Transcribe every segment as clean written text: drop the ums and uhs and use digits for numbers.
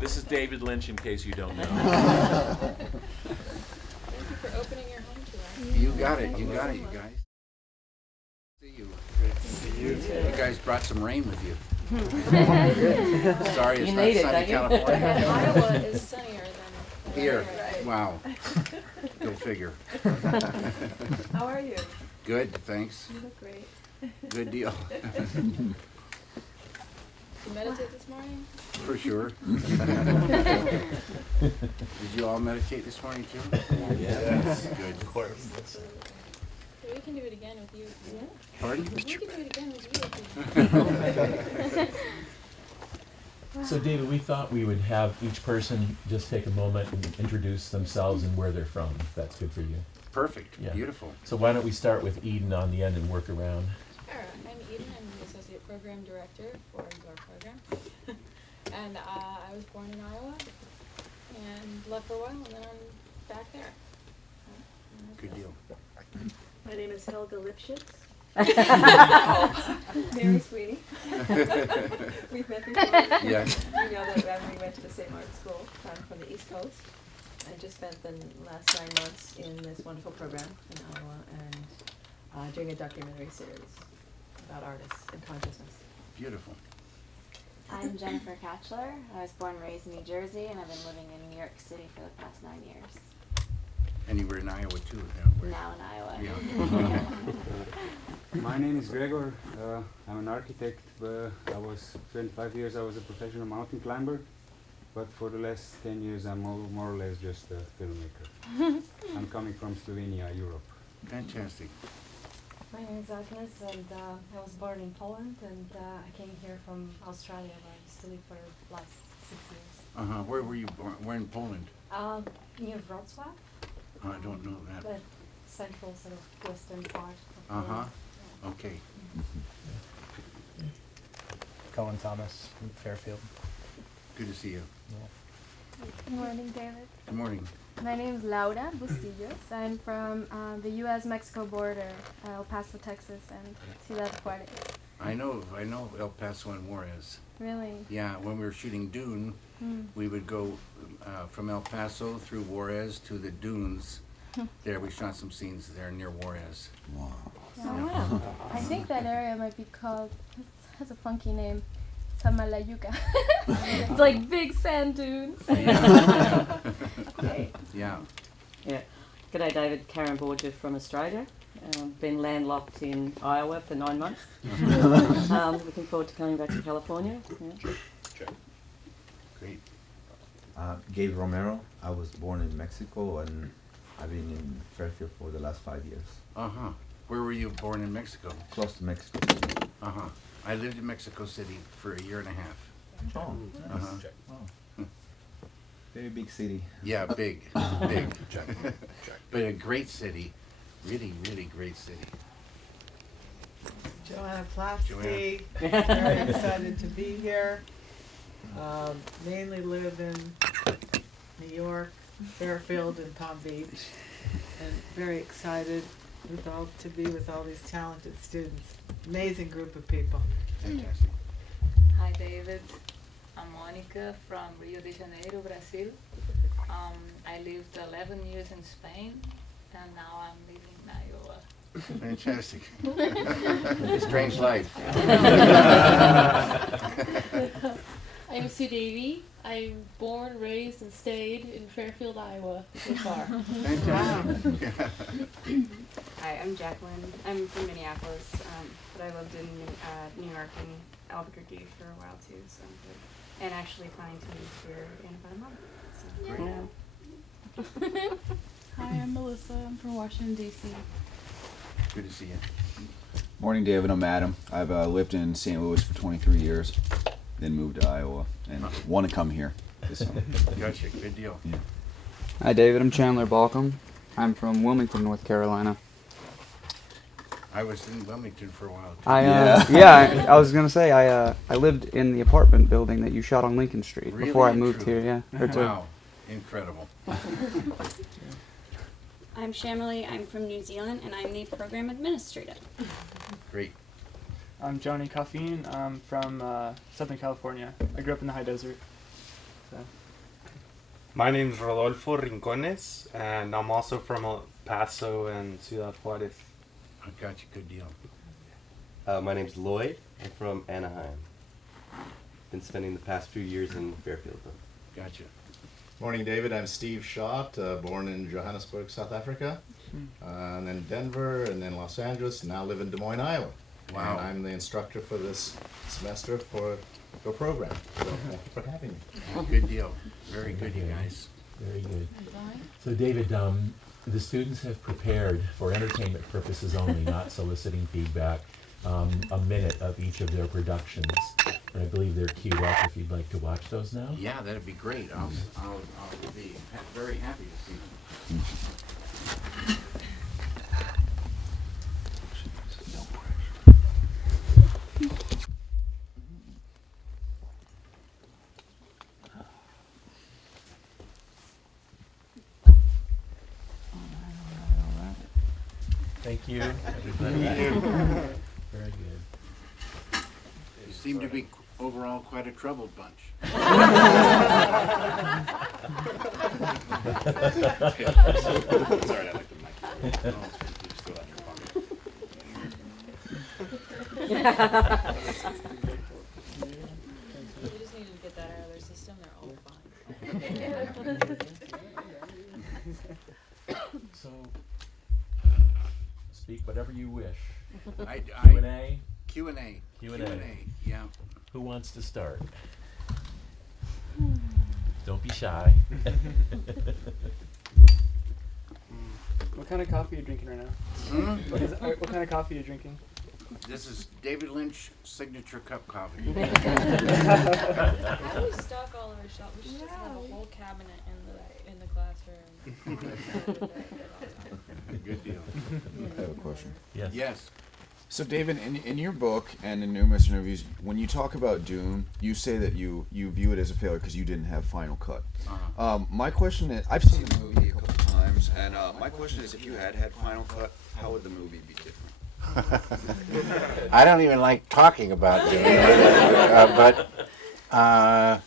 This is David Lynch, in case you don't know. Thank you for opening your home to us. You got it, you guys. See you. You guys brought some rain with you. Sorry, it's not sunny California. Iowa is sunnier than Here, right. wow. Go figure. How are you? Good, thanks. You look great. Good deal. Did you meditate this morning? For sure. Did you all meditate this morning too? Yes. Good. Of course. Yeah, we can do it again with you. Yeah. Pardon? We can do it again with you. So David, we thought we would have each person just take a moment and introduce themselves and where they're from, if that's good for you. Perfect, Yeah. beautiful. So why don't we start with Eden on the end and work around. Sure. I'm Eden. I'm the Associate Program Director for your program. And I was born in Iowa and left for a while, and then I'm back there. Good deal. My name is Helga Lipschitz. Mary Sweeney. We've met before. Yes. You know that we went to the St. Martin's School. I'm from the East Coast. I just spent the last 9 months in this wonderful program in Iowa and doing a documentary series about artists and consciousness. Beautiful. I'm Jennifer Katchler. I was born and raised in New Jersey, and I've been living in New York City for the past 9 years. And you were in Iowa too? Now in Iowa. Yeah. My name is Gregor. I'm an architect. I was 25 years. I was a professional mountain climber, but for the last 10 years, I'm more or less just a filmmaker. I'm coming from Slovenia, Europe. Fantastic. My name is Agnes, and I was born in Poland, and I came here from Australia, where I used to live for the last 6 years. Where were you born? Where in Poland? Near Wrocław, I don't know that. the central sort of western part of Uh-huh. Poland. Okay. Colin Thomas from Fairfield. Good to see you. Good morning, David. Good morning. My name is Laura Bustillos. I'm from the U.S.-Mexico border, El Paso, Texas, and Ciudad Juarez. I know El Paso and Juarez. Really? Yeah, when we were shooting Dune, we would go from El Paso through Juarez to the dunes. There, we shot some scenes there near Juarez. Oh, wow. I think that area might be called, it has a funky name, Samalayuca. It's like big sand dunes. Yeah. Okay. Yeah. Yeah. G'day, David. Karen Borgia from Australia. Been landlocked in Iowa for 9 months. Looking forward to coming back to California. Yeah. Great. Gabe Romero. I was born in Mexico and I've been in Fairfield for the last 5 years. Uh-huh. Where were you born in Mexico? Close to Mexico. Uh-huh. I lived in Mexico City for a year and a half. Oh, nice. Wow. Very big city. Yeah, big. But a great city. Really, really great city. Joanna Plasty, very excited to be here. Mainly live in New York, Fairfield, and Palm Beach, and very excited to be with all these talented students. Amazing group of people. Fantastic. Hi, David. I'm Monica from Rio de Janeiro, Brazil. I lived 11 years in Spain, and now I'm living in Iowa. Fantastic. Strange life. I'm Sue Davey. I'm born, raised, and stayed in Fairfield, Iowa so far. Fantastic. Hi, I'm Jacqueline. I'm from Minneapolis, but I lived in New York and Albuquerque for a while too, so I'm good. And actually planning to move here in about a month. So. Great. Hi, I'm Melissa. I'm from Washington, D.C. Good to see you. Morning, David. I'm Adam. I've lived in St. Louis for 23 years, then moved to Iowa, and want to come here this summer. Gotcha. Good deal. Yeah. Hi, David. I'm Chandler Balcom. I'm from Wilmington, North Carolina. I was in Wilmington for a while too. I was gonna say I lived in the apartment building that you shot on Lincoln Street Really before I and moved true. here. Yeah. Wow. Incredible. I'm Chamolie. I'm from New Zealand, and I'm the program administrator. Great. I'm Johnny Coffeen. I'm from Southern California. I grew up in the high desert. My name is Rodolfo Rincones, and I'm also from El Paso and Ciudad Juarez. I got you, good deal. My name's Lloyd. I'm from Anaheim. Been spending the past few years in Fairfield, though. Gotcha. Morning, David. I'm Steve Schott, born in Johannesburg, South Africa, and then Denver, and then Los Angeles, and now live in Des Moines, Iowa. Wow. And I'm the instructor for this semester for your program. So thank you for having me. Good deal. Very good, you guys. Very good. So David, the students have prepared for entertainment purposes only, not soliciting feedback, a minute of each of their productions. And I believe they're queued up if you'd like to watch those now. Yeah, that'd be great. I'll be very happy to see them. Thank you, everybody. Very good. You seem to be overall quite a troubled bunch. Sorry, I like the mic. Oh, you just throw that in your pocket. We just needed to get that out of their system. They're all fine. So, speak whatever you wish. Q&A. Q&A. Q&A, yeah. Who wants to start? Don't be shy. What kind of coffee are you drinking right now? Hmm? What kind of coffee are you drinking? This is David Lynch signature cup coffee. How do we stock all our shop? We should just have a whole cabinet in the classroom. Good deal. I have a question. Yes. Yes. So David, in your book and in numerous interviews, when you talk about Dune, you say that you view it as a failure because you didn't have Final Cut. My question is, I've seen the movie a couple times, and my question is, if you had Final Cut, how would the movie be different? I don't even like talking about Dune, but I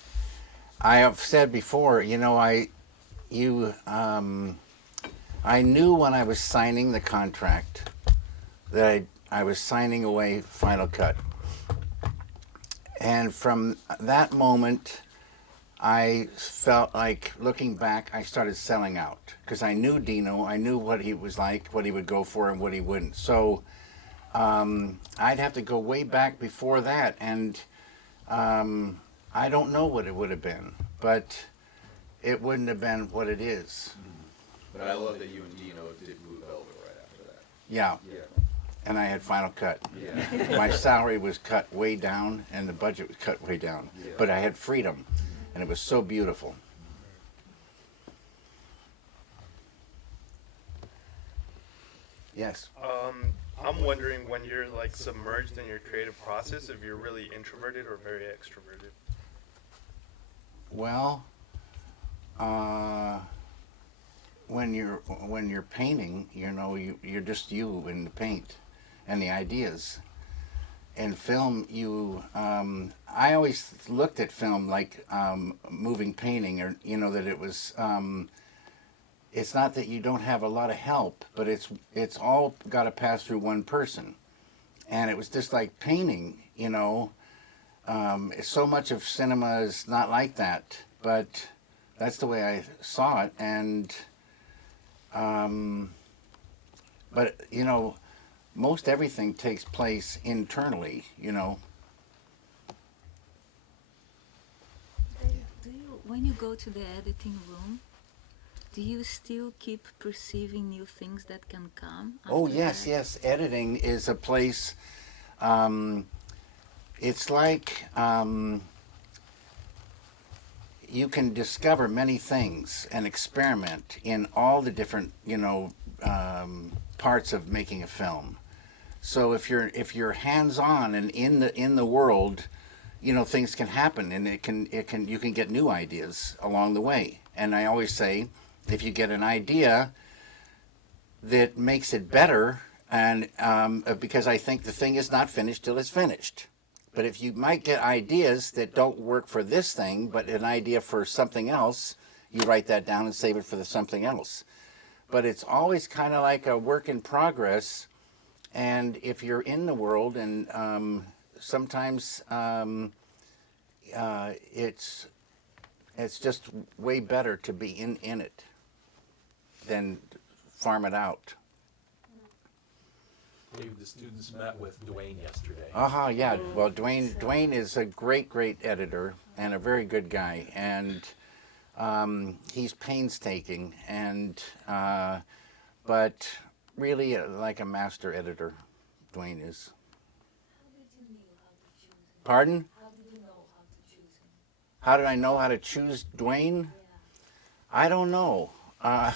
have said before, you know, I knew when I was signing the contract that I was signing away Final Cut. And from that moment, I felt like, looking back, I started selling out. Because I knew Dino, I knew what he was like, what he would go for and what he wouldn't. So I'd have to go way back before that, and I don't know what it would have been, but it wouldn't have been what it is. But I love that you and Dino did Blue Velvet right after that. Yeah. And I had Final Cut. Yeah. My salary was cut way down, and the budget was cut way down. Yeah. But I had freedom, and it was so beautiful. Yes. I'm wondering, when you're like submerged in your creative process, if you're really introverted or very extroverted. Well, when you're painting, you know, you're just you in the paint and the ideas. In film, I always looked at film like moving painting, or, you know, that it was, it's not that you don't have a lot of help, but it's all got to pass through one person. And it was just like painting, you know. So much of cinema is not like that, but that's the way I saw it. And but, you know, most everything takes place internally, you know. When you go to the editing room, do you still keep perceiving new things that can come? Oh, yes, yes. Editing is a place, it's like you can discover many things and experiment in all the different, you know, parts of making a film. So if you're hands-on and in the world, you know, things can happen, and you can get new ideas along the way. And I always say, if you get an idea that makes it better, and because I think the thing is not finished till it's finished. But if you might get ideas that don't work for this thing, but an idea for something else, you write that down and save it for the something else. But it's always kind of like a work in progress. And if you're in the world, and sometimes it's just way better to be in it than farm it out. Dave, the students met with Dwayne yesterday. Yeah. Well, Dwayne is a great editor and a very good guy, and he's painstaking, and but really like a master editor, Dwayne is. Pardon? How did I know how to choose Dwayne? I don't know. I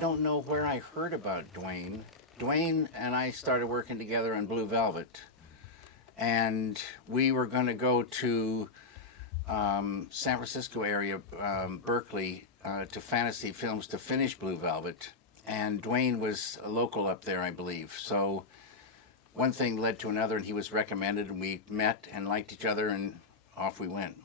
don't know where I heard about Dwayne. Dwayne and I started working together on Blue Velvet, and we were going to go to San Francisco area, Berkeley, to Fantasy Films to finish Blue Velvet, and Dwayne was a local up there, I believe. So one thing led to another, and he was recommended, and we met and liked each other, and off we went.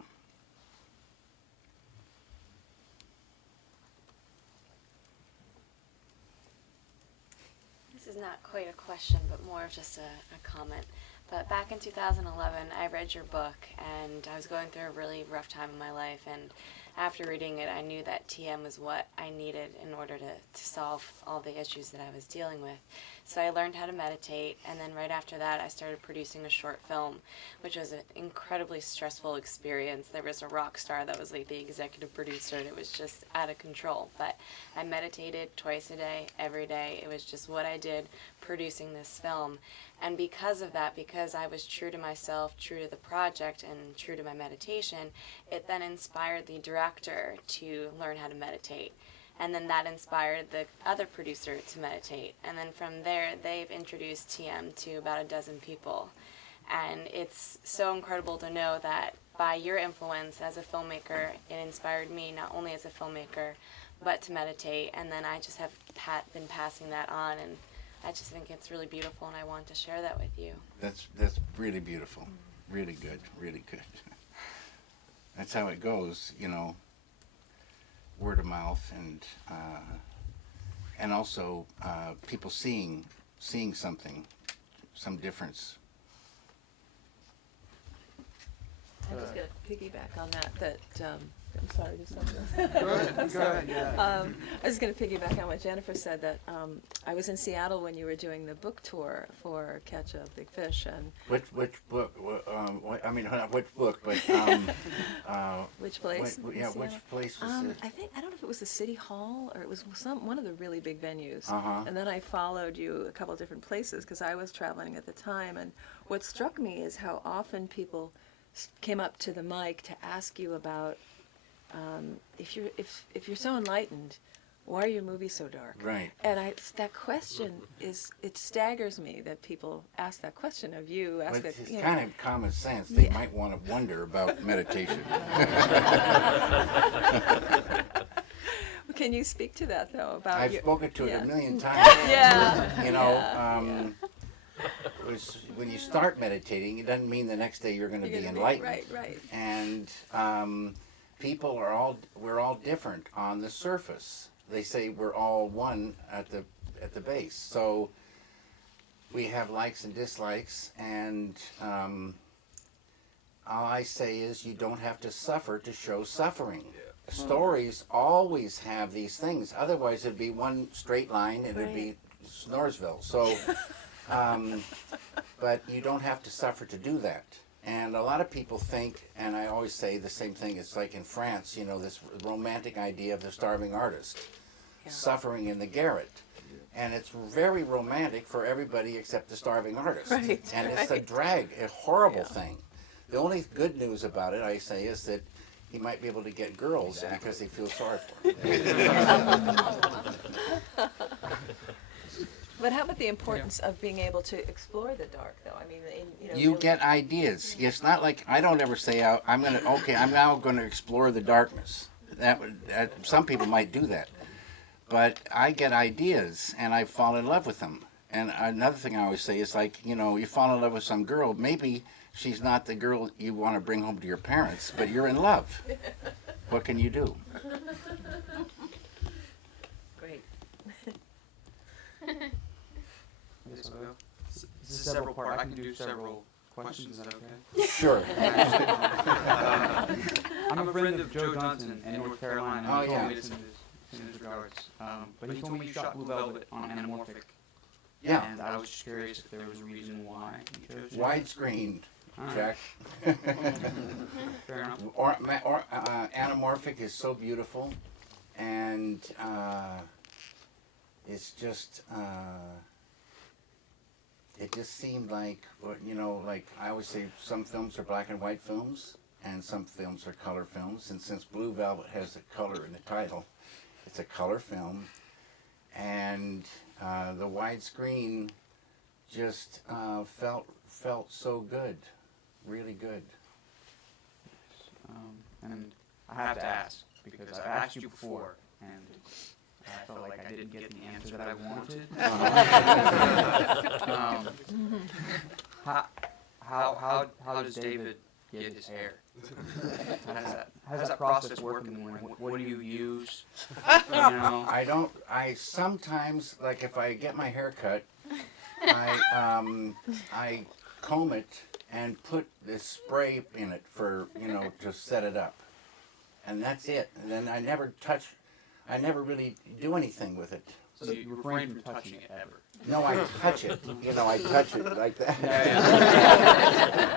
This is not quite a question, but more of just a comment. But back in 2011, I read your book, and I was going through a really rough time in my life, and after reading it, I knew that TM was what I needed in order to solve all the issues that I was dealing with. So I learned how to meditate, and then right after that, I started producing a short film, which was an incredibly stressful experience. There was a rock star that was like the executive producer, and it was just out of control. But I meditated twice a day, every day. It was just what I did producing this film. And because of that, because I was true to myself, true to the project, and true to my meditation, it then inspired the director to learn how to meditate. And then that inspired the other producer to meditate. And then from there, they've introduced TM to about a dozen people. And it's so incredible to know that by your influence as a filmmaker, it inspired me not only as a filmmaker, but to meditate. And then I just have been passing that on, and I just think it's really beautiful, and I want to share that with you. That's really beautiful. Really good, really good. That's how it goes, you know, word of mouth, and also people seeing something, some difference. I'm just going to piggyback on that I'm sorry, just something. Go ahead, I'm go sorry. ahead, I was going to piggyback on what Jennifer said, that I was in Seattle when you were doing the book tour for Catch a Big Fish, and Which book? I mean, not which book, but which place? Which place was it? I don't know if it was the City Hall or it was one of the really big venues. Uh-huh. And then I followed you a couple of different places because I was traveling at the time. And what struck me is how often people came up to the mic to ask you about if you're so enlightened, why are your movies so dark? Right. And that question it staggers me that people ask that question of you. It's kind of common sense. They might want to wonder about meditation. Can you speak to that though? About I've spoken to it a million times. Yeah. You know, when you start meditating, it doesn't mean the next day you're going to be enlightened. Right. And we're all different on the surface. They say we're all one at the base. So we have likes and dislikes, and all I say is you don't have to suffer to show suffering. Yeah. Stories always have these things. Otherwise, it'd be one straight line, and it'd be Snoresville. So, but you don't have to suffer to do that. And a lot of people think, and I always say the same thing, it's like in France, you know, this romantic idea of the starving artist, suffering in the garret. And it's very romantic for everybody except the starving artist. Right, and it's a drag, a horrible thing. The only good news about it, I say, is that he might be able to get girls because they feel sorry for him. But how about the importance of being able to explore the dark, though? I mean, you get ideas. It's not like I don't ever say, I'm now going to explore the darkness. Some people might do that, but I get ideas and I fall in love with them, And another thing I always say is like, you know, you fall in love with some girl, maybe she's not the girl you want to bring home to your parents, but you're in love. What can you do? Great. Yes, I will. This is several part. I can do several questions. Is that okay? Sure. I'm a friend of Joe Johnson in North Carolina. Oh, He told yeah. me this in his regards. But he told me you shot Blue Velvet on anamorphic. Yeah. And I was just curious if there was a reason why you chose that. Widescreen, All Jack. Fair enough. Anamorphic is so beautiful, and it's just it just seemed like, you know, like I always say, some films are black and white films, and some films are color films. And since Blue Velvet has a color in the title, it's a color film, and the widescreen just felt so good, really good. And I have to ask, because I've asked you before, and I felt like I didn't get the answer that I wanted. How does David get his hair? How does that process work in the morning? What do you use? You know? I sometimes, like if I get my hair cut, I comb it and put this spray in it for, you know, to set it up. And that's it. And then I never really do anything with it. So you refrain from touching it ever? No, I touch it. You know, I touch it like that.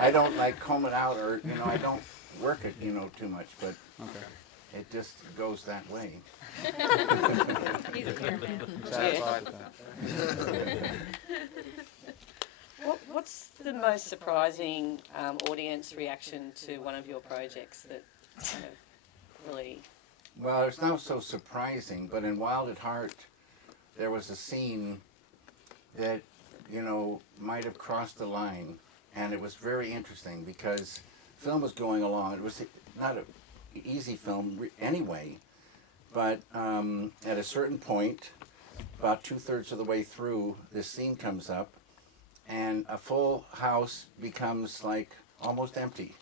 I don't like comb it out, or, you know, I don't work it, you know, too much, but it just goes that way. He's a hair man. Satisfied with that. What's the most surprising audience reaction to one of your projects that kind of really... Well, it's not so surprising, but in Wild at Heart, there was a scene that, you know, might have crossed the line, and it was very interesting because film was going along. It was not an easy film anyway, but at a certain point, about 2/3 of the way through, this scene comes up, and a full house becomes like almost empty.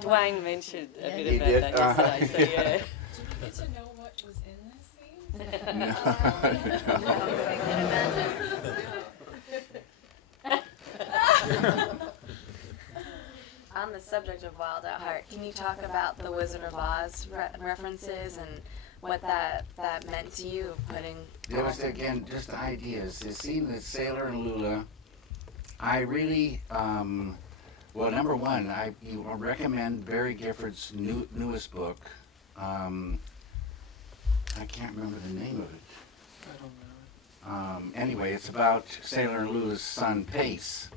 Dwayne mentioned a bit He about did? that yesterday, so yeah. Did you get to know what was in this scene? On the subject of Wild at Heart, can you talk about the Wizard of Oz references and what that meant to you, putting... There was, again, just ideas. The scene with Sailor and Lula, I really, well, number one, I recommend Barry Gifford's newest book. I can't remember the name of it. I don't know. Anyway, it's about Sailor and Lula's son, Pace.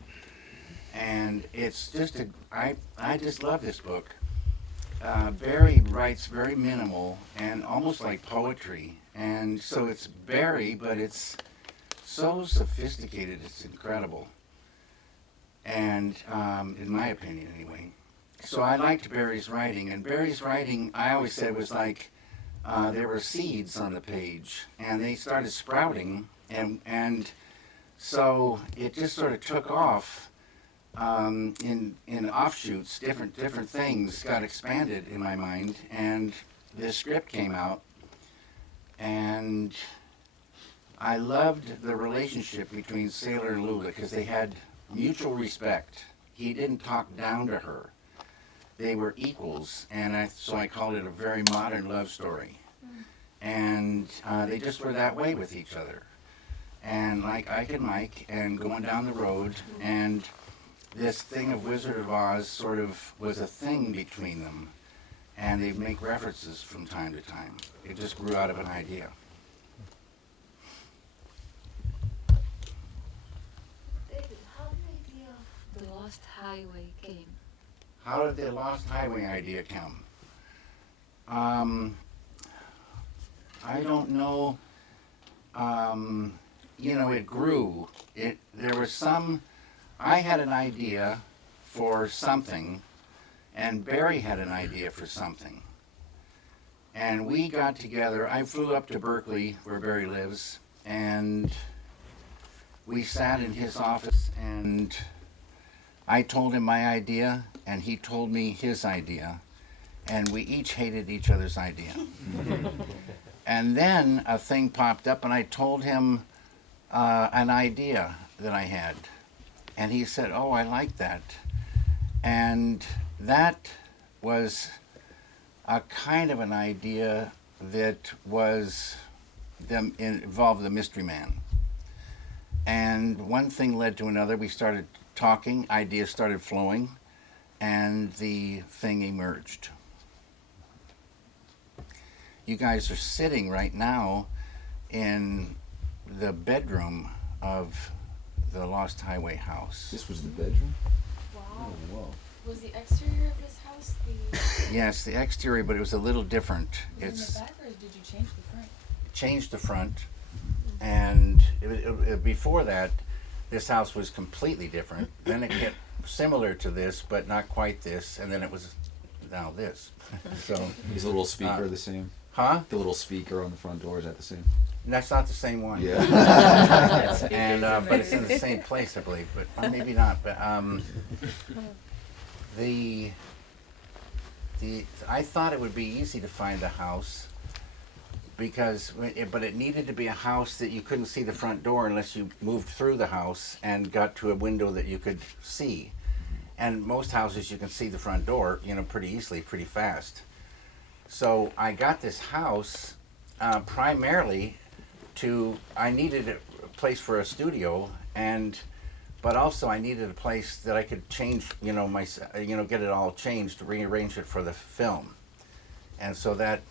And it's just I just love this book. Barry writes very minimal and almost like poetry. And so it's Barry, but it's so sophisticated, it's incredible. And in my opinion, anyway. So I liked Barry's writing. And Barry's writing, I always said, was like there were seeds on the page. And they started sprouting. And so it just sort of took off. In offshoots, different things got expanded in my mind, and this script came out, and I loved the relationship between Sailor and Lula because they had mutual respect. He didn't talk down to her. They were equals, and so I called it a very modern love story. And they just were that way with each other. And like Ike and Mike, and going down the road, and this thing of Wizard of Oz sort of was a thing between them, and they'd make references from time to time. It just grew out of an idea. David, how did the idea of the Lost Highway came? How did the Lost Highway idea come? I don't know. You know, it grew. There was some. I had an idea for something, and Barry had an idea for something. And we got together. I flew up to Berkeley, where Barry lives, and we sat in his office and I told him my idea and he told me his idea, and we each hated each other's idea. And then a thing popped up and I told him an idea that I had, and he said, "Oh, I like that." And that was a kind of an idea that was involved the Mystery Man. And one thing led to another. We started talking, ideas started flowing, and the thing emerged. You guys are sitting right now in the bedroom of the Lost Highway house. This was the bedroom? Wow. Oh, whoa. Was the exterior of this house the... Yes, the exterior, but it was a little different. Was It's in the back, or did you change the front? changed the front, and before that, this house was completely different. Then it get similar to this, but not quite this, and then it was now this. So Is the little speaker the same? Huh? The little speaker on the front door, is that the same? That's not the same one. Yeah. And but it's in the same place, I believe, but maybe not. But I thought it would be easy to find a house but it needed to be a house that you couldn't see the front door unless you moved through the house and got to a window that you could see. And most houses you can see the front door, pretty easily, pretty fast. So I got this house primarily I needed a place for a studio, but also I needed a place that I could change, get it all changed, rearrange it for the film. And so that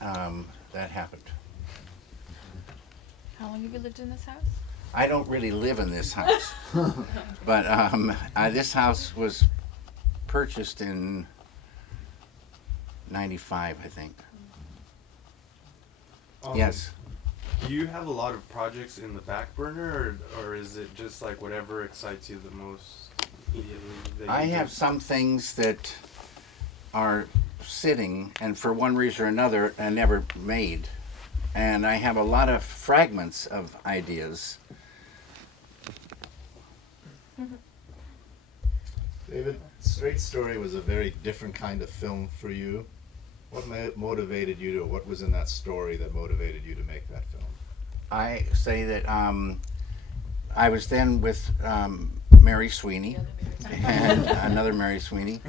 happened. How long have you lived in this house? I don't really live in this house, but this house was purchased in '95, I think. Yes. Do you have a lot of projects in the back burner, or is it just like whatever excites you the most immediately? I have some things that are sitting, and for one reason or another, I never made. And I have a lot of fragments of ideas. David, Straight Story was a very different kind of film for you. What motivated you to, what was in that story that motivated you to make that film? I say that I was then with Mary Sweeney, and another Mary Sweeney,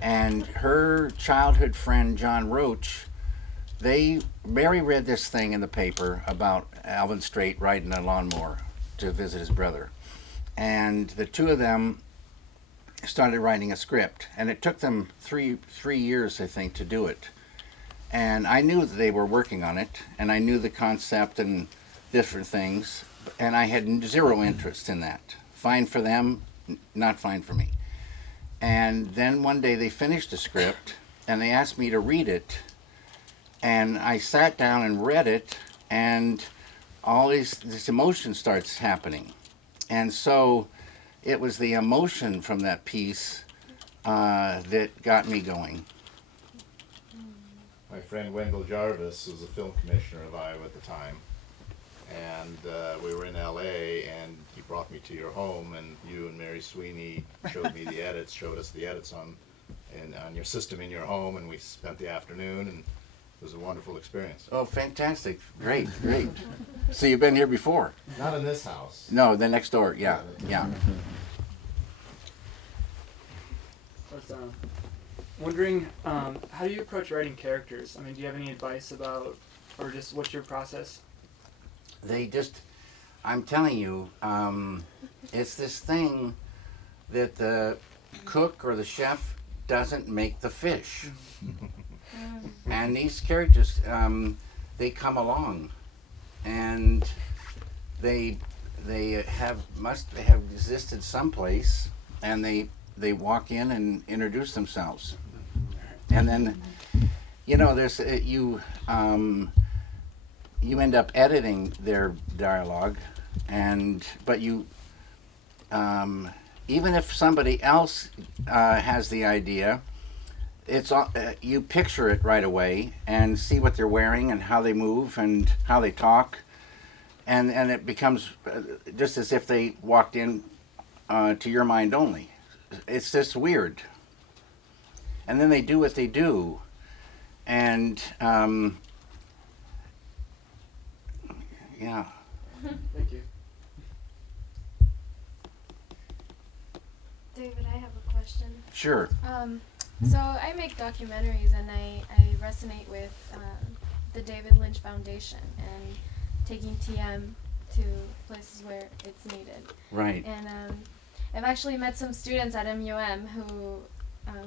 and her childhood friend John Roach. Mary read this thing in the paper about Alvin Straight riding a lawnmower to visit his brother, and the two of them started writing a script, and it took them three years, I think, to do it. And I knew that they were working on it, and I knew the concept and different things, and I had zero interest in that. Fine for them, not fine for me. And then one day they finished the script, and they asked me to read it, and I sat down and read it, and all this emotion starts happening. And so it was the emotion from that piece that got me going. My friend Wendell Jarvis was a film commissioner of Iowa at the time, and we were in LA, and he brought me to your home, and you and Mary Sweeney showed me the edits, showed us the edits on your system in your home, and we spent the afternoon, and it was a wonderful experience. Oh, fantastic. Great. So you've been here before? Not in this house. No, the next door, yeah. I was wondering, how do you approach writing characters? I mean, do you have any advice about, or just what's your process? I'm telling you, it's this thing that the cook or the chef doesn't make the fish. And these characters, they come along, and they must have existed someplace, and they walk in and introduce themselves, and then there's you end up editing their dialogue, but you even if somebody else has the idea, it's you picture it right away and see what they're wearing and how they move and how they talk, and it becomes just as if they walked in to your mind only. It's just weird. And then they do what they do, and yeah. Thank you. David, I have a question. Sure. So I make documentaries, and I resonate with the David Lynch Foundation and taking TM to places where it's needed. Right. And I've actually met some students at MUM who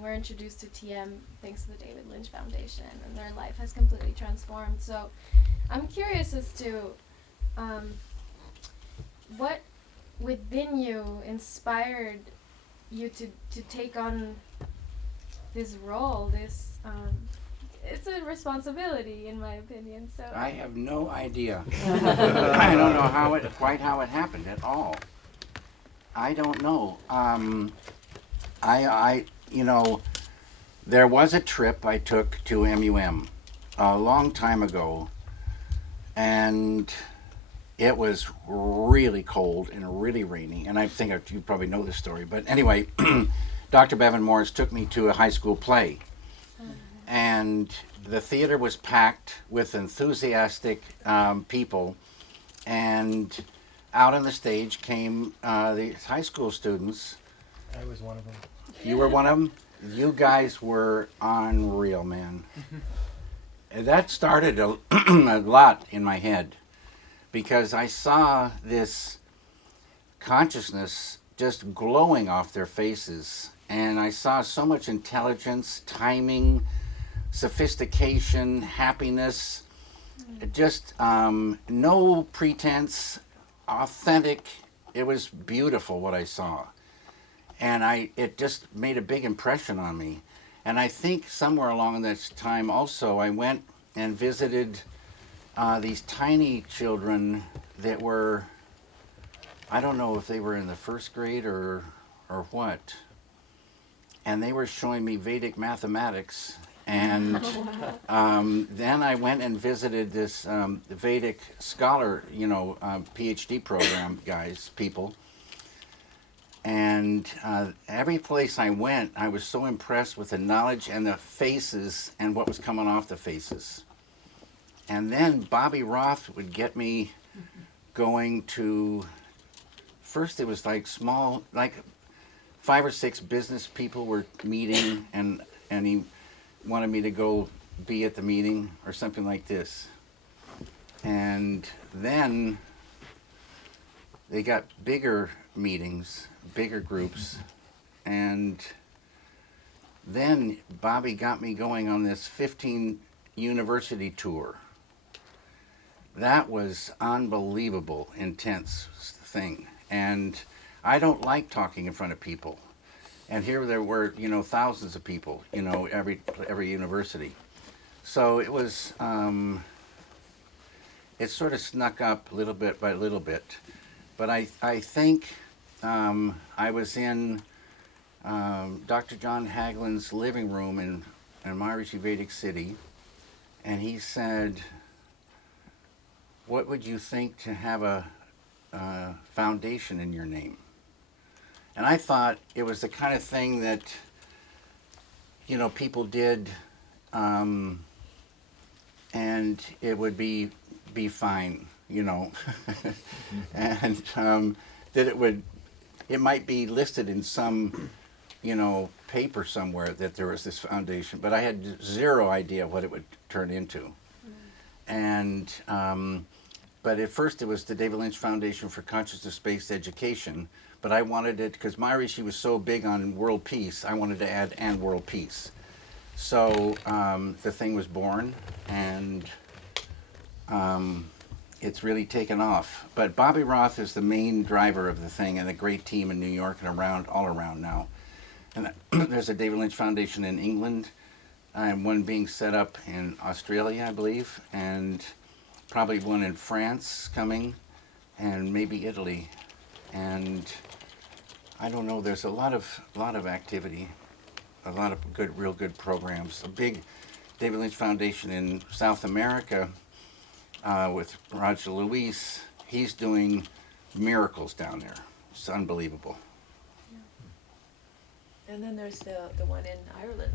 were introduced to TM thanks to the David Lynch Foundation, and their life has completely transformed. So I'm curious as to what within you inspired you to take on this role, this it's a responsibility in my opinion. So I have no idea. I don't know quite how it happened at all. I don't know. I you know, there was a trip I took to MUM a long time ago, and it was really cold and really rainy, and I think you probably know this story, but anyway, Dr. Bevan Morris took me to a high school play, and the theater was packed with enthusiastic people, and out on the stage came these high school students. I was one of them. You were one of them? You guys were unreal, man. And that started a lot in my head, because I saw this consciousness just glowing off their faces, and I saw so much intelligence, timing, sophistication, happiness, just no pretense, authentic. It was beautiful what I saw, and it just made a big impression on me. And I think somewhere along this time also I went and visited these tiny children that were, I don't know if they were in the first grade or what, and they were showing me Vedic mathematics. And then I went and visited this Vedic scholar, PhD program people. And every place I went, I was so impressed with the knowledge and the faces and what was coming off the faces. And then Bobby Roth would get me going to, first it was like 5 or 6 business people were meeting, and he wanted me to go be at the meeting or something like this. And then they got bigger meetings, bigger groups, and then Bobby got me going on this 15 university tour. That was unbelievable, intense thing. And I don't like talking in front of people. And here there were, thousands of people, every university. So it was, it sort of snuck up little bit by little bit. But I think I was in Dr. John Hagelin's living room in Maharishi Vedic City, and he said, "What would you think to have a foundation in your name?" And I thought it was the kind of thing that, people did, and it would be fine, and that it might be listed in some, paper somewhere that there was this foundation, but I had zero idea what it would turn into. And but at first it was the David Lynch Foundation for Consciousness-Based Education, but I wanted it, because Maharishi was so big on world peace, I wanted to add "and world peace." So the thing was born, and it's really taken off. But Bobby Roth is the main driver of the thing, and a great team in New York and all around now. And there's a David Lynch Foundation in England, and one being set up in Australia, I believe, and probably one in France coming, and maybe Italy. And I don't know, there's a lot of activity, a lot of real good programs. A big David Lynch Foundation in South America with Roger Luis, he's doing miracles down there. It's unbelievable. And then there's the one in Ireland.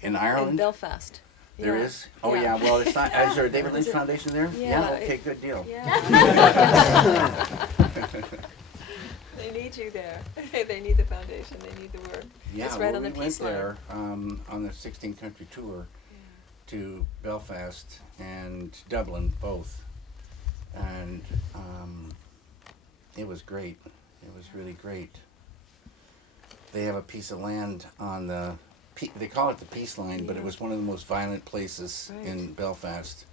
In Ireland? In Belfast. There is? Oh yeah, well it's not, is there a David Lynch Foundation there? Yeah. Okay, good deal. Yeah. They need you there. They need the foundation, they need the work. Yeah, It's right well, on the we went peace line. there on the 16-country tour to Belfast and Dublin, both. And it was great. It was really great. They have a piece of land on the, they call it the Peace Line, but it was one of the most violent places in Belfast.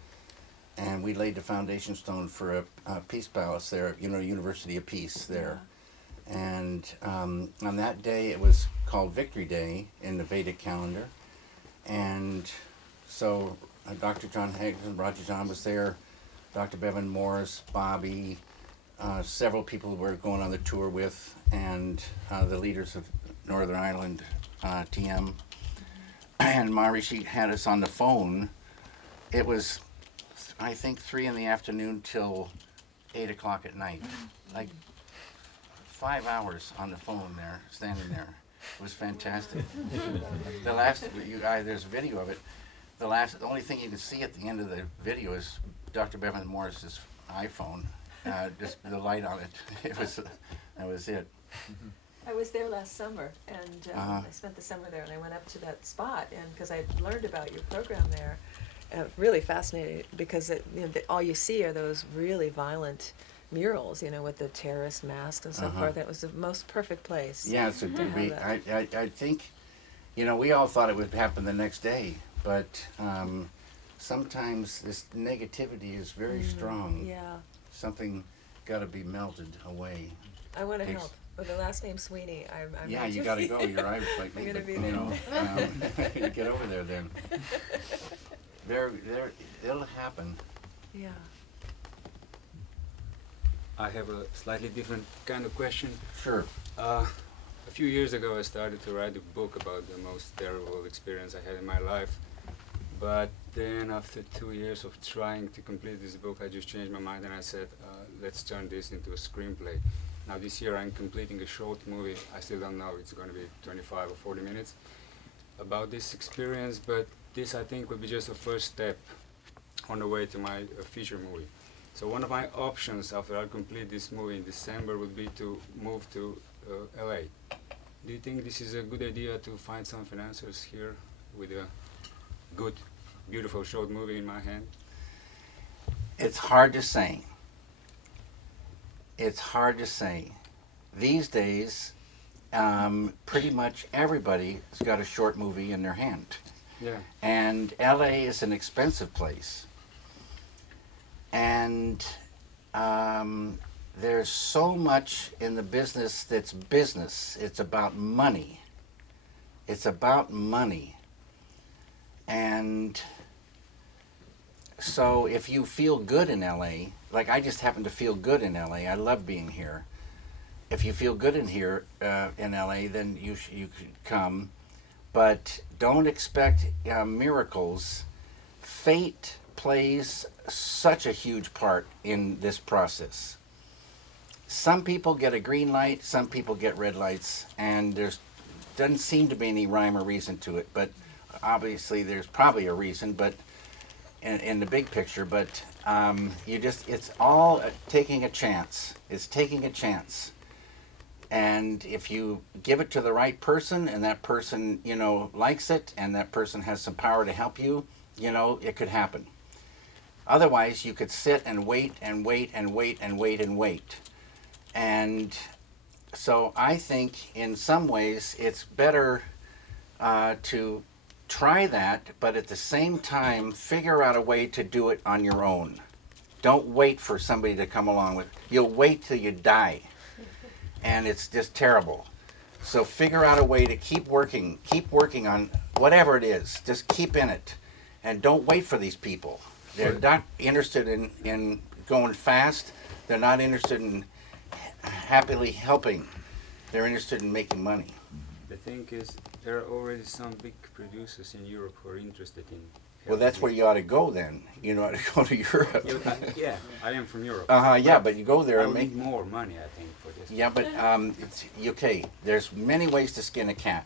And we laid the foundation stone for a peace palace there, you know, University of Peace there. And on that day, it was called Victory Day in the Vedic calendar. And so Dr. John Hagson, Roger John was there, Dr. Bevan Morris, Bobby, several people we're going on the tour with, and the leaders of Northern Ireland, TM. And Maharishi had us on the phone. It was, I think, 3 in the afternoon till 8 o'clock at night. Like 5 hours on the phone there, standing there. It was fantastic. The last, you guys, there's a video of it. The only thing you can see at the end of the video is Dr. Bevan Morris's iPhone, just the light on it. That was it. I was there last summer, and I spent the summer there, and I went up to that spot, and because I learned about your program there, really fascinating, because all you see are those really violent murals, you know, with the terrorist masks and so forth. It was the most perfect place. Yeah, it's I think, you know, we all thought it would happen the next day, but sometimes this negativity is very strong. Yeah. Something got to be melted away. I want to help. With the last name Sweeney, I'm yeah, you got to go. You're right. Like, I'm gonna be you know, you get over there then. It'll happen. Yeah. I have a slightly different kind of question. Sure. A few years ago, I started to write a book about the most terrible experience I had in my life. But then, after 2 years of trying to complete this book, I just changed my mind and I said, let's turn this into a screenplay. Now this year I'm completing a short movie. I still don't know, it's going to be 25 or 40 minutes about this experience, but this I think will be just a first step on the way to my feature movie. So one of my options after I complete this movie in December would be to move to LA. Do you think this is a good idea to find some financiers here with a good, beautiful short movie in my hand? It's hard to say. It's hard to say. These days, pretty much everybody's got a short movie in their hand. Yeah. And LA is an expensive place. And there's so much in the business that's business. It's about money. It's about money. And so if you feel good in LA, like I just happen to feel good in LA, I love being here. If you feel good in here, in LA, then you could come. But don't expect miracles. Fate plays such a huge part in this process. Some people get a green light, some people get red lights, and there's doesn't seem to be any rhyme or reason to it, but obviously there's probably a reason, but in the big picture, but it's all taking a chance. It's taking a chance. And if you give it to the right person and that person, you know, likes it and that person has some power to help you, you know, it could happen. Otherwise, you could sit and wait and wait and wait and wait and wait. And so I think in some ways it's better to try that, but at the same time, figure out a way to do it on your own. Don't wait for somebody to come along with. You'll wait till you die. And it's just terrible. So figure out a way to keep working on whatever it is. Just keep in it. And don't wait for these people. They're not interested in going fast. They're not interested in happily helping. They're interested in making money. The thing is, there are already some big producers in Europe who are interested in. Well, that's where you ought to go then. You ought to go to Europe. Yeah, I am from Europe. Yeah, but you go there I and need make more money, I think, for this. Yeah, but it's okay. There's many ways to skin a cat.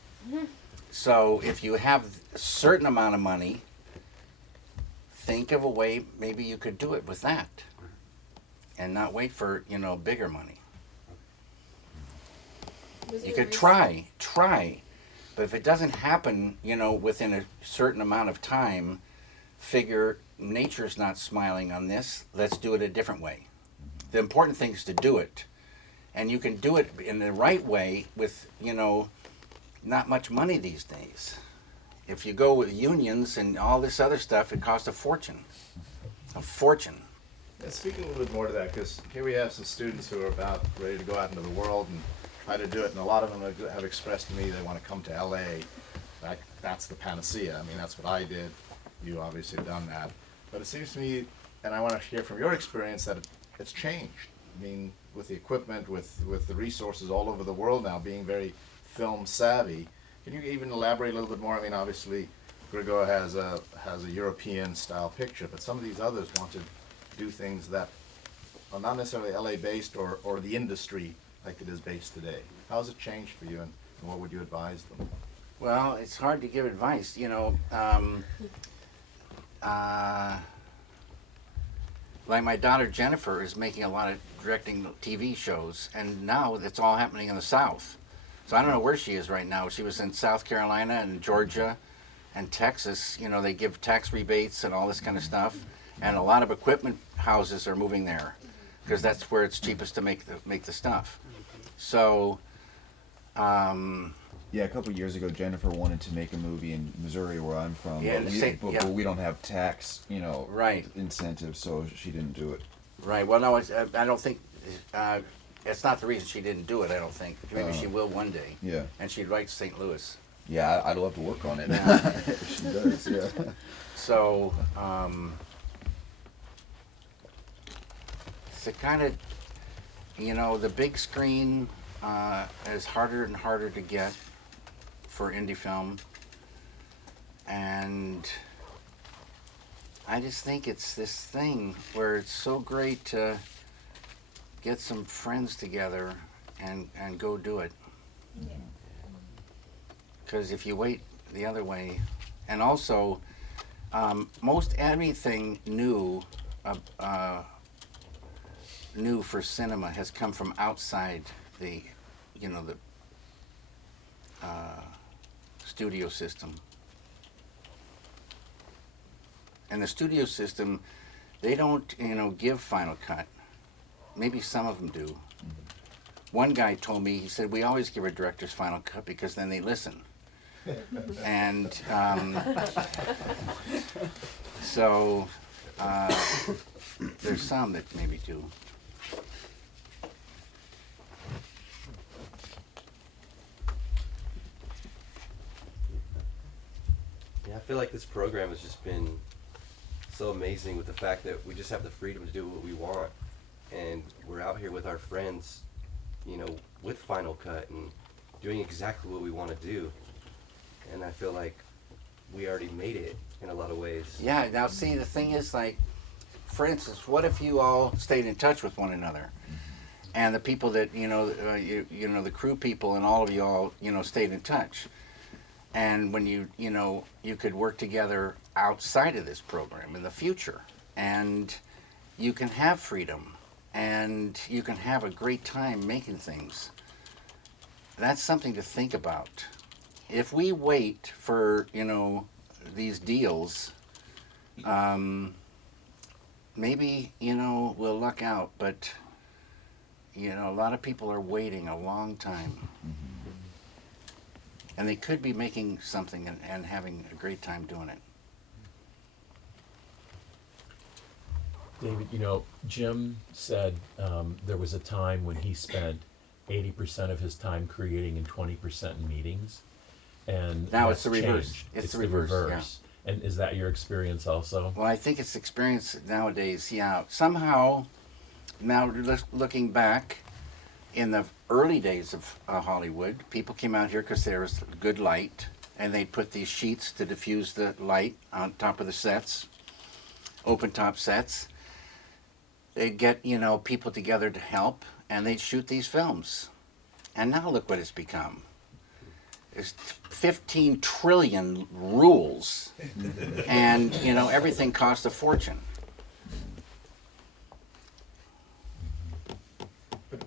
So if you have a certain amount of money, think of a way maybe you could do it with that, and not wait for bigger money. You could try, but if it doesn't happen, within a certain amount of time, figure nature's not smiling on this. Let's do it a different way. The important thing is to do it. And you can do it in the right way with, not much money these days. If you go with unions and all this other stuff, it costs a fortune. A fortune. Yeah, speaking a little bit more to that, because here we have some students who are about ready to go out into the world and try to do it, and a lot of them have expressed to me they want to come to LA. That's the panacea. I mean, that's what I did. You obviously have done that. But it seems to me, and I want to hear from your experience, that it's changed. I mean, with the equipment, with the resources all over the world now being very film savvy. Can you even elaborate a little bit more? I mean, obviously, Grigor has a European style picture, but some of these others want to do things that are not necessarily LA based or the industry like it is based today. How has it changed for you, and what would you advise them? Well, it's hard to give advice, like my daughter Jennifer is making a lot of directing TV shows, and now it's all happening in the South. So I don't know where she is right now. She was in South Carolina and Georgia and Texas. They give tax rebates and all this kind of stuff, and a lot of equipment houses are moving there because that's where it's cheapest to make the stuff. So yeah, a couple of years ago, Jennifer wanted to make a movie in Missouri, where I'm from, Yeah, but we don't have tax, Right. incentives, so she didn't do it. Right. Well, no, I don't think it's not the reason she didn't do it. I don't think. Maybe she will one day. Yeah. And she'd write St. Louis. Yeah, I'd love to work on it. Yeah. If she does, yeah. So, it's a kind of, the big screen is harder and harder to get for indie film, and I just think it's this thing where it's so great to get some friends together and go do it. Because if you wait the other way, and also most anything new for cinema has come from outside the studio system. And the studio system, they don't, give Final Cut. Maybe some of them do. One guy told me, he said, we always give our directors Final Cut because then they listen. And so there's some that maybe do. Yeah, I feel like this program has just been so amazing with the fact that we just have the freedom to do what we want, and we're out here with our friends, with Final Cut and doing exactly what we want to do. And I feel like we already made it in a lot of ways. Yeah, now see, the thing is, like, for instance, what if you all stayed in touch with one another? And the people that, the crew people and all of you all, stayed in touch. And when you could work together outside of this program in the future. And you can have freedom. And you can have a great time making things. That's something to think about. If we wait for, these deals, maybe, we'll luck out. But, a lot of people are waiting a long time. And they could be making something and having a great time doing it. David, Jim said there was a time when he spent 80% of his time creating and 20% in meetings. And now it's the that's reverse. changed. It's the reverse. Yeah. And is that your experience also? Well, I think it's experience nowadays, yeah. Somehow, now looking back, in the early days of Hollywood, people came out here because there was good light, and they'd put these sheets to diffuse the light on top of the sets, open top sets. They'd get, you know, people together to help, and they'd shoot these films. And now look what it's become. There's 15 trillion rules, and, you know, everything costs a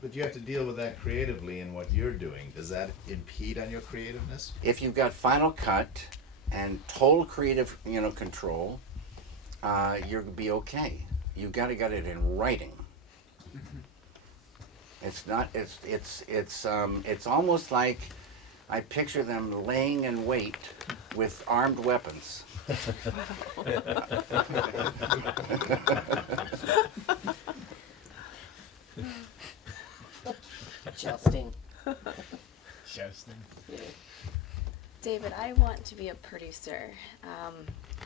But you have to deal with that creatively in what you're doing. Does that impede on your creativeness? If you've got Final Cut and total creative, you know, control, you'll be okay. You've got to get it in writing. It's not. It's almost like I picture them laying in wait with armed weapons. Jousting. Jousting. Yeah. David, I want to be a producer.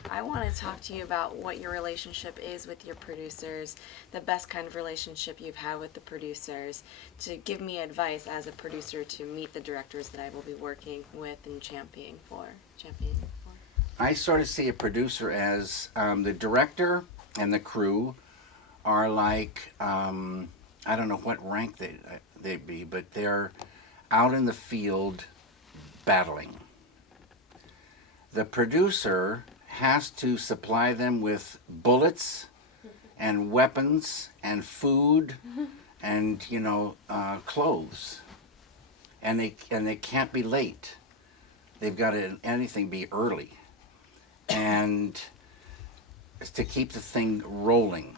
I want to talk to you about what your relationship is with your producers, the best kind of relationship you've had with the producers, to give me advice as a producer to meet the directors that I will be working with and championing for. I sort of see a producer as the director and the crew are like, I don't know what rank they'd be, but they're out in the field battling. The producer has to supply them with bullets and weapons and food and, you know, clothes, and they can't be late. They've got to anything be early, and to keep the thing rolling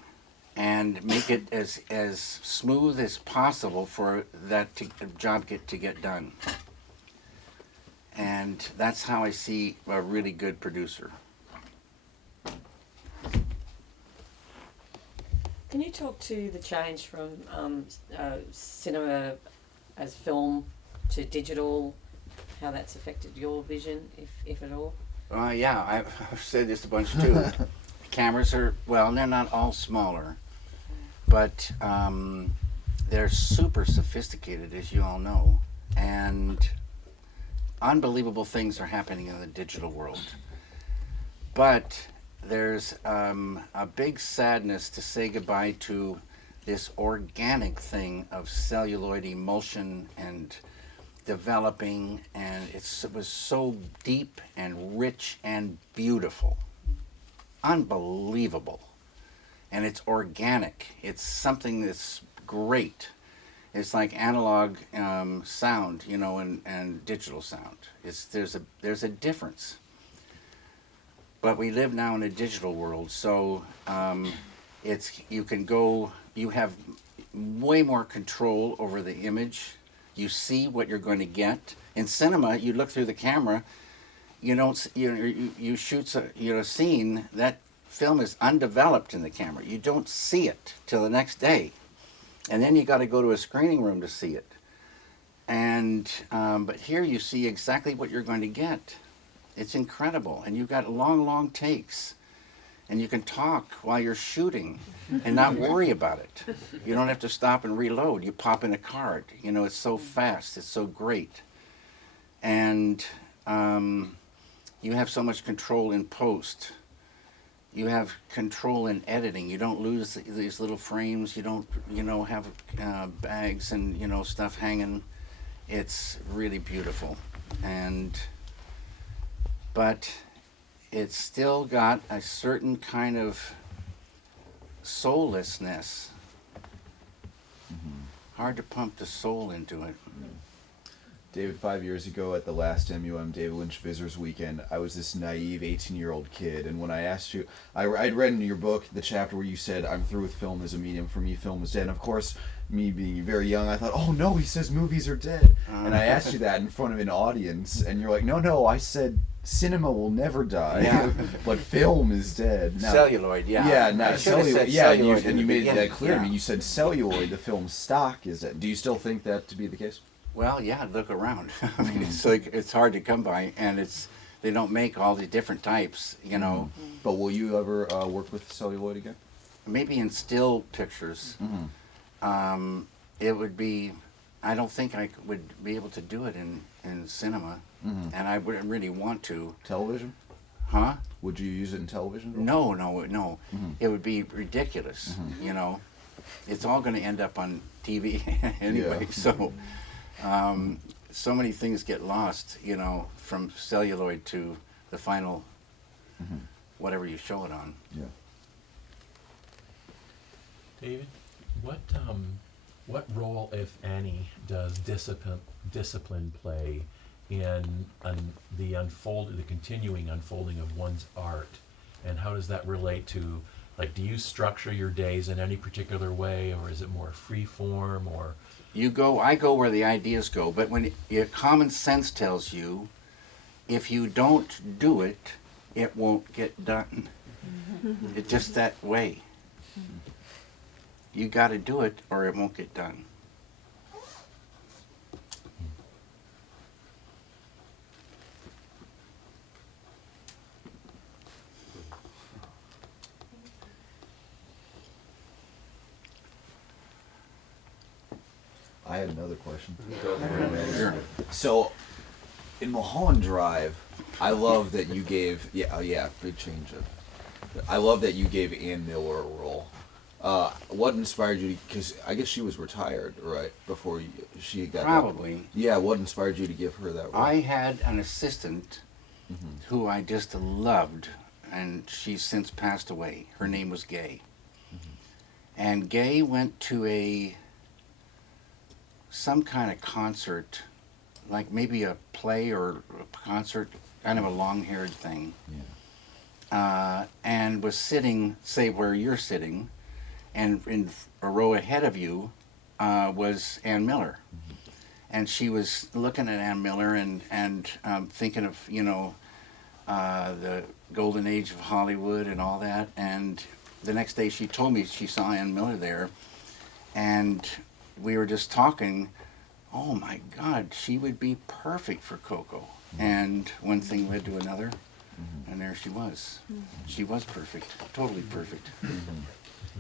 and make it as smooth as possible for that job to get done. And that's how I see a really good producer. Can you talk to the change from cinema as film to digital, how that's affected your vision, if at all? Yeah, I've said this a bunch too. Cameras are, well, they're not all smaller, but they're super sophisticated, as you all know, and unbelievable things are happening in the digital world. But there's a big sadness to say goodbye to this organic thing of celluloid emulsion and developing, and it was so deep and rich and beautiful. Unbelievable. And it's organic. It's something that's great. It's like analog sound, you know, and digital sound. There's a difference. But we live now in a digital world, so you have way more control over the image. You see what you're going to get. In cinema, you look through the camera. You shoot a scene, that film is undeveloped in the camera. You don't see it till the next day, and then you got to go to a screening room to see it. And but here you see exactly what you're going to get. It's incredible, and you've got long takes, and you can talk while you're shooting and not worry about it. You don't have to stop and reload. You pop in a card. You know, it's so fast. It's so great, and you have so much control in post. You have control in editing. You don't lose these little frames. You don't, have bags and, stuff hanging. It's really beautiful. But it's still got a certain kind of soullessness. Hard to pump the soul into it. David, 5 years ago at the last MUM David Lynch Visitors Weekend, I was this naive 18-year-old kid, and when I asked you, I'd read in your book the chapter where you said, "I'm through with film as a medium. For me, film is dead." And of course, me being very young, I thought, "Oh no, he says movies are dead." And I asked you that in front of an audience, and you're like, "No, I said cinema will never die, yeah. but film is dead." Now, celluloid, yeah. Yeah, now celluloid, yeah, celluloid and you made that clear. Yeah. I mean, you said celluloid, the film stock is dead. Do you still think that to be the case? Well, yeah, look around. I mean, it's hard to come by, and they don't make all the different types, But will you ever work with celluloid again? Maybe in still pictures. It would be I don't think I would be able to do it in cinema, Mhm. and I wouldn't really want to. Television? Huh? Would you use it in television? No. Mhm. It would be ridiculous. Mhm. You know, it's all going to end up on TV anyway. Yeah. So, so many things get lost. You know, from celluloid to the final, Mhm. whatever you show it on. Yeah. David, what role, if any, does discipline play in the continuing unfolding of one's art, and how does that relate to, like, do you structure your days in any particular way, or is it more free form, or? I go where the ideas go, but when your common sense tells you, if you don't do it, it won't get done. It's just that way. You got to do it, or it won't get done. I had another question. Go for it. Sure. So, in Mulholland Drive, I love that you gave big change of. I love that you gave Ann Miller a role. What inspired you? Because I guess she was retired, right, before she got. Probably. Yeah. What inspired you to give her that role? I had an assistant who I just loved, and she's since passed away. Her name was Gay. And Gay went to some kind of concert, like maybe a play or a concert, kind of a long-haired thing. Yeah. And was sitting, say where you're sitting, and in a row ahead of you was Ann Miller. And she was looking at Ann Miller and thinking of, you know, the golden age of Hollywood and all that. And the next day she told me she saw Ann Miller there, and we were just talking, oh my God, she would be perfect for Coco. And one thing led to another, and there she was. She was perfect, totally perfect.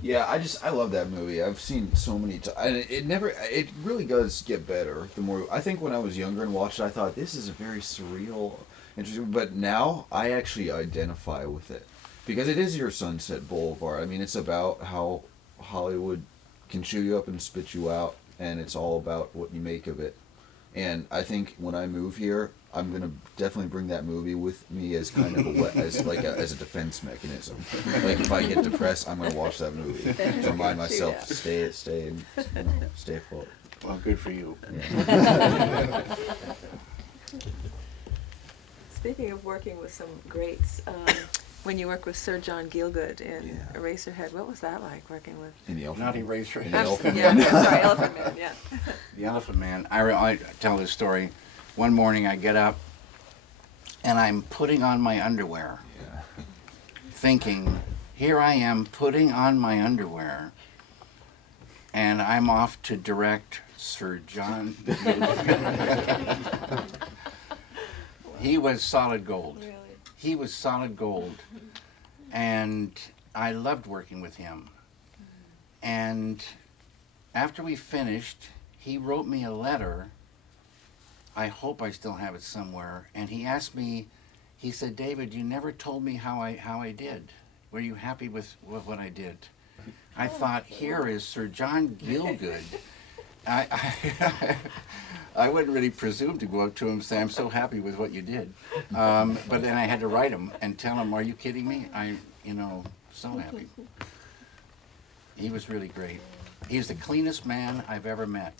Yeah, I love that movie. I've seen so many times, and it really does get better the more. I think when I was younger and watched it, I thought this is a very surreal, interesting. But now I actually identify with it because it is your Sunset Boulevard. I mean, it's about how Hollywood can chew you up and spit you out, and it's all about what you make of it. And I think when I move here, I'm gonna definitely bring that movie with me as kind of as a defense mechanism. Like if I get depressed, I'm gonna watch that movie to remind myself to stay afloat. Well, good for you. Yeah. Speaking of working with some greats, when you worked with Sir John Gielgud in Eraserhead, what was that like working with? In the Elephant Not Man. Eraserhead. In the Elephant Yeah, Man. sorry, Elephant Man, yeah. The Elephant Man. I tell this story. One morning I get up and I'm putting on my underwear, thinking, here I am putting on my underwear, and I'm off to direct Sir John. He was solid gold. Really? He was solid gold. And I loved working with him. And after we finished, he wrote me a letter. I hope I still have it somewhere. And he asked me, he said, David, you never told me how I did. Were you happy with what I did? I thought, here is Sir John Gielgud. I wouldn't really presume to go up to him and say, I'm so happy with what you did. But then I had to write him and tell him, are you kidding me? So happy. He was really great. He's the cleanest man I've ever met.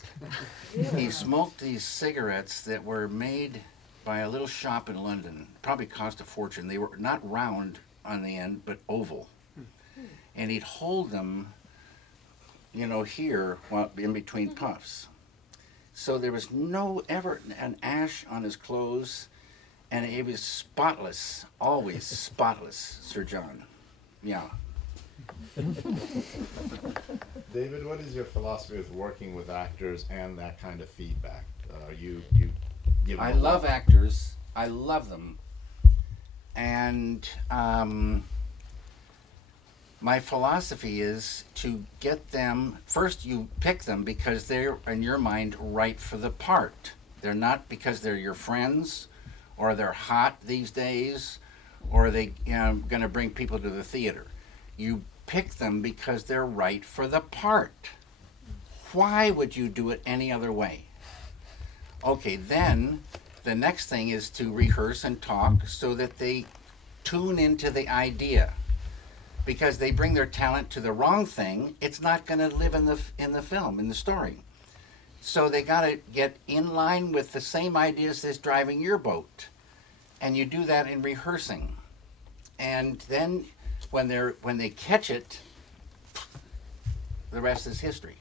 He smoked these cigarettes that were made by a little shop in London. Probably cost a fortune. They were not round on the end, but oval. And he'd hold them, here in between puffs. So there was ever an ash on his clothes, and it was spotless, always spotless, Sir John. Yeah. David, what is your philosophy with working with actors and that kind of feedback? You give I them love actors. I love them. And my philosophy is to get them, first you pick them because they're, in your mind, right for the part. They're not because they're your friends, or they're hot these days, or they going to bring people to the theater. You pick them because they're right for the part. Why would you do it any other way? Okay, then the next thing is to rehearse and talk so that they tune into the idea. Because they bring their talent to the wrong thing, it's not going to live in the film, in the story. So they got to get in line with the same ideas as driving your boat, and you do that in rehearsing. And then when they catch it, the rest is history.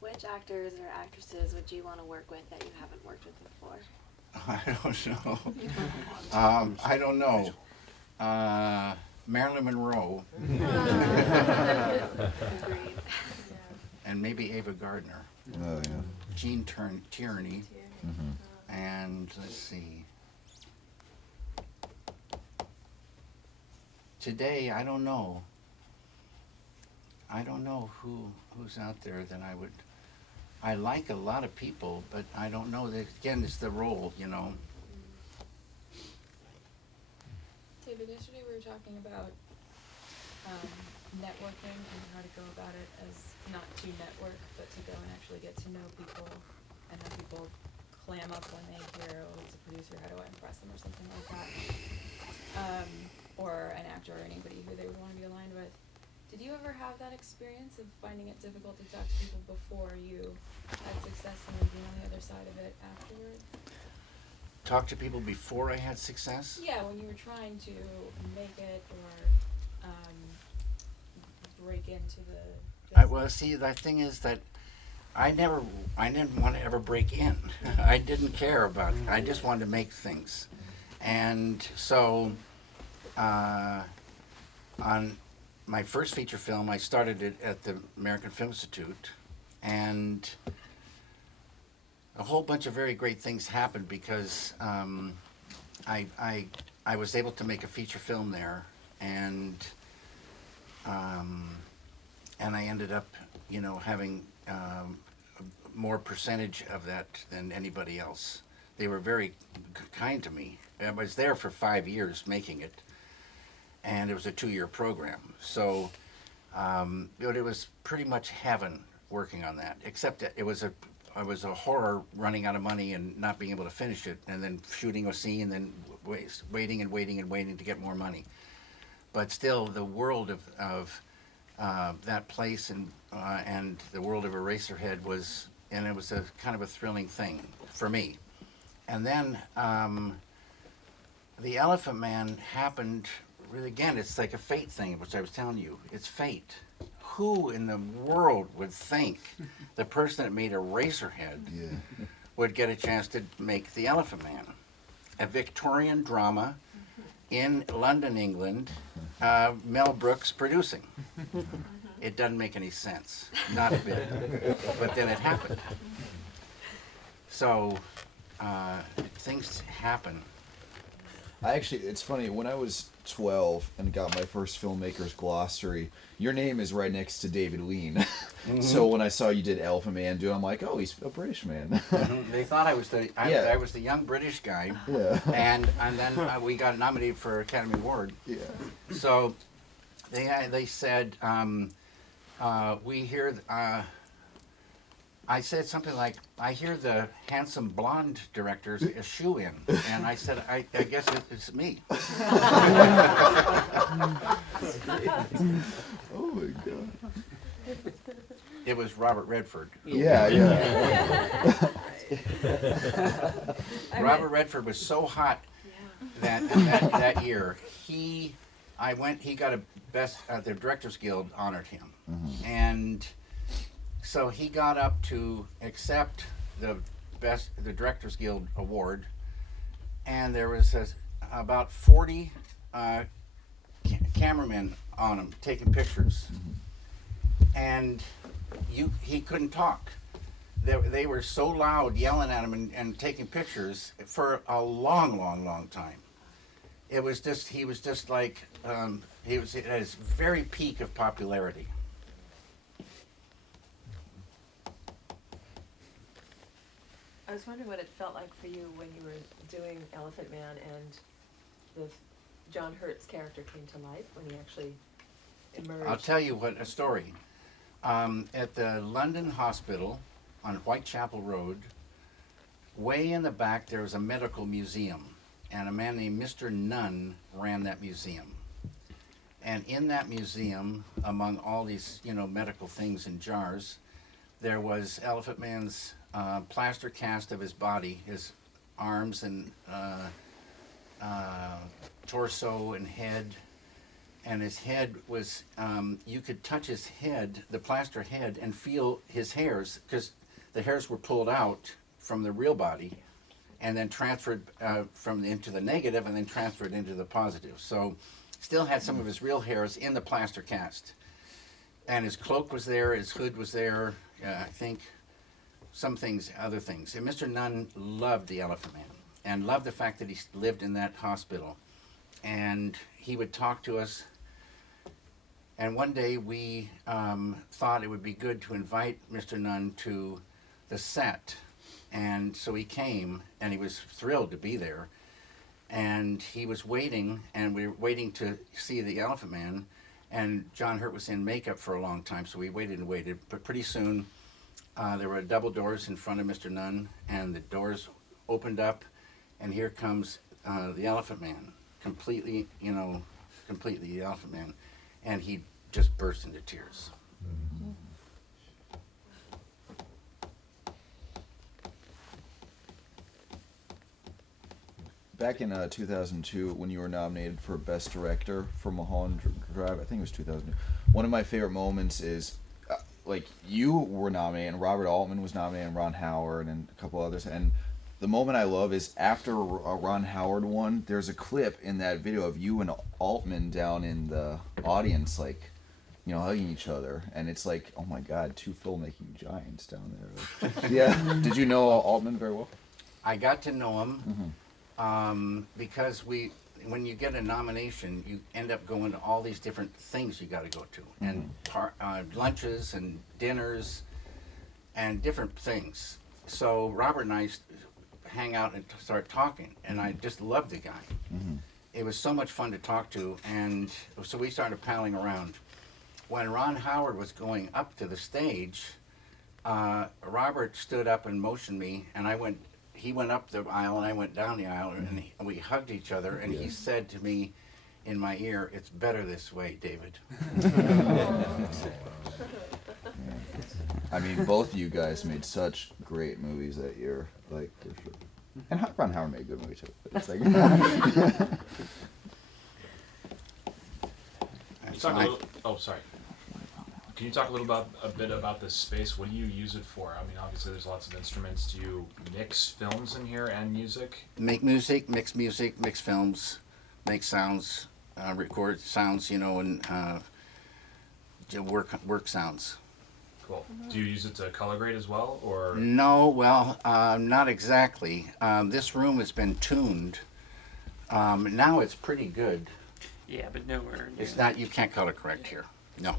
Which actors or actresses would you want to work with that you haven't worked with before? I don't know. Marilyn Monroe. And maybe Ava Gardner. Oh, yeah. Jean Tierney. And let's see. Today, I don't know. I don't know who's out there that I would. I like a lot of people, but I don't know that. Again, it's the role, you know. David, yesterday we were talking about networking and how to go about it as not to network, but to go and actually get to know people and have people clam up when they hear, oh, it's a producer, how do I impress them, or something like that. Or an actor or anybody who they would want to be aligned with. Did you ever have that experience of finding it difficult to talk to people before you had success and then being on the other side of it afterwards? Talk to people before I had success? Yeah, when you were trying to make it or break into the Well, see, the thing is that I didn't want to ever break in. I didn't care about it. I just wanted to make things. And so on my first feature film, I started it at the American Film Institute, and a whole bunch of very great things happened because I was able to make a feature film there, and I ended up, you know, having more percentage of that than anybody else. They were very kind to me. I was there for 5 years making it, and it was a 2-year program. So but it was pretty much heaven working on that, except that it was a horror running out of money and not being able to finish it, and then shooting a scene, and then waiting and waiting and waiting to get more money. But still, the world of that place and the world of Eraserhead was, and it was a kind of a thrilling thing for me. And then The Elephant Man happened. Really, again, it's like a fate thing, which I was telling you. It's fate. Who in the world would think the person that made Eraserhead would get a chance to make The Elephant Man? A Victorian drama in London, England, Mel Brooks producing. It doesn't make any sense, not a bit. But then it happened. So things happen. It's funny, when I was 12 and got my first filmmaker's glossary, your name is right next to David Lean. So when I saw you did Elephant Man, dude, I'm like, oh, he's a British man. They thought I was I was the young British guy. Yeah. And then we got nominated for Academy Award. Yeah. So they said, we hear, I said something like, I hear the handsome blonde director's a shoe-in. And I said, I guess it's me. Oh my God. It was Robert Redford. Yeah. Robert Redford was so hot that year. He got the Directors Guild honored him, and so he got up to accept the Directors Guild award, and there was about 40 cameramen on him taking pictures, and he couldn't talk. They were so loud, yelling at him and taking pictures for a long time. it was just, he was just like, he was at his very peak of popularity. I was wondering what it felt like for you when you were doing Elephant Man and the John Hurt's character came to life, when he actually emerged. I'll tell you what a story. At the London Hospital on Whitechapel Road, way in the back there was a medical museum, and a man named Mr. Nunn ran that museum. And in that museum, among all these, you know, medical things in jars, there was Elephant Man's plaster cast of his body, his arms and torso and head. And his head was, you could touch his head, the plaster head, and feel his hairs, because the hairs were pulled out from the real body and then transferred into the negative and then transferred into the positive. So still had some of his real hairs in the plaster cast. And his cloak was there, his hood was there, I think some things, other things. And Mr. Nunn loved the Elephant Man and loved the fact that he lived in that hospital. And he would talk to us. And one day we thought it would be good to invite Mr. Nunn to the set. And so he came, and he was thrilled to be there. And he was waiting, and we were waiting to see the Elephant Man. And John Hurt was in makeup for a long time, so we waited and waited. But pretty soon, there were double doors in front of Mr. Nunn, and the doors opened up, and here comes the Elephant Man. Completely the Elephant Man. And he just burst into tears. Mm-hmm. Back in 2002, when you were nominated for Best Director for Mulholland Drive, I think it was 2002, one of my favorite moments is, like, you were nominated, and Robert Altman was nominated, and Ron Howard, and a couple others, and the moment I love is after Ron Howard won, there's a clip in that video of you and Altman down in the audience, like, you know, hugging each other, and it's like, oh my God, two filmmaking giants down there. Like, yeah. Did you know Altman very well? I got to know him because when you get a nomination, you end up going to all these different things you got to go to, and lunches and dinners and different things. So Robert and I hang out and start talking, and I just loved the guy. It was so much fun to talk to, and so we started palling around. When Ron Howard was going up to the stage, Robert stood up and motioned me, and he went up the aisle and I went down the aisle, and we hugged each other, and he said to me in my ear, "It's better this way, David." I mean, both of you guys made such great movies that year, like, for sure. And Ron Howard made a good movie too. But it's like sorry. Can you talk a bit about this space? What do you use it for? I mean, obviously there's lots of instruments. Do you mix films in here and music? Make music, mix films, make sounds, record sounds, you know, and work sounds. Cool. Do you use it to color grade as well, or? No, well, not exactly. This room has been tuned. Now it's pretty good. Yeah, but nowhere near. It's not. You can't color correct here. No.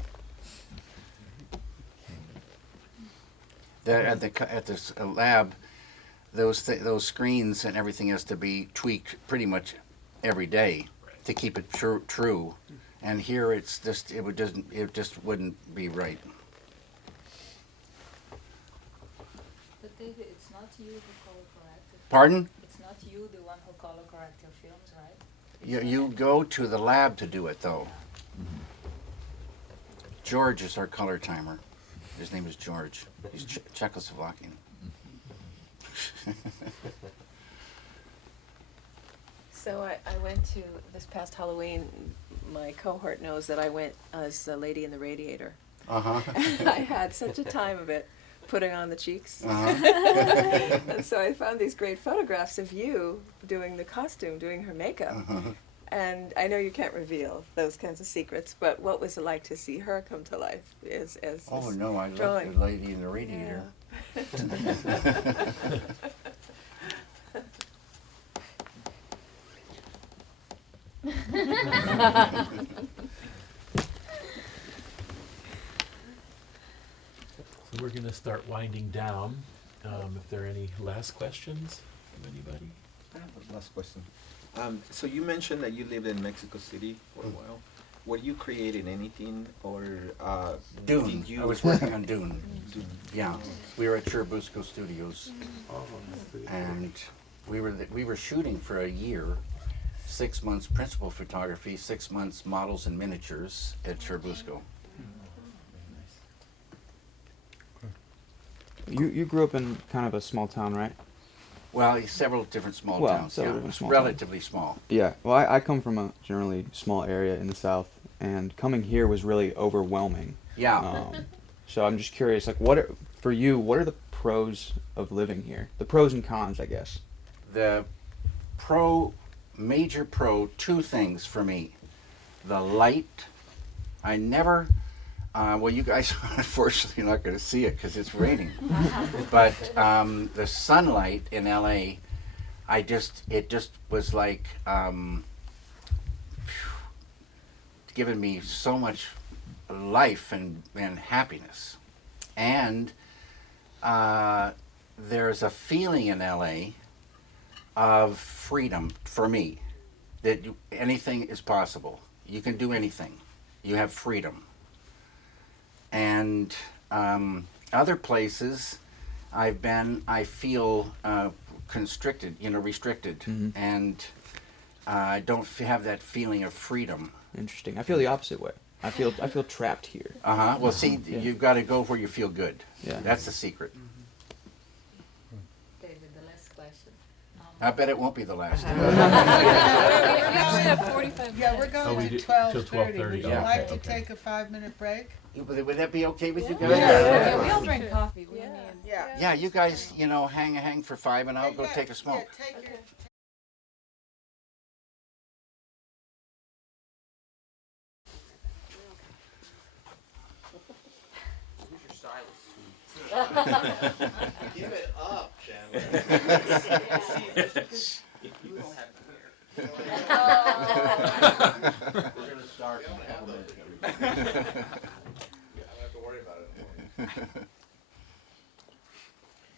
At this lab, those screens and everything has to be tweaked pretty much every day to keep it true. And here it just wouldn't be right. But David, it's not you who color correct. Pardon? It's not you, the one who color correct your films, right? You go to the lab to do it, though. George is our color timer. His name is George. He's Czechoslovakian. So I went to, this past Halloween, my cohort knows that I went as the lady in the radiator. And I had such a time of it, putting on the cheeks. And so I found these great photographs of you doing the costume, doing her makeup. And I know you can't reveal those kinds of secrets, but what was it like to see her come to life as Oh no, I love drawing? the lady in the radiator. So we're going to start winding down. If there are any last questions from anybody? I have a last question. So you mentioned that you lived in Mexico City for a while. Were you creating anything, or Dune. did you? I was working on Dune. Yeah, we were at Churubusco Studios, and we were shooting for a year, 6 months principal photography, 6 months models and miniatures at Churubusco. You grew up in kind of a small town, right? Well, several different small towns. Several Yeah, different small relatively towns. small. Yeah. Well, I come from a generally small area in the South, and coming here was really overwhelming. Yeah. So I'm just curious, like, what are the pros of living here? The pros and cons, I guess. The major pro, two things for me. The light. I never, well, you guys are unfortunately not going to see it because it's raining. But the sunlight in LA, it just was like given me so much life and happiness. And there's a feeling in LA of freedom for me, that anything is possible. You can do anything. You have freedom. And other places I've been, I feel constricted, restricted, and I don't have that feeling of freedom. Interesting. I feel the opposite way. I feel trapped here. Well, see, you've got to go where you feel good. Yeah. That's the secret. David, the last question. I bet it won't be the last. Yeah, we're going to 12:30. Would you like to take a 5-minute break? Would that be okay with you guys? Yeah. We all drink coffee. We Yeah. need. Yeah, you guys, hang for 5 and I'll go take a smoke. Give it up, Chandler. You don't have to hear. We're going to start in a couple minutes. I don't have to worry about it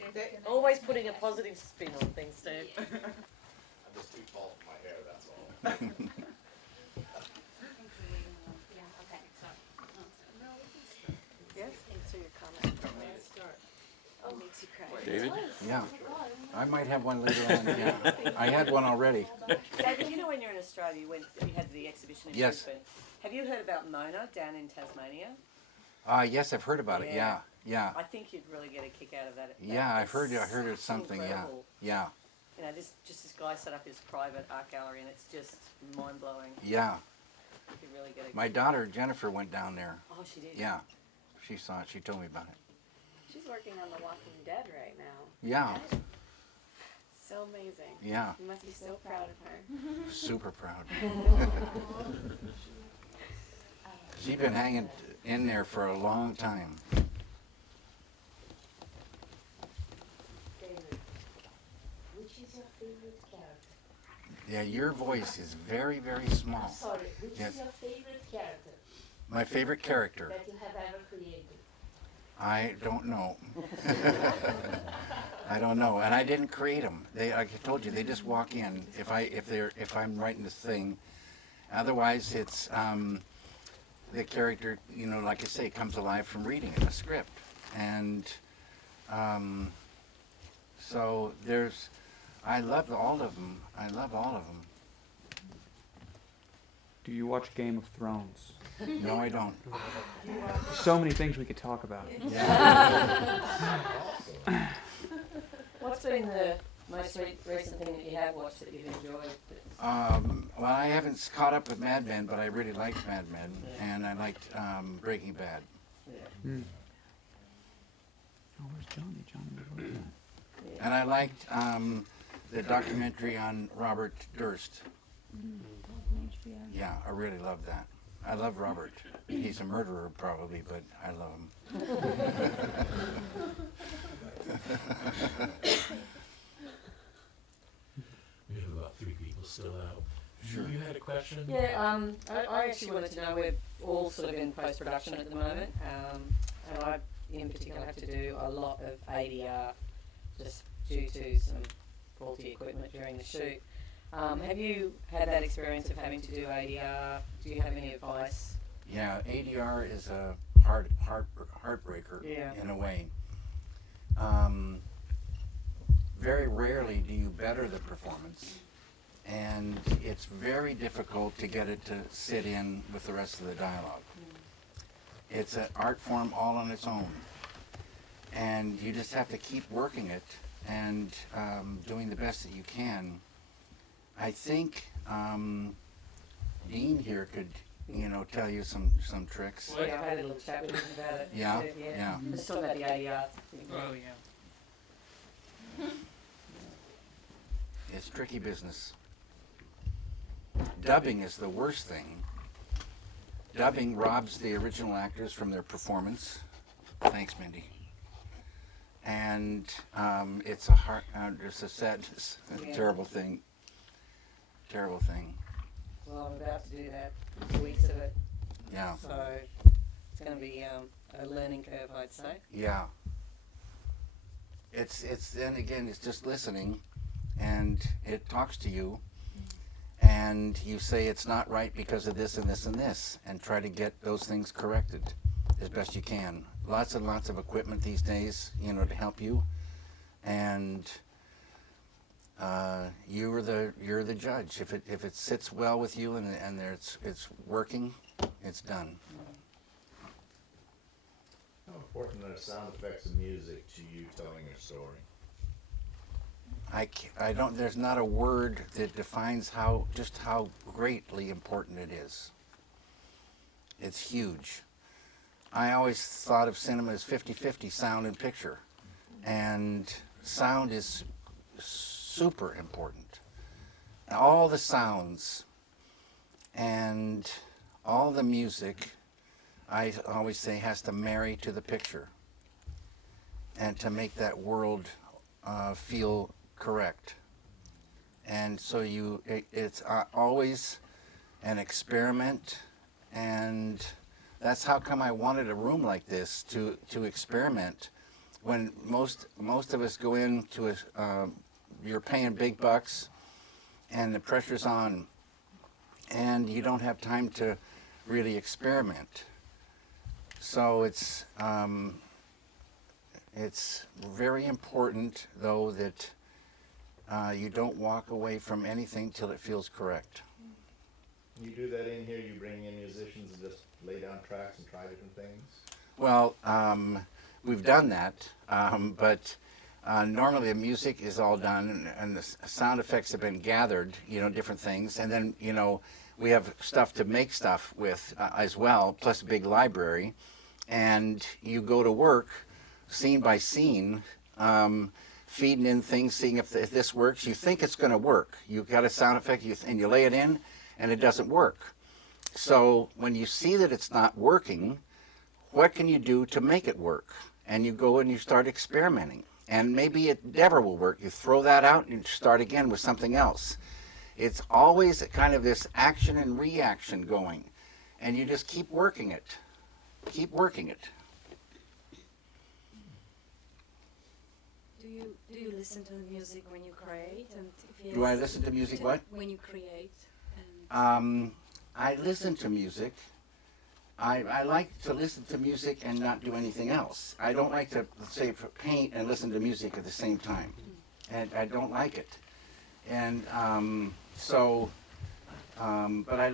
anymore. Always putting a positive spin on things, Steve. I'm just too tall for my hair, that's all. Answer your comment. Oh, makes you cry. David? Yeah. I might have one later on. Yeah. I had one already. David, you know when you're in Australia, you had the exhibition in Yes. Brisbane. Have you heard about Mona down in Tasmania? Yes, I've heard about it. Yeah. I think you'd really get a kick out of that. Yeah, I've heard it's something. Incredible. Yeah. This guy set up his private art gallery, and it's just mind blowing. Yeah. You could really get a My daughter Jennifer went down there. Oh, she did. Yeah. She saw it. She told me about it. She's working on The Walking Dead right now. Yeah. So amazing. Yeah. You must be so proud of her. Super proud. She's been hanging in there for a long time. David, which is your favorite character? Yeah, your voice is very, very small. Sorry, which Yes. is your favorite character My favorite character. that you have ever created? I don't know. I don't know, and I didn't create them. Like I told you, they just walk in. If I'm writing this thing, otherwise it's the character. Like I say, comes alive from reading it, a script, and so there's. I love all of them. I love all of them. Do you watch Game of Thrones? No, I don't. There's so many things we could talk about. What's been the most recent thing that you have watched that you've enjoyed? Well, I haven't caught up with Mad Men, but I really liked Mad Men, and I liked Breaking Bad. Oh, where's Johnny? Johnny, where's that? And I liked the documentary on Robert Durst. Yeah, I really loved that. I love Robert. He's a murderer probably, but I love him. We have about 3 people still out. Sure. You had a question? Yeah, I actually wanted to know, we're all sort of in post-production at the moment, and I in particular have to do a lot of ADR just due to some faulty equipment during the shoot. Have you had that experience of having to do ADR? Do you have any advice? Yeah, ADR is a heartbreaker in a way. Very rarely do you better the performance, and it's very difficult to get it to sit in with the rest of the dialogue. It's an art form all on its own, and you just have to keep working it and doing the best that you can. I think Dean here could, tell you some tricks. Yeah, I had a little chat with him about it. Yeah, yeah. Just talking about the ADR. Oh, yeah. It's tricky business. Dubbing is the worst thing. Dubbing robs the original actors from their performance. Thanks, Mindy. And it's a sadness, a terrible thing. Terrible thing. Well, I'm about to do that 2 weeks of it. Yeah. So it's going to be a learning curve, I'd say. Yeah. It's then again, it's just listening, and it talks to you, and you say it's not right because of this and this and this, and try to get those things corrected as best you can. Lots and lots of equipment these days, to help you, and you're the judge. If it sits well with you and it's working, it's done. How important are sound effects and music to you telling your story? I don't. There's not a word that defines just how greatly important it is. It's huge. I always thought of cinema as 50-50 sound and picture, and sound is super important. All the sounds and all the music, I always say, has to marry to the picture and to make that world feel correct. And so it's always an experiment, and that's how come I wanted a room like this to experiment. When most of us go into you're paying big bucks, and the pressure's on, and you don't have time to really experiment. So it's very important, though, that you don't walk away from anything till it feels correct. You do that in here, you bring in musicians and just lay down tracks and try different things? Well, we've done that, but normally the music is all done, and the sound effects have been gathered, different things, and then, we have stuff to make stuff with as well, plus a big library, and you go to work scene by scene, feeding in things, seeing if this works. You think it's going to work. You've got a sound effect, and you lay it in, and it doesn't work. So when you see that it's not working, what can you do to make it work? And you go and you start experimenting. And maybe it never will work. You throw that out and you start again with something else. It's always kind of this action and reaction going. And you just keep working it. Keep working it. Do you listen to the music when you create? And if yes, Do I listen to music what? When you create. I listen to music. I like to listen to music and not do anything else. I don't like to, say, paint and listen to music at the same time. And I don't like it. And but I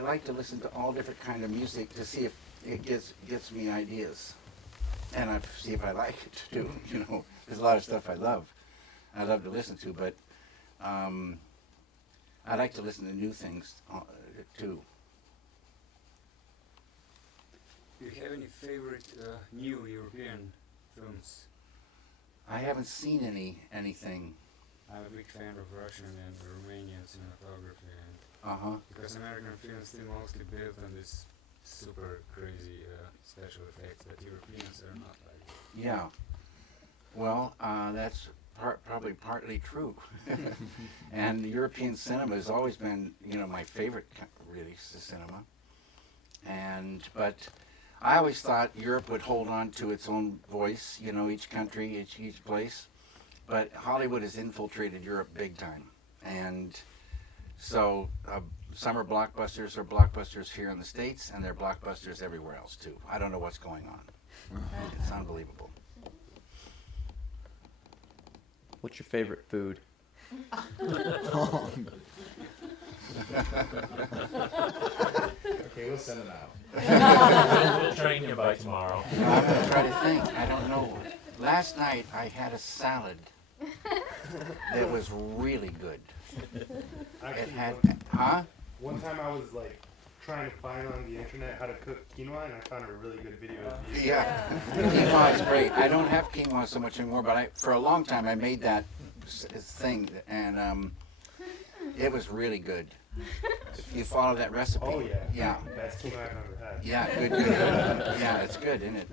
like to listen to all different kind of music to see if it gets me ideas. And I see if I like it too. There's a lot of stuff I love to listen to, but I like to listen to new things too. Do you have any favorite new European films? I haven't seen anything. I'm a big fan of Russian and Romanian cinematography, and because American films still mostly built on this super crazy special effects that Europeans are not like. Yeah. Well, that's probably partly true. And European cinema has always been, you know, my favorite really cinema. But I always thought Europe would hold on to its own voice, you know, each country, each place. But Hollywood has infiltrated Europe big time. And so summer blockbusters are blockbusters here in the States, and they're blockbusters everywhere else too. I don't know what's going on. It's unbelievable. What's your favorite food? Okay, we'll send it out. We'll train you by tomorrow. I'm going to try to think. I don't know. Last night I had a salad that was really good. Actually, It had, one time I was like trying to find on the internet how to cook quinoa, and I found a really good video of you. Yeah, quinoa is great. I don't have quinoa so much anymore, but for a long time I made that thing, and it was really good. If you follow that recipe. Oh yeah. Yeah. Best quinoa I've ever had. Yeah, good. Yeah, it's good, isn't it?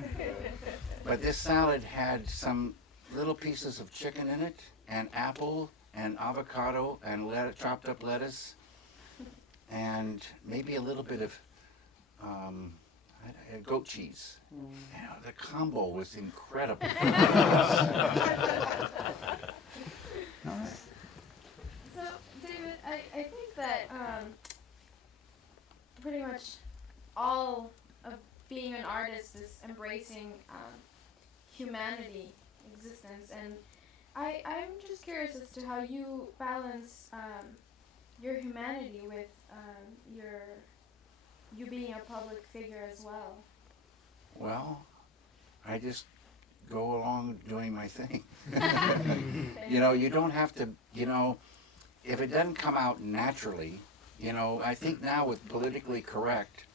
But this salad had some little pieces of chicken in it, and apple, and avocado, and chopped up lettuce, and maybe a little bit of goat cheese. You know, the combo was incredible. So, David, I think that pretty much all of being an artist is embracing humanity, existence, and I'm just curious as to how you balance your humanity with you being a public figure as well. Well, I just go along doing my thing. You know, you don't have to, you know, if it doesn't come out naturally, you know, I think now with politically correct,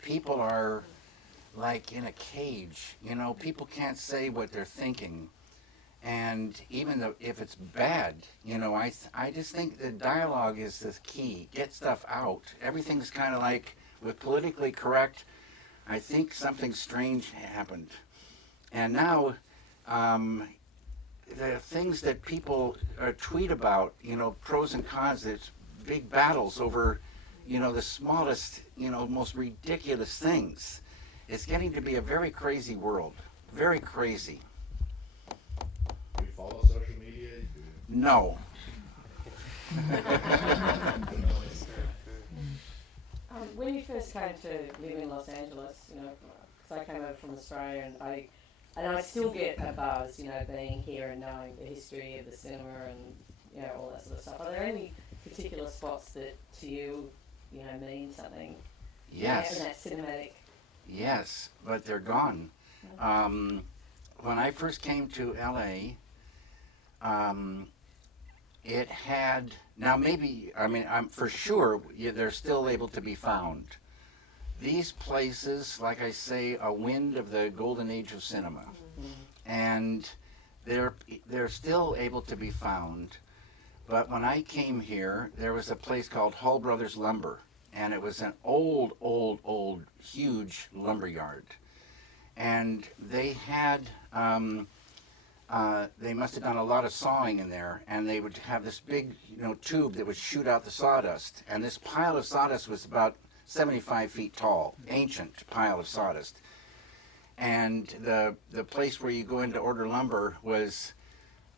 people are like in a cage, you know, people can't say what they're thinking. And even though if it's bad, you know, I just think the dialogue is the key. Get stuff out. Everything's kind of like, with politically correct, I think something strange happened. And now, the things that people tweet about, you know, pros and cons, there's big battles over, you know, the smallest, you know, most ridiculous things. It's getting to be a very crazy world. Very crazy. Do you follow social media? No. When you first came to live in Los Angeles, you know, because I came over from Australia, and I still get a buzz, you know, being here and knowing the history of the cinema and, you know, all that sort of stuff. Are there any particular spots that to you, you know, mean something? Yes. In that cinematic. Yes, but they're gone. When I first came to LA, it had, now maybe, I mean, I'm for sure they're still able to be found. These places, like I say, a wind of the golden age of cinema. And they're still able to be found. But when I came here, there was a place called Hall Brothers Lumber. And it was an old, huge lumber yard. And they had, they must have done a lot of sawing in there, and they would have this big, you know, tube that would shoot out the sawdust. And this pile of sawdust was about 75 feet tall, ancient pile of sawdust. And the place where you go in to order lumber was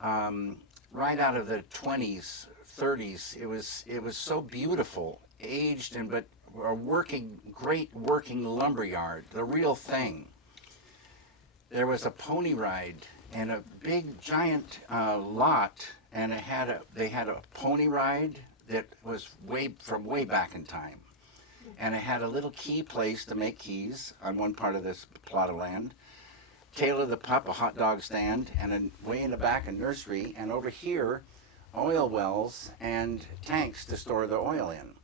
right out of the 20s, 30s. It was so beautiful, aged, but a great working lumber yard, the real thing. There was a pony ride and a big giant lot, and they had a pony ride that was from way back in time. And it had a little key place to make keys on one part of this plot of land. Tail of the Pup, a hot dog stand, and then way in the back a nursery, and over here, oil wells and tanks to store the oil in.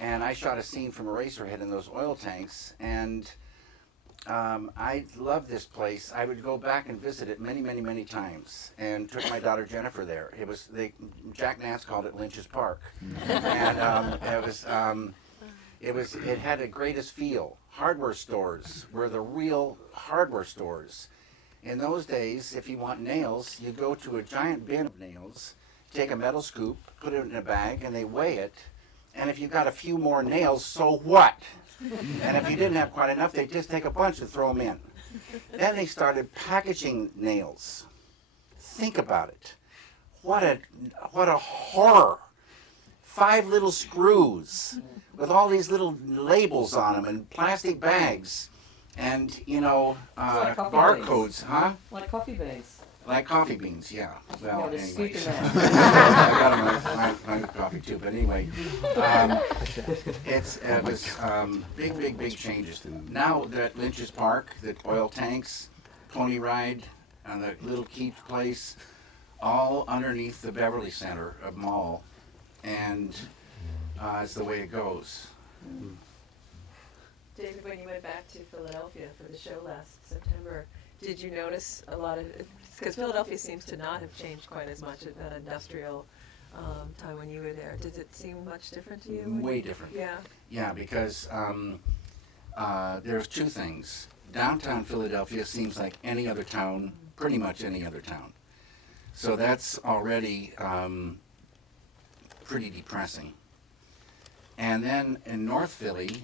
And I shot a scene from Eraserhead in those oil tanks, and I loved this place. I would go back and visit it many times, and took my daughter Jennifer there. Jack Nance called it Lynch's Park, and it had the greatest feel. Hardware stores were the real hardware stores, In those days, if you want nails, you go to a giant bin of nails, take a metal scoop, put it in a bag, and they weigh it. And if you got a few more nails, so what? And if you didn't have quite enough, they just take a bunch and throw them in. Then they started packaging nails. Think about it. What a horror. 5 little screws with all these little labels on them and plastic bags and, you know, It's like barcodes, huh? Like coffee beans. Like coffee beans, yeah. Well, Yeah, anyway. scoop 'em out. I got my coffee too, but anyway. It was big changes. Now that Lynch's Park, the oil tanks, pony ride, and the little Keats place, all underneath the Beverly Center of Mall, and it's the way it goes. David, when you went back to Philadelphia for the show last September, did you notice a lot of, because Philadelphia seems to not have changed quite as much at that industrial time when you were there. Did it seem much different to you? Way different. Yeah. Yeah, because there's 2 things. Downtown Philadelphia seems like any other town, pretty much any other town. So that's already pretty depressing. And then in North Philly,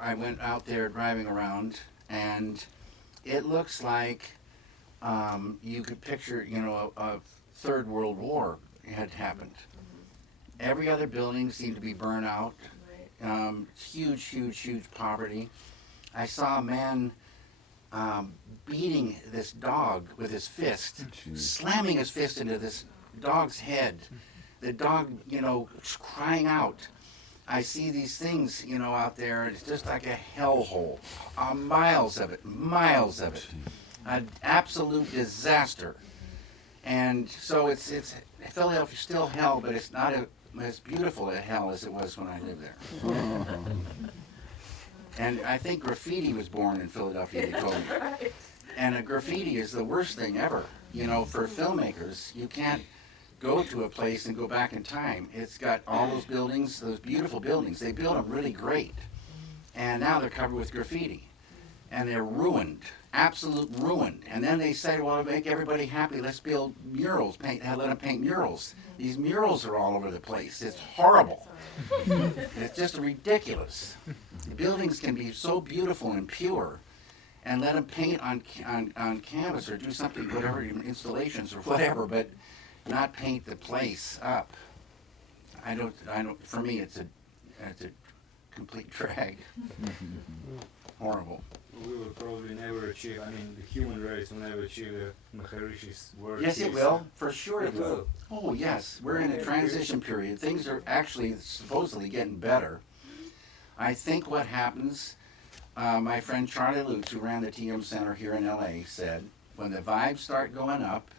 I went out there driving around, and it looks like you could picture, you know, a Third World War had happened. Every other building seemed to be burned out. Huge poverty. I saw a man beating this dog with his fist, slamming his fist into this dog's head. The dog, you know, crying out. I see these things, you know, out there, and it's just like a hellhole. Miles of it. An absolute disaster. And so it's Philadelphia's still hell, but it's not as beautiful a hell as it was when I lived there. And I think graffiti was born in Philadelphia, they told me. And graffiti is the worst thing ever. You know, for filmmakers, you can't go to a place and go back in time. It's got all those buildings, those beautiful buildings. They built them really great. And now they're covered with graffiti. And they're ruined, absolute ruined. And then they say, well, to make everybody happy, let's build murals, let them paint murals. These murals are all over the place. It's horrible. It's just ridiculous. The buildings can be so beautiful and pure, and let them paint on canvas or do something, whatever, installations or whatever, but not paint the place up. I don't, for me, it's a complete drag. Horrible. We will probably never achieve, I mean, the human race will never achieve the Maharishi's work. Yes, it will. For sure it will. Oh, yes. We're in a transition period. Things are actually supposedly getting better. I think what happens, my friend Charlie Lutz, who ran the TM Center here in LA, said, when the vibes start going up,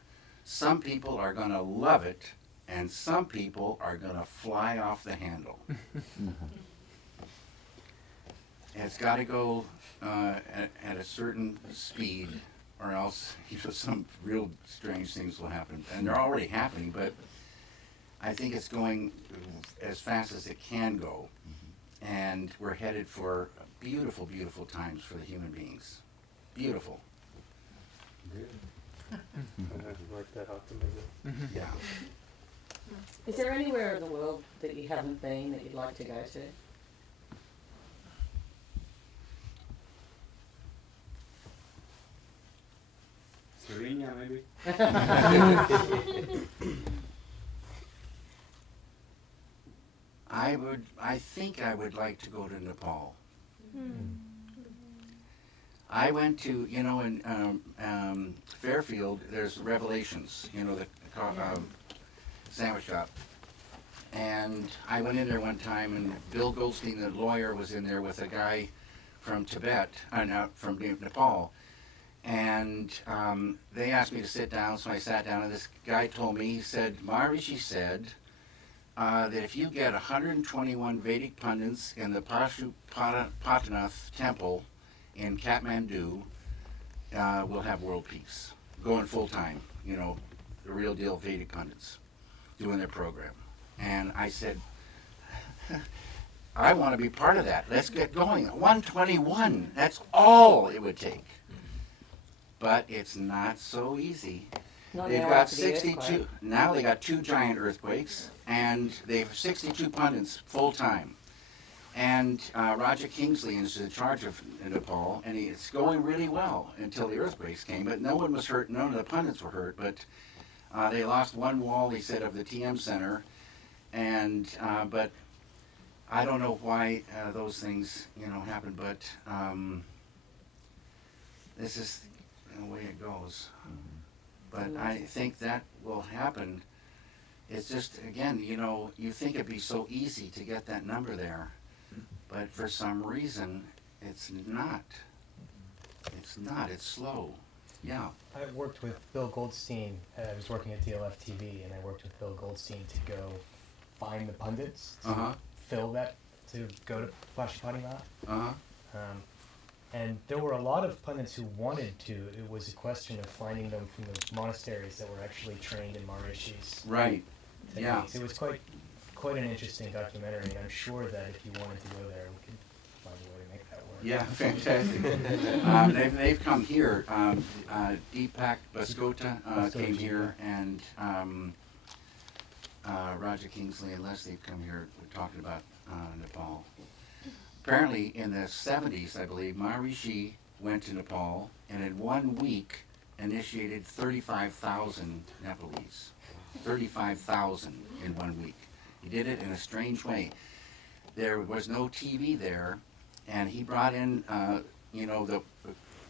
some people are going to love it, and some people are going to fly off the handle. It's got to go at a certain speed, or else some real strange things will happen. And they're already happening, but I think it's going as fast as it can go. And we're headed for beautiful, beautiful times for the human beings. Beautiful. Good. I like that optimism. Yeah. Is there anywhere in the world that you haven't been that you'd like to go to? Slovenia, maybe? I think I would like to go to Nepal. I went to, you know, in Fairfield, there's Revelations, you know, the sandwich shop. And I went in there one time, and Bill Goldstein, the lawyer, was in there with a guy from Tibet, from Nepal. And they asked me to sit down, so I sat down, and this guy told me, he said, Maharishi said that if you get 121 Vedic pundits in the Pashupatinath temple in Kathmandu, we'll have world peace. Going full time, you know, the real deal Vedic pundits doing their program. And I said, I want to be part of that. Let's get going. 121, that's all it would take. but it's not so easy. Not They've now got after the 62, earthquake. now they got 2 giant earthquakes, and they have 62 pundits full-time. And Roger Kingsley is in charge of Nepal, and it's going really well until the earthquakes came, but no one was hurt, none of the pundits were hurt, but they lost one wall, he said, of the TM Center, and, but I don't know why those things, happen, but this is the way it goes. But I think that will happen. It's just, again, you think it'd be so easy to get that number there, but for some reason, it's not. It's not, it's slow. Yeah. I worked with Bill Goldstein. I was working at DLF TV, and I worked with Bill Goldstein to go find the pundits to fill that, to go to Pashupatinath. And there were a lot of pundits who wanted to. It was a question of finding them from the monasteries that were actually trained in Maharishi's Right. Yeah. techniques. It was quite an interesting documentary, and I'm sure that if you wanted to go there, we could find a way to make that work. Yeah, fantastic. They've come here. Deepak Baskota came here, and Roger Kingsley and Leslie have come here talking about Nepal. Apparently, in the 70s, I believe, Maharishi went to Nepal, and in 1 week initiated 35,000 Nepalese. 35,000 in 1 week. He did it in a strange way. There was no TV there, and he brought in,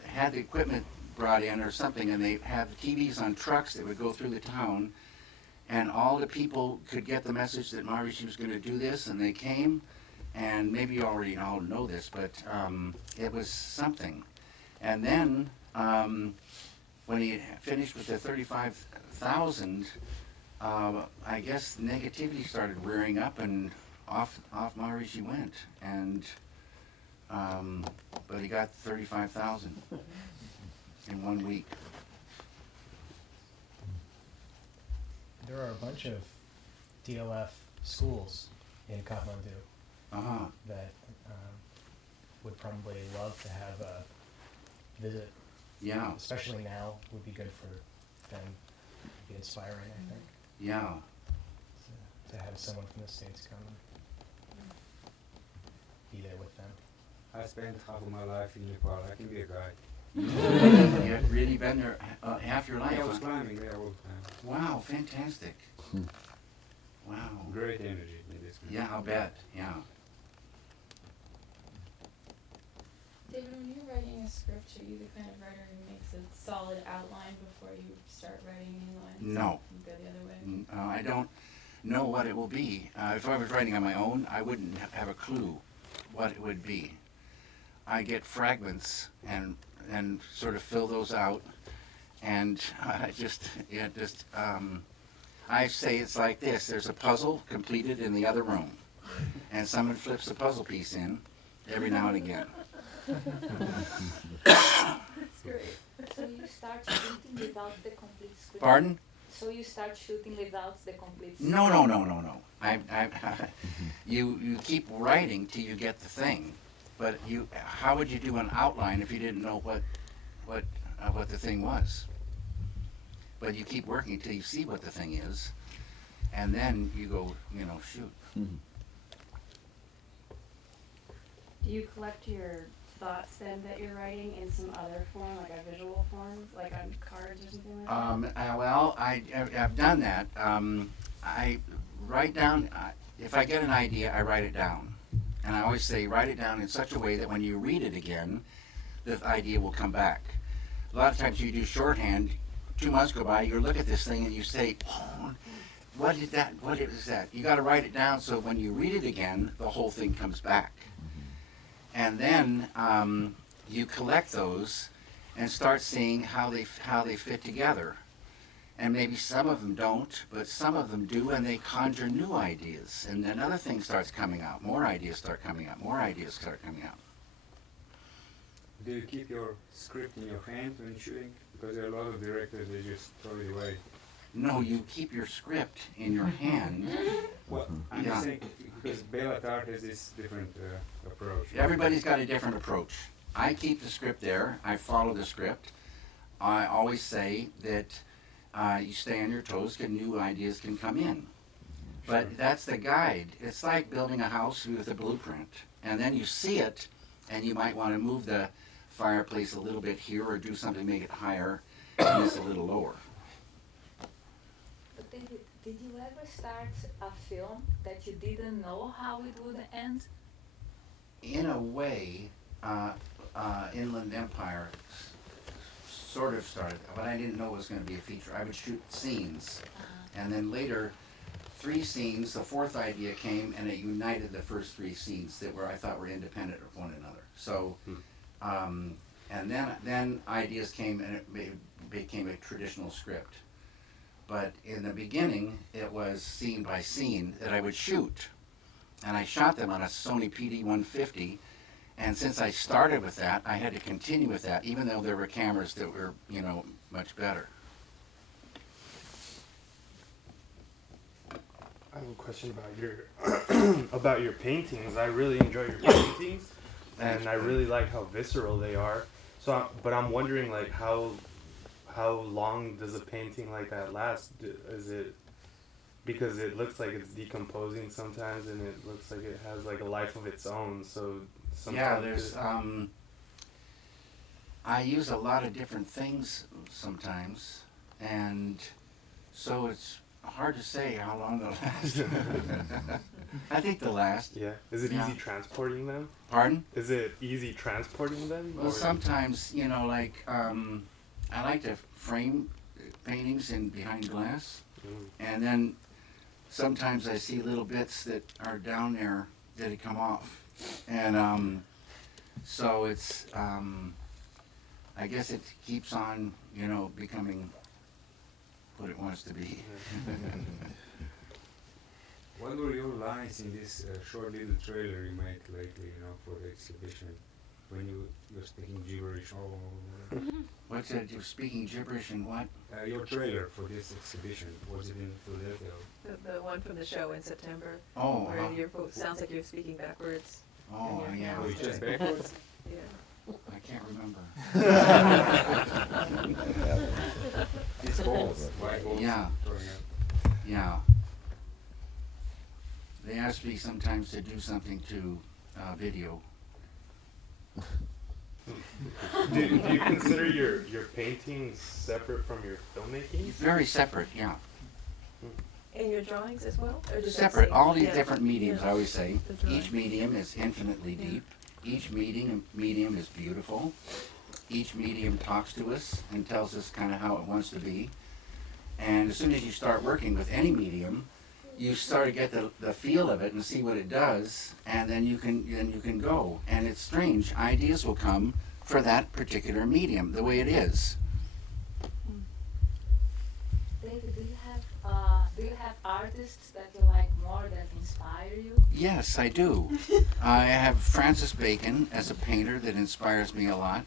had the equipment brought in or something, and they had the TVs on trucks that would go through the town, and all the people could get the message that Maharishi was going to do this, and they came, and maybe you already all know this, but it was something. And then, when he finished with the 35,000, I guess negativity started rearing up, and off Maharishi went, and but he got 35,000 in 1 week. There are a bunch of DLF schools in Kathmandu that would probably love to have a visit. Yeah. Especially now would be good for them. It'd be inspiring, I think. Yeah. To have someone from the States come and be there with them. I spent half of my life in Nepal. I can be a guide. You've really been there half your life? Yeah, I was huh? climbing there all the time. Wow, fantastic. Wow. Great energy in this. Yeah, I'll bet. Yeah. David, when you're writing a script, are you the kind of writer who makes a solid outline before you start writing any lines? No. You go the other way? I don't know what it will be. If I was writing on my own, I wouldn't have a clue what it would be. I get fragments and sort of fill those out, and I say it's like this: there's a puzzle completed in the other room, and someone flips the puzzle piece in every now and again. That's great. So you start shooting without the complete script? Pardon? So you start shooting without the complete script? No. You keep writing till you get the thing, but how would you do an outline if you didn't know what the thing was? But you keep working till you see what the thing is, and then you go, shoot. Do you collect your thoughts then that you're writing in some other form, like a visual form, like on cards or something like that? Well, I've done that. I write down, if I get an idea, I write it down. And I always say, write it down in such a way that when you read it again, the idea will come back. A lot of times you do shorthand, 2 months go by, you look at this thing and you say, oh, what is that? You got to write it down so when you read it again, the whole thing comes back. And then you collect those and start seeing how they fit together. And maybe some of them don't, but some of them do, and they conjure new ideas. And then other things starts coming out. More ideas start coming out. More ideas start coming out. Do you keep your script in your hand when shooting? Because there are a lot of directors, they just throw it away. No, you keep your script in your hand. Well, I'm just saying, because Bellatar has this different approach. Everybody's got a different approach. I keep the script there. I follow the script. I always say that you stay on your toes, new ideas can come in. But that's the guide. It's like building a house with a blueprint. And then you see it, and you might want to move the fireplace a little bit here or do something to make it higher and this a little lower. But did you ever start a film that you didn't know how it would end? In a way, Inland Empire sort of started, but I didn't know it was going to be a feature. I would shoot scenes, and then later, 3 scenes, the 4th idea came, and it united the first 3 scenes that I thought were independent of one another. So, and then ideas came, and it became a traditional script. But in the beginning, it was scene by scene that I would shoot, and I shot them on a Sony PD-150. And since I started with that, I had to continue with that, even though there were cameras that were, much better. I have a question about your paintings. I really enjoy your paintings, and I really like how visceral they are. So, but I'm wondering, like, how long does a painting like that last? Is it because it looks like it's decomposing sometimes, and it looks like it has like a life of its own. So yeah, there's I use a lot of different things sometimes, and so it's hard to say how long they'll last. I think they'll last. Yeah. Is it easy transporting them? Pardon? Is it easy transporting them? Well, sometimes, like, I like to frame paintings in behind glass, and then sometimes I see little bits that are down there that had come off. And so it's, I guess it keeps on, becoming what it wants to be. What were your lines in this short little trailer you made lately, for the exhibition? When you were speaking gibberish all over. What's that? You're speaking gibberish and what? Your trailer for this exhibition, was it in Philadelphia? The one from the show in September. Oh, where sounds like you're speaking backwards. Oh, yeah. Oh, just backwards? Yeah. I can't remember. These balls, white balls. Yeah. Yeah. They ask me sometimes to do something to video. Do you consider your paintings separate from your filmmaking? Very separate, yeah. And your drawings as well? Or just Separate, all these different mediums, I always say. Each medium is infinitely deep. Each medium is beautiful. Each medium talks to us and tells us kind of how it wants to be. And as soon as you start working with any medium, you start to get the feel of it and see what it does, and then you can go. And it's strange, ideas will come for that particular medium, the way it is. David, do you have artists that you like more, that inspire you? Yes, I do. I have Francis Bacon as a painter that inspires me a lot.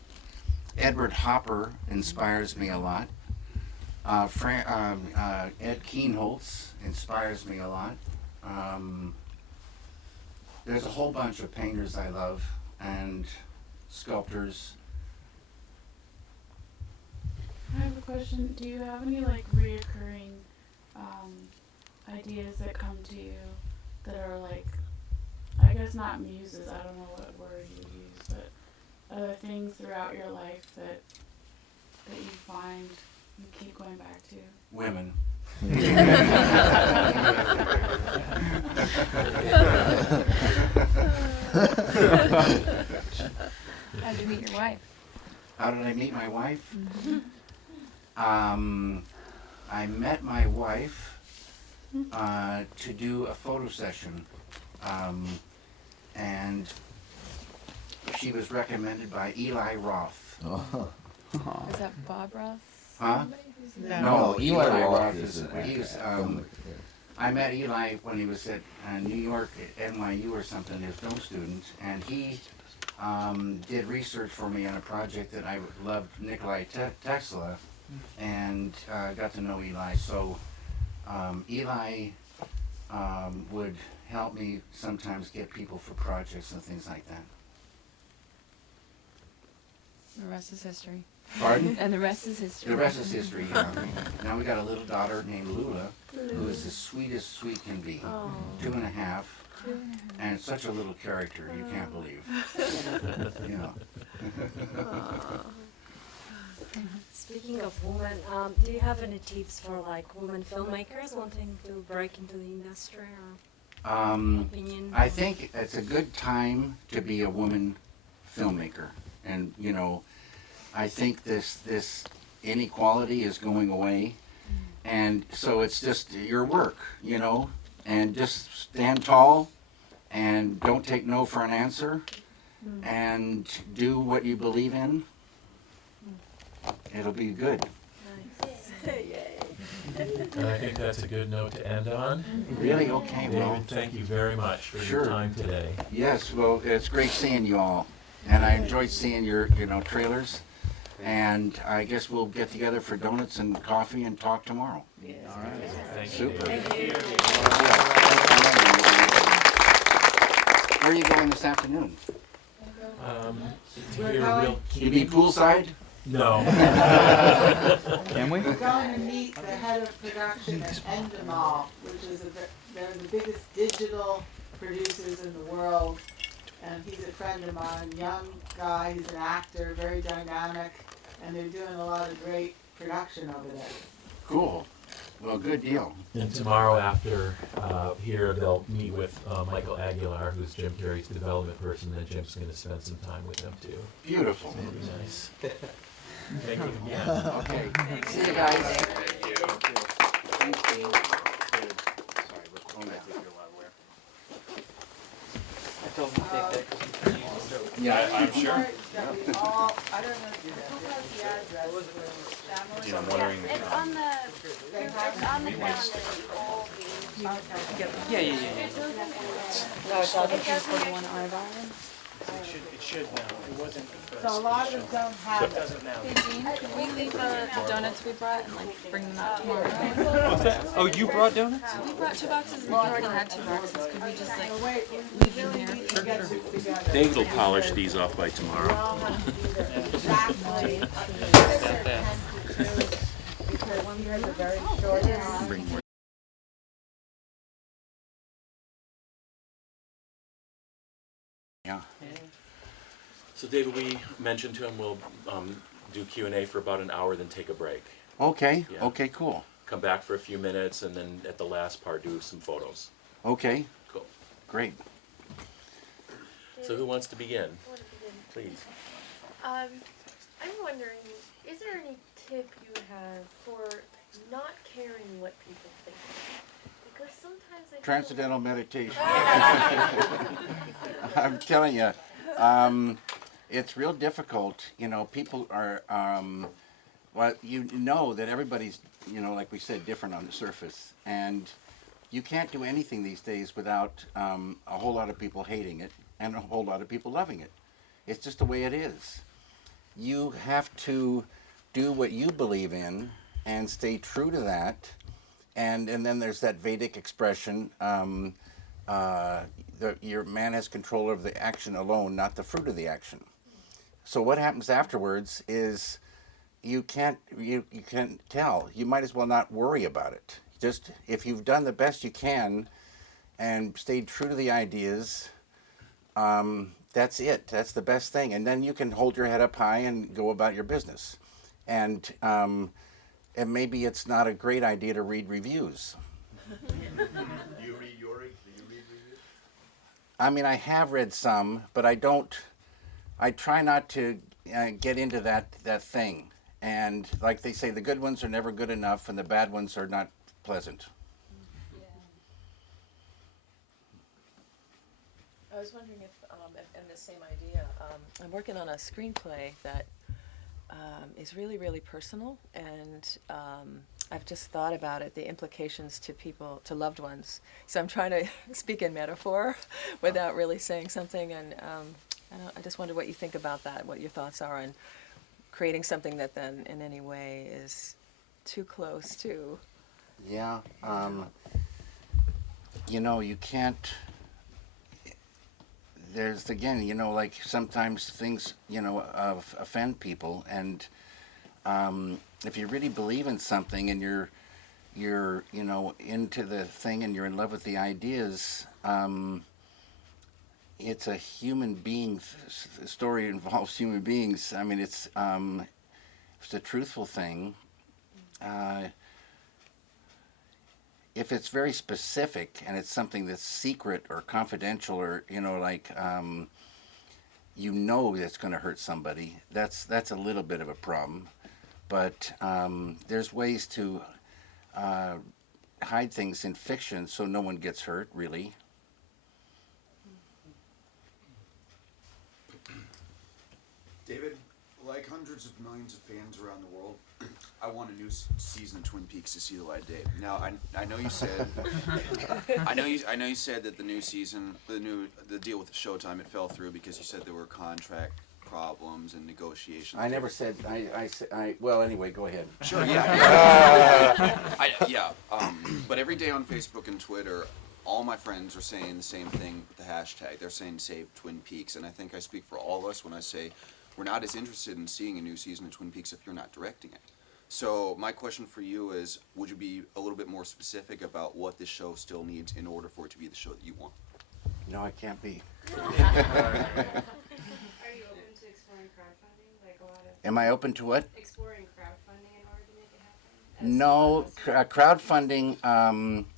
Edward Hopper inspires me a lot. Ed Kienholz inspires me a lot. There's a whole bunch of painters I love, and sculptors. I have a question. Do you have any reoccurring ideas that come to you that are I guess not muses, I don't know what word you use, but other things throughout your life that you find you keep going back to? Women. How did you meet your wife? How did I meet my wife? Mm-hmm. I met my wife to do a photo session, and she was recommended by Eli Roth. Is that Bob Roth? Huh? No, Eli Roth is. I met Eli when he was at New York at NYU or something, a film student, and he did research for me on a project that I loved, Nikola Tesla, and got to know Eli. So Eli would help me sometimes get people for projects and things like that. The rest is history. Pardon? And the rest is history. The rest is history, yeah. Now we got a little daughter named Lula, who is the sweetest sweet can be. 2.5. And such a little character, you can't believe. Yeah. Speaking of women, do you have any tips for like women filmmakers wanting to break into the industry or opinion? I think it's a good time to be a woman filmmaker. And, you know, I think this inequality is going away. And so it's just your work, you know, and just stand tall and don't take no for an answer and do what you believe in. It'll be good. And I think that's a good note to end on. Really? Okay, David, well. thank you very much for Sure. your time today. Yes, well, it's great seeing you all. And I enjoyed seeing your, trailers. And I guess we'll get together for donuts and coffee and talk tomorrow. All right. Thank you. Super. Thank you. Where are you going this afternoon? To hear a real You be poolside? No. Can we? We're going to meet the head of production at Endemol, which is they're the biggest digital producers in the world. And he's a friend of mine, young guy, he's an actor, very dynamic, and they're doing a lot of great production over there. Cool. Well, good deal. And tomorrow after here, they'll meet with Michael Aguilar, who's Jim Carrey's development person, and Jim's going to spend some time with them too. Beautiful. So it'll be nice. Thank you. Yeah. Okay. See you guys. Thank you. Thank you. Sorry, we're going back to your hardware. I told him to take that because he used it. Yeah, I'm sure. I don't know if you have the address. Chamolie. Yeah, I'm wondering. It's on the calendar. Yeah. No, it's all the 241 Irvine. It should now. It wasn't at So a first. lot of them don't have It it. doesn't now. Hey Jean, could we leave the donuts we brought and like bring them out tomorrow? Oh, you brought donuts? We brought 2 boxes and we already had 2 boxes. Could we just like leave them here? David will polish these off by tomorrow. Because one has a very short arm. Bring more. Yeah. So David, we mentioned to him we'll do Q&A for about an hour, then take a break. Okay. Yeah. Okay, cool. Come back for a few minutes, and then at the last part do some photos. Okay. Cool. Great. So who wants to begin? Please. I'm wondering, is there any tip you have for not caring what people think? Because sometimes they Transcendental meditation. I'm telling you, it's real difficult. You know, people are, well, you know that everybody's, like we said, different on the surface. And you can't do anything these days without a whole lot of people hating it and a whole lot of people loving it. It's just the way it is. You have to do what you believe in and stay true to that. And then there's that Vedic expression, your man has control of the action alone, not the fruit of the action. So what happens afterwards is you can't tell. You might as well not worry about it. Just if you've done the best you can and stayed true to the ideas, that's it. That's the best thing. And then you can hold your head up high and go about your business. And maybe it's not a great idea to read reviews. Do you read reviews? I mean, I have read some, but I try not to get into that thing. And like they say, the good ones are never good enough and the bad ones are not pleasant. I was wondering if, and the same idea, I'm working on a screenplay that is really, really personal, and I've just thought about it, the implications to people, to loved ones. So I'm trying to speak in metaphor without really saying something, and I just wonder what you think about that, what your thoughts are on creating something that then in any way is too close to. Yeah, you can't, there's again, you know, like sometimes things, you know, offend people, and if you really believe in something and you're you know into the thing and you're in love with the ideas, it's a human being story. Involves human beings. I mean, it's a truthful thing. If it's very specific and it's something that's secret or confidential, or you know, like you know that's going to hurt somebody, that's a little bit of a problem. But there's ways to hide things in fiction so no one gets hurt, really. David, like hundreds of millions of fans around the world, I want a new season of Twin Peaks to see the light of day. Now, I know you said, I know you said that the new season, the deal with Showtime, it fell through because you said there were contract problems and negotiations. I never said. Well, anyway, go ahead. Sure. Yeah. But every day on Facebook and Twitter, all my friends are saying the same thing with the hashtag. They're saying save Twin Peaks, and I think I speak for all of us when I say we're not as interested in seeing a new season of Twin Peaks if you're not directing it. So my question for you is, would you be a little bit more specific about what this show still needs in order for it to be the show that you want? No, I can't be. Are you open to exploring crowdfunding? Like a lot of. Am I open to what? Exploring crowdfunding in order to make it happen? No, crowdfunding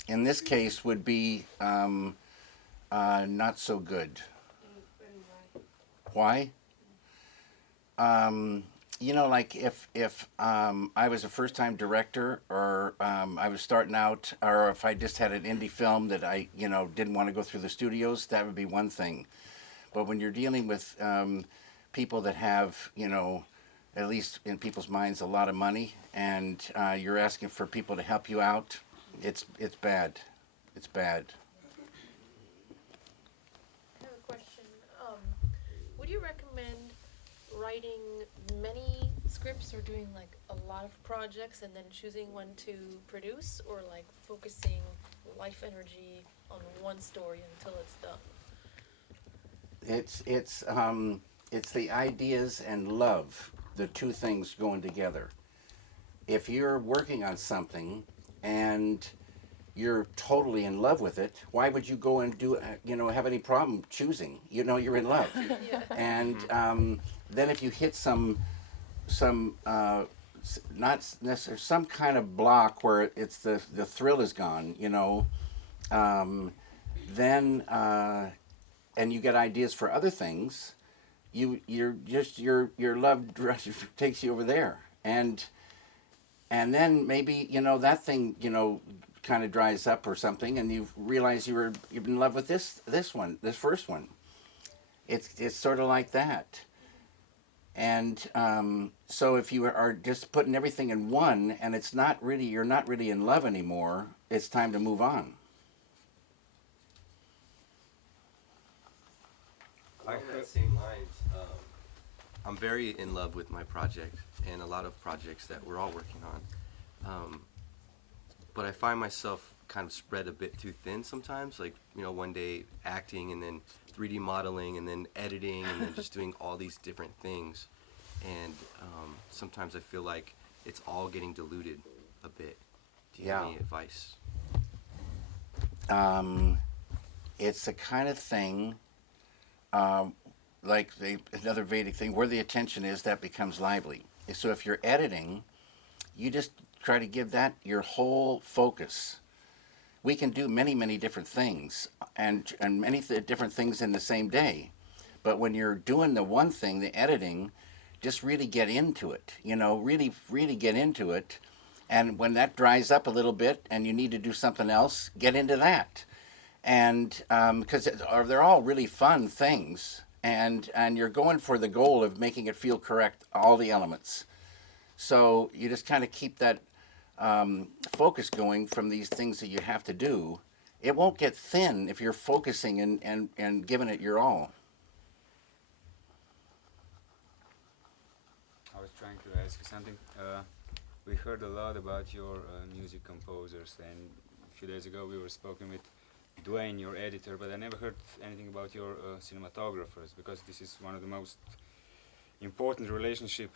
in this case would be not so good. And Why? You know, like if I was a first-time director, or I was starting out, or if I just had an indie film that I, you know, didn't want to go through the studios, that would be one thing. But when you're dealing with people that have, you know, at least in people's minds, a lot of money, and you're asking for people to help you out, it's bad. It's bad. I have a question. Would you recommend writing many scripts, or doing like a lot of projects and then choosing one to produce, or like focusing life energy on one story until it's done? It's the ideas and love, the two things going together. If you're working on something and you're totally in love with it, why would you go and do, you know, have any problem choosing? You know, you're in love. Yeah. And then if you hit some not necessarily some kind of block where it's the thrill is gone, you know, then and you get ideas for other things, your love takes you over there, and then maybe, you know, that thing, you know, kind of dries up or something, and you realize you're in love with this first one. It's sort of like that. And so if you are just putting everything in one, and you're not really in love anymore, it's time to move on. Along that same lines, I'm very in love with my project and a lot of projects that we're all working on. But I find myself kind of spread a bit too thin sometimes. Like, you know, one day acting, and then 3D modeling, and then editing, and then just doing all these different things. And sometimes I feel like it's all getting diluted a bit. Do you have any advice? It's the kind of thing, like another Vedic thing, where the attention is, that becomes lively. So if you're editing, you just try to give that your whole focus. We can do many, many different things, and many different things in the same day. But when you're doing the one thing, the editing, just really get into it, you know, really, really get into it. And when that dries up a little bit and you need to do something else, get into that. And because they're all really fun things, and you're going for the goal of making it feel correct, all the elements. So you just kind of keep that focus going from these things that you have to do. It won't get thin if you're focusing and giving it your all. I was trying to ask you something. We heard a lot about your music composers, and a few days ago we were speaking with Dwayne, your editor, but I never heard anything about your cinematographers, because this is one of the most important relationships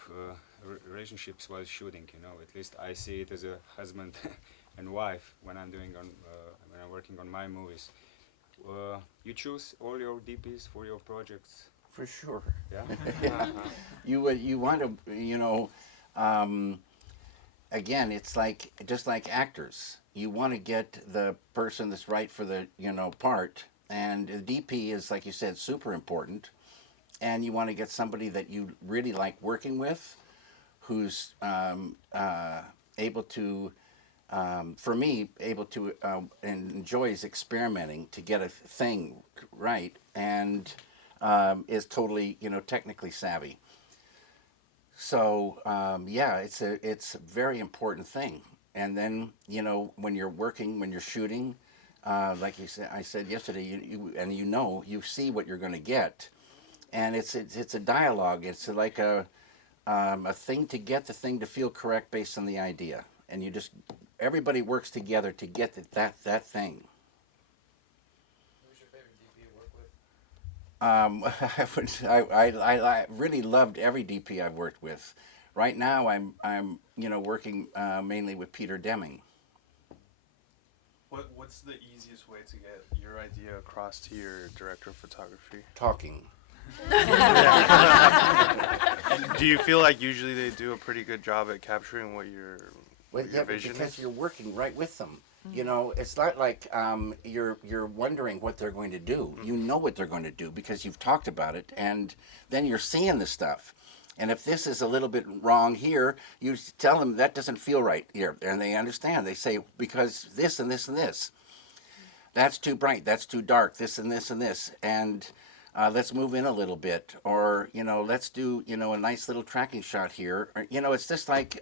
while shooting. You know, at least I see it as a husband and wife when I'm working on my movies. You choose all your DPs for your projects? For sure. Yeah. You want to, you know, again, it's like just like actors. You want to get the person that's right for the, you know, part, and the DP is, like you said, super important. And you want to get somebody that you really like working with, who's able to, for me, able to and enjoys experimenting to get a thing right, and is totally, you know, technically savvy. So yeah, it's a very important thing. And then, you know, when you're working, when you're shooting, like I said yesterday, you see what you're going to get, and it's a dialogue. It's like a thing to get the thing to feel correct based on the idea, and everybody works together to get that thing. Who's your favorite DP you work with? I really loved every DP I've worked with. Right now, I'm you know, working mainly with Peter Deming. What's the easiest way to get your idea across to your director of photography? Talking. Do you feel like usually they do a pretty good job at capturing what your vision because is? you're working right with them. You know, it's not like you're wondering what they're going to do. You know what they're going to do because you've talked about it, and then you're seeing the stuff. And if this is a little bit wrong here, you tell them that doesn't feel right here, and they understand. They say, because this and this and this. That's too bright, that's too dark, this and this and this. And let's move in a little bit. Or, you know, let's do, you know, a nice little tracking shot here. Or, you know, it's just like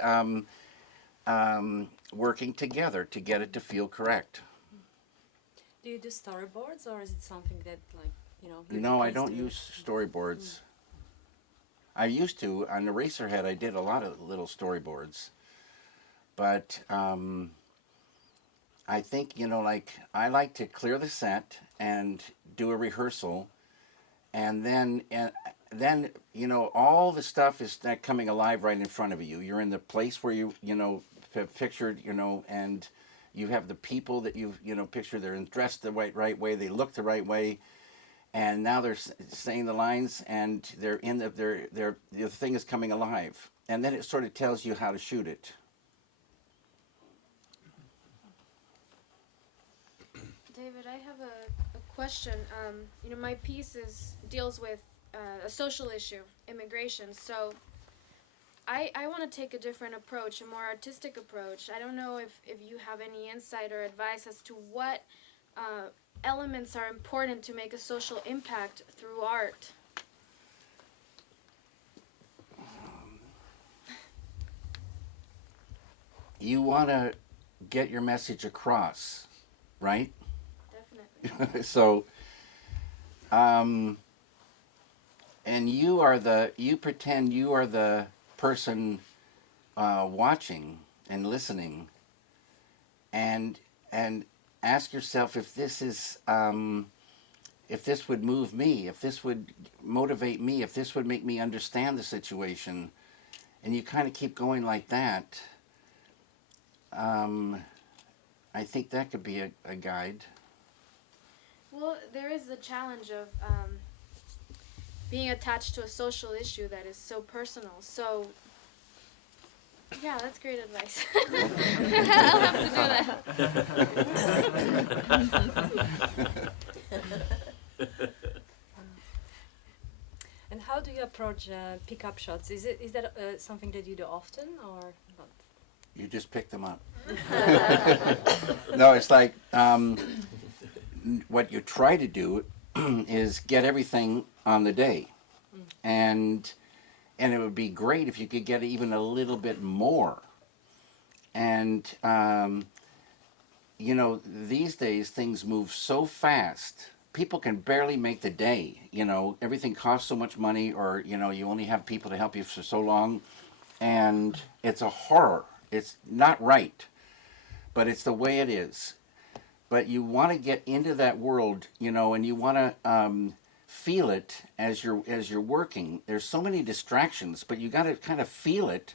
working together to get it to feel correct. Do you do storyboards, or is it something that, like, you know? No, I don't use storyboards. I used to. On Eraserhead, I did a lot of little storyboards. But I think, you know, like, I like to clear the set and do a rehearsal. And then, you know, all the stuff is coming alive right in front of you. You're in the place where you know, pictured, you know, and you have the people that you've, you know, pictured. They're dressed the right way. They look the right way. And now they're saying the lines, and the thing is coming alive. And then it sort of tells you how to shoot it. David, I have a question. You know, my piece deals with a social issue, immigration. So I want to take a different approach, a more artistic approach. I don't know if you have any insight or advice as to what elements are important to make a social impact through art. You want to get your message across, right? Definitely. So, and you pretend you are the person watching and listening, and ask yourself if this is, if this would move me, if this would motivate me, if this would make me understand the situation, and you kind of keep going like that. I think that could be a guide. Well, there is the challenge of being attached to a social issue that is so personal. So, yeah, that's great advice. I'll have to do that. And how do you approach pick-up shots? Is that something that you do often, or not? You just pick them up. No, it's like what you try to do is get everything on the day, and it would be great if you could get even a little bit more. And you know, these days things move so fast. People can barely make the day. You know, everything costs so much money, or you know, you only have people to help you for so long, and it's a horror. It's not right, but it's the way it is. but you want to get into that world, you know, and you want to feel it as you're working. There's so many distractions, but you got to kind of feel it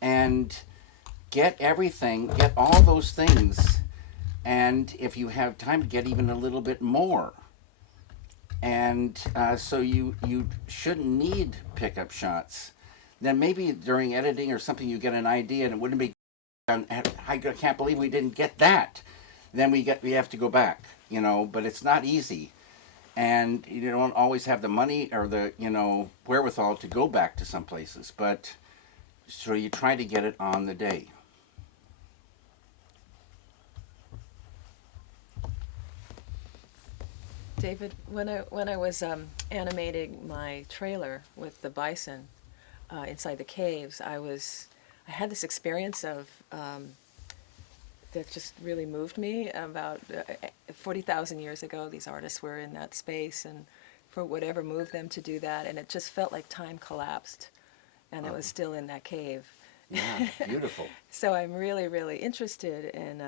and get everything, get all those things, and if you have time, to get even a little bit more. And so you shouldn't need pickup shots. Then maybe during editing or something you get an idea and it wouldn't be, I can't believe we didn't get that. Then we have to go back, you know, but it's not easy. And you don't always have the money or the, you know, wherewithal to go back to some places, but so you try to get it on the day. David, when I was animating my trailer with the bison inside the caves, I had this experience of that just really moved me. About 40,000 years ago, these artists were in that space, and for whatever moved them to do that, and it just felt like time collapsed, and it was still in that cave. Yeah, beautiful. So I'm really, really interested in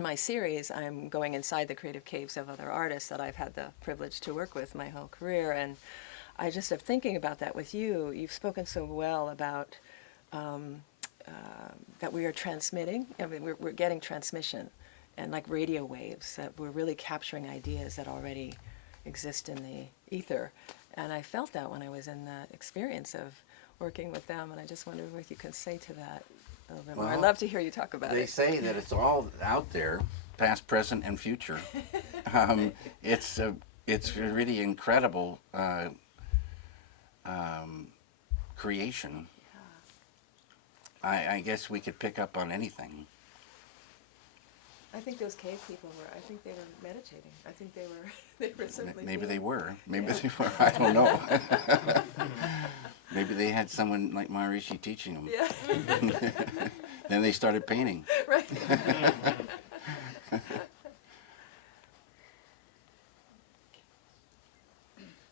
my series. I'm going inside the creative caves of other artists that I've had the privilege to work with my whole career, and I just am thinking about that with you. You've spoken so well about that we are transmitting. I mean, we're getting transmission, and like radio waves, that we're really capturing ideas that already exist in the ether. And I felt that when I was in that experience of working with them, and I just wonder what you can say to that a little bit more. I'd love to hear you talk about it. They say that it's all out there, past, present, and future. It's a really incredible creation. I guess we could pick up on anything. I think those cave people I think they were meditating. I think they were simply Maybe they were. Maybe Yeah. they were. I don't know. Maybe they had someone like Maharishi teaching them. Yeah. Then they started painting. Right.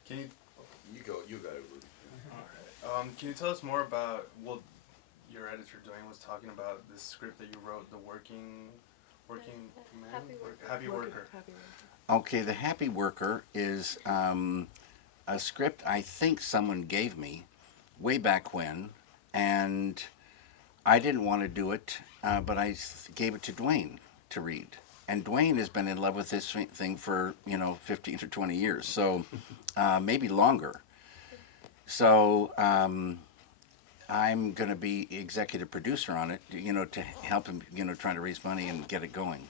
Can you? You got it. All right. Can you tell us more about what your editor Dwayne was talking about, this script that you wrote, the working man? Happy Worker. Okay, The Happy Worker is a script I think someone gave me way back when, and I didn't want to do it, but I gave it to Dwayne to read. And Dwayne has been in love with this thing for, 15 or 20 years, so maybe longer. So I'm going to be executive producer on it, to help him, trying to raise money and get it going.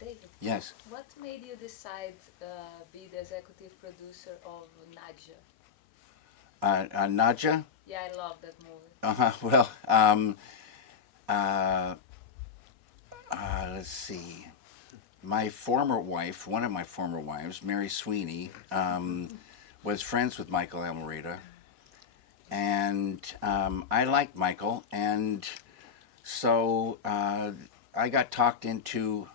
David. Yes. What made you decide be the executive producer of Nadja? Nadja? Yeah, I love that movie. Well, let's see. My former wife, one of my former wives, Mary Sweeney, was friends with Michael Almereyda. And I liked Michael, and so I got talked into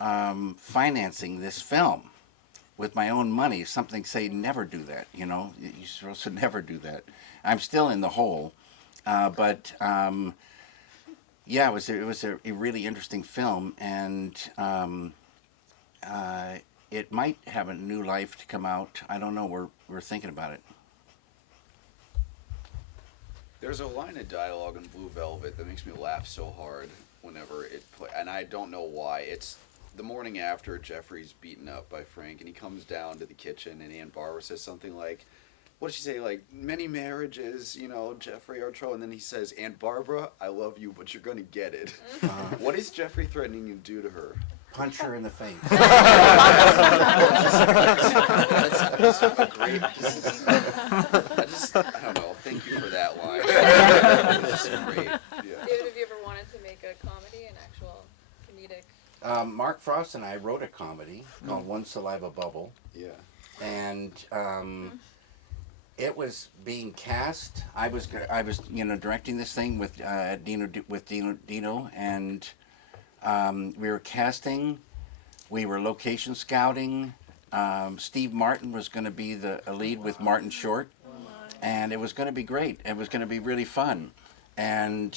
financing this film with my own money. Something say never do that, you're supposed to never do that. I'm still in the hole, but yeah, it was a really interesting film, and it might have a new life to come out. I don't know. We're thinking about it. There's a line of dialogue in Blue Velvet that makes me laugh so hard whenever it play, and I don't know why. It's the morning after Jeffrey's beaten up by Frank, and he comes down to the kitchen, and Aunt Barbara says something like, what did she say, like, many marriages, Jeffrey are trouble, and then he says, Aunt Barbara, I love you, but you're gonna get it. What is Jeffrey threatening to do to her? Punch her in the face. That's a great. I don't know. Thank you for that line. That's great. Yeah. David, have you ever wanted to make a comedy, an actual comedic? Mark Frost and I wrote a comedy called One Saliva Bubble. Yeah. And it was being cast. I was directing this thing with Dino, and we were casting. We were location scouting. Steve Martin was going to be the lead with Martin Short, and it was going to be great. It was going to be really fun, and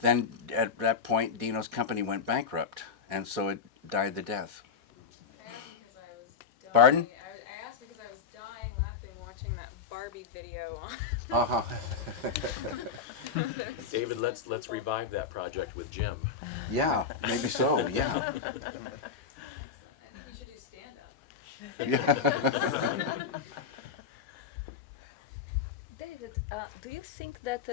then at that point, Dino's company went bankrupt, and so it died the death. Pardon? I asked because I was dying laughing watching that Barbie video on. David, let's revive that project with Jim. Yeah, maybe so. Yeah. I think you should do stand-up. David, do you think that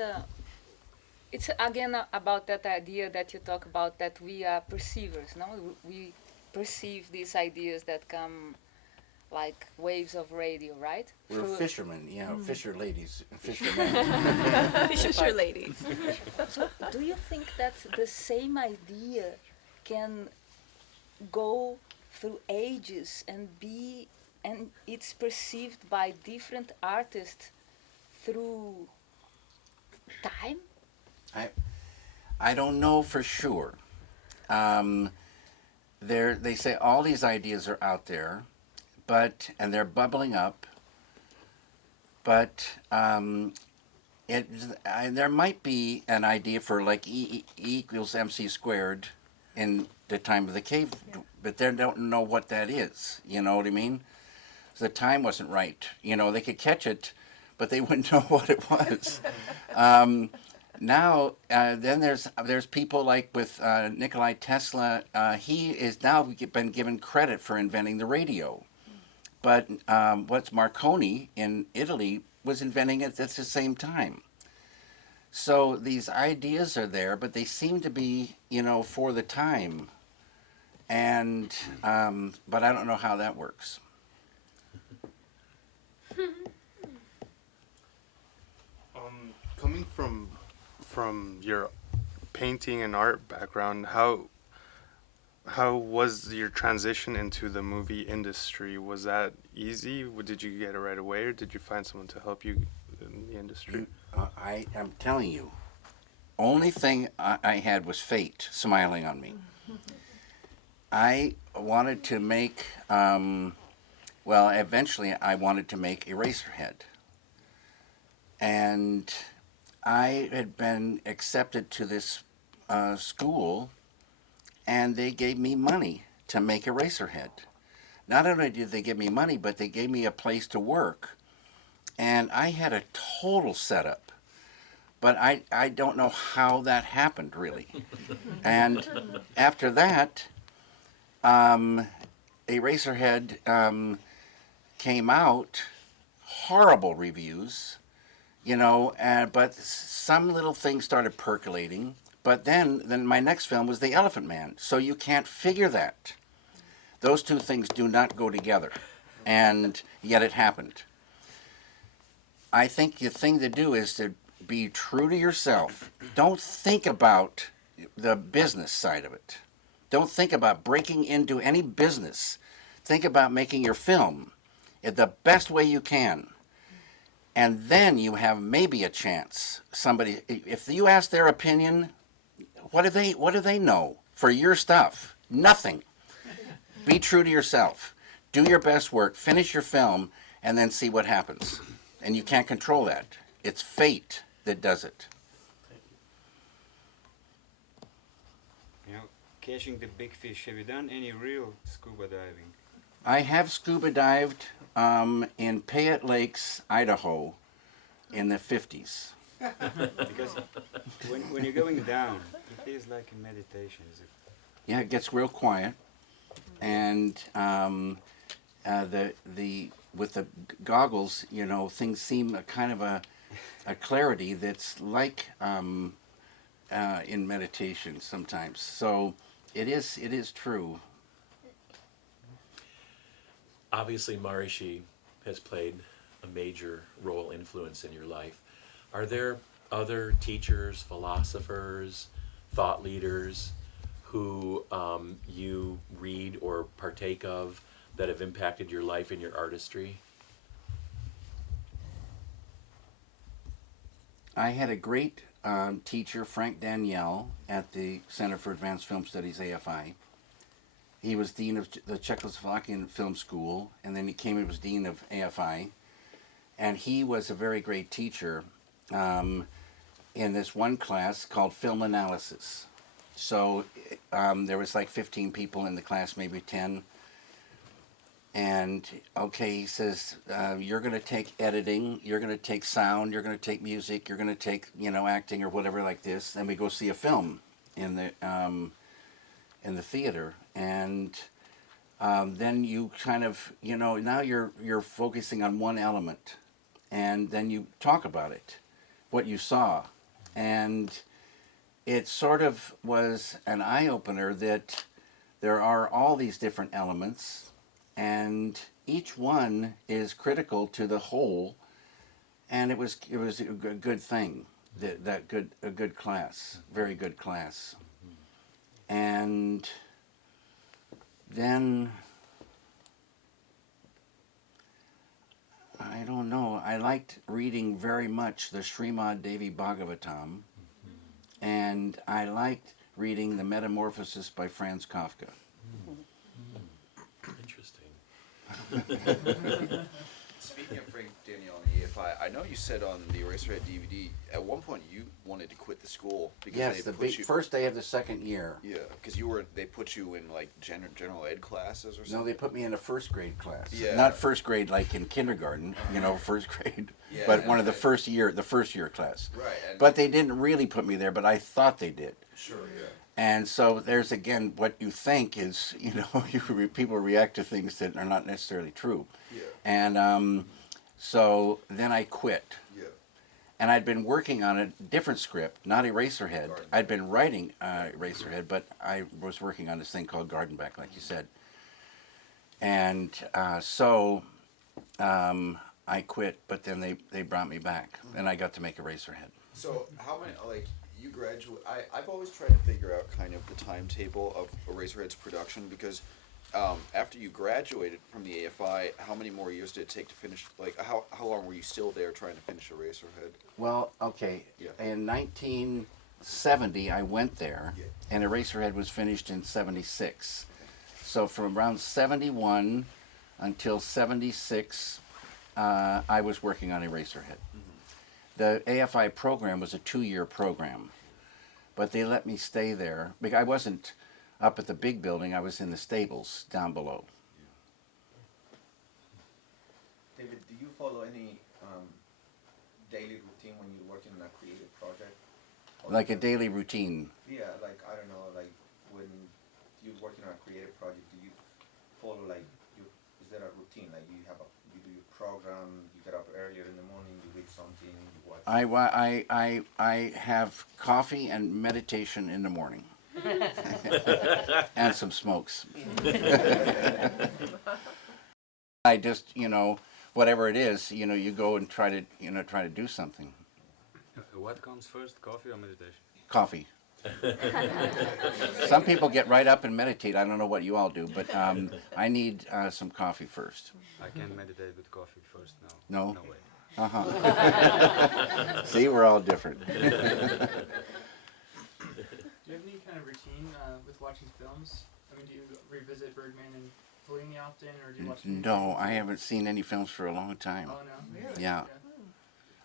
it's again about that idea that you talk about, that we are perceivers, no? We perceive these ideas that come like waves of radio, right? We're Through fishermen, fisher ladies, fishermen. Fisher ladies. So, do you think that the same idea can go through ages and it's perceived by different artists through time? I don't know for sure. They say all these ideas are out there, and they're bubbling up, but there might be an idea for like E equals MC squared in the time of the cave, but they don't know what that is. You know what I mean? The time wasn't right. They could catch it, but they wouldn't know what it was. Now, then there's people like with Nikola Tesla. He is now been given credit for inventing the radio, but what's Marconi in Italy was inventing it at the same time. So these ideas are there, but they seem to be for the time, and but I don't know how that works. Coming from your painting and art background, how was your transition into the movie industry? Was that easy? Did you get it right away, or did you find someone to help you in the industry? I am telling you, only thing I had was fate smiling on me. I wanted to make, eventually I wanted to make Eraserhead. And I had been accepted to this school, and they gave me money to make Eraserhead. Not only did they give me money, but they gave me a place to work. And I had a total setup. But I don't know how that happened, really. And after that, Eraserhead came out, horrible reviews, but some little things started percolating. But then my next film was The Elephant Man, so you can't figure that. Those two things do not go together, and yet it happened. I think the thing to do is to be true to yourself. Don't think about the business side of it. Don't think about breaking into any business. Think about making your film in the best way you can. And then you have maybe a chance. Somebody, if you ask their opinion, what do they know for your stuff? Nothing. Be true to yourself. Do your best work, finish your film, and then see what happens. And you can't control that. It's fate that does it. Catching the big fish, have you done any real scuba diving? I have scuba dived in Payette Lakes, Idaho, in the 50s. Because when you're going down, it feels like a meditation. Yeah, it gets real quiet, and with the goggles, things seem a kind of a clarity that's like in meditation sometimes. So it is true. Obviously, Maharishi has played a major role, influence in your life. Are there other teachers, philosophers, thought leaders who you read or partake of that have impacted your life and your artistry? I had a great teacher, Frank Daniel, at the Center for Advanced Film Studies, AFI. He was dean of the Czechoslovakian Film School, and then he was dean of AFI. And he was a very great teacher. in this one class called film analysis. So there was like 15 people in the class, maybe 10. And okay, he says, you're going to take editing, you're going to take sound, you're going to take music, you're going to take, you know, acting or whatever like this. Then we go see a film in the theater, and then you kind of, you know, now you're focusing on one element, and then you talk about it, what you saw, and it sort of was an eye-opener that there are all these different elements, and each one is critical to the whole, and it was a good thing, a good class, very good class. And then I don't know, I liked reading very much the Srimad Devi Bhagavatam, and I liked reading The Metamorphosis by Franz Kafka. Interesting. Speaking of Frank Daniel and EFI, I know you said on the Eraserhead DVD at one point you wanted to quit the school because Yes, they the put you first day of the second year. Yeah, because they put you in like general ed classes or something. No, they put me in a first grade class. Yeah. Not first grade like in kindergarten, you know, first grade, Yeah, but one of the okay. first year class. Right. And But they didn't really put me there, but I thought they did. Sure. Yeah. And so there's again what you think is, you know, people react to things that are not necessarily true. Yeah. And so then I quit. Yeah. And I'd been working on a different script, not Eraserhead. I'd been writing Eraserhead, but I was working on this thing called Gardenback, like you said. And so I quit, but then they brought me back, and I got to make Eraserhead. So how many like you graduate? I've always tried to figure out kind of the timetable of Eraserhead's production because after you graduated from the AFI, how many more years did it take to finish? Like how long were you still there trying to finish Eraserhead? Well, okay. Yeah. In 1970, I went there, Yeah. and Eraserhead was finished in 76. So from around 71 until 76, I was working on Eraserhead. The AFI program was a 2-year program, but they let me stay there because I wasn't up at the big building. I was in the stables down below. David, do you follow any daily routine when you're working on a creative project? Like a daily routine. Yeah, like I don't know, like when you're working on a creative project, do you follow like is there a routine? Like you do your program, you get up earlier in the morning, you read something, you watch. I have coffee and meditation in the morning. And some smokes. I just, you know, whatever it is, you know, you go and try to do something. What comes first, coffee or meditation? Coffee. Some people get right up and meditate. I don't know what you all do, but I need some coffee first. I can't meditate with coffee first, No? No way. Uh-huh. See, we're all different. Do you have any kind of routine with watching films? I mean, do you revisit Bergman and Fellini often, or do you watch? No, I haven't seen any films for a long time. Oh no, really? Yeah.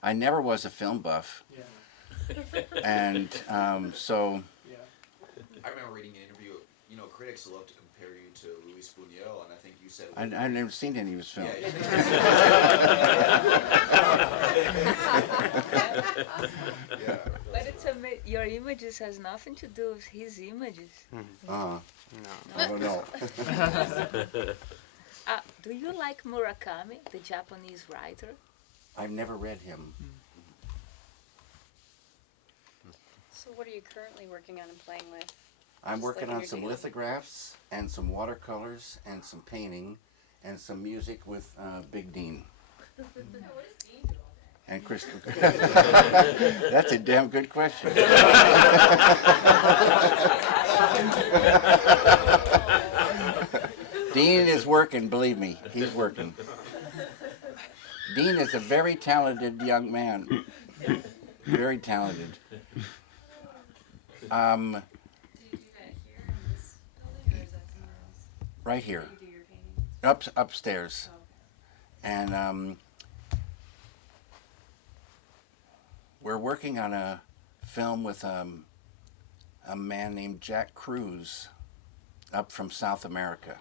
I never was a film buff. Yeah. And so. Yeah. I remember reading an interview. You know, critics love to compare you to Luis Buñuel, and I think you said. I've never seen any of his films. Yeah. But it's your images has nothing to do with his images. No. No. I don't know. Do you like Murakami, the Japanese writer? I've never read him. So what are you currently working on and playing with? I'm Just working like in on your some daily- lithographs and some watercolors and some painting and some music with Big Dean. What does Dean do all day? And Chris. That's a damn good question. Dean is working, believe me, he's working. Dean is a very talented young man. Very talented. Do you do that here in this building, or is that somewhere else? Right here. You do your paintings? Upstairs. And we're working on a film with a man named Jack Cruz up from South America.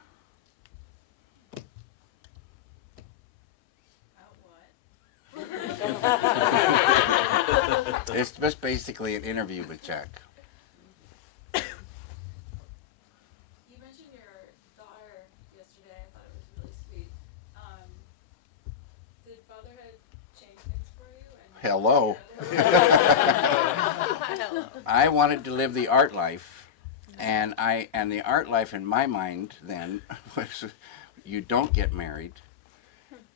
It's just basically an interview with Jack. You mentioned your daughter yesterday. I thought it was really sweet. Did fatherhood change things for you? Hello. I wanted to live the art life, and the art life in my mind then was you don't get married,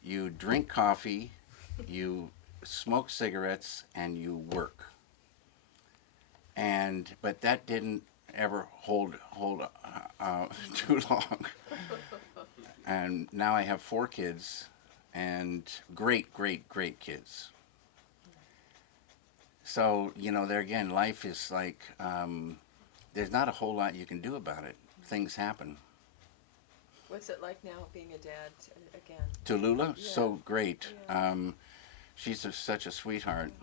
you drink coffee, you smoke cigarettes, and you work. But that didn't ever hold too long. And now I have 4 kids, and great kids. So, there again, life is like, there's not a whole lot you can do about it. Things happen. What's it like now being a dad again? To Lula, Yeah. so great. Yeah. She's such a sweetheart.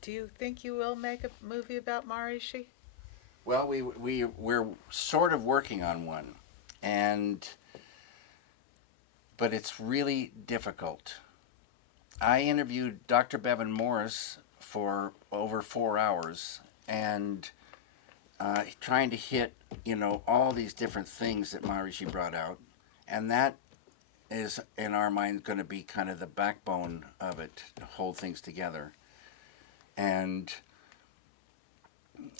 Do you think you will make a movie about Maharishi? Well, we're sort of working on one, but it's really difficult. I interviewed Dr. Bevan Morris for over 4 hours, and trying to hit, all these different things that Maharishi brought out, and that is, in our mind, going to be kind of the backbone of it, to hold things together. And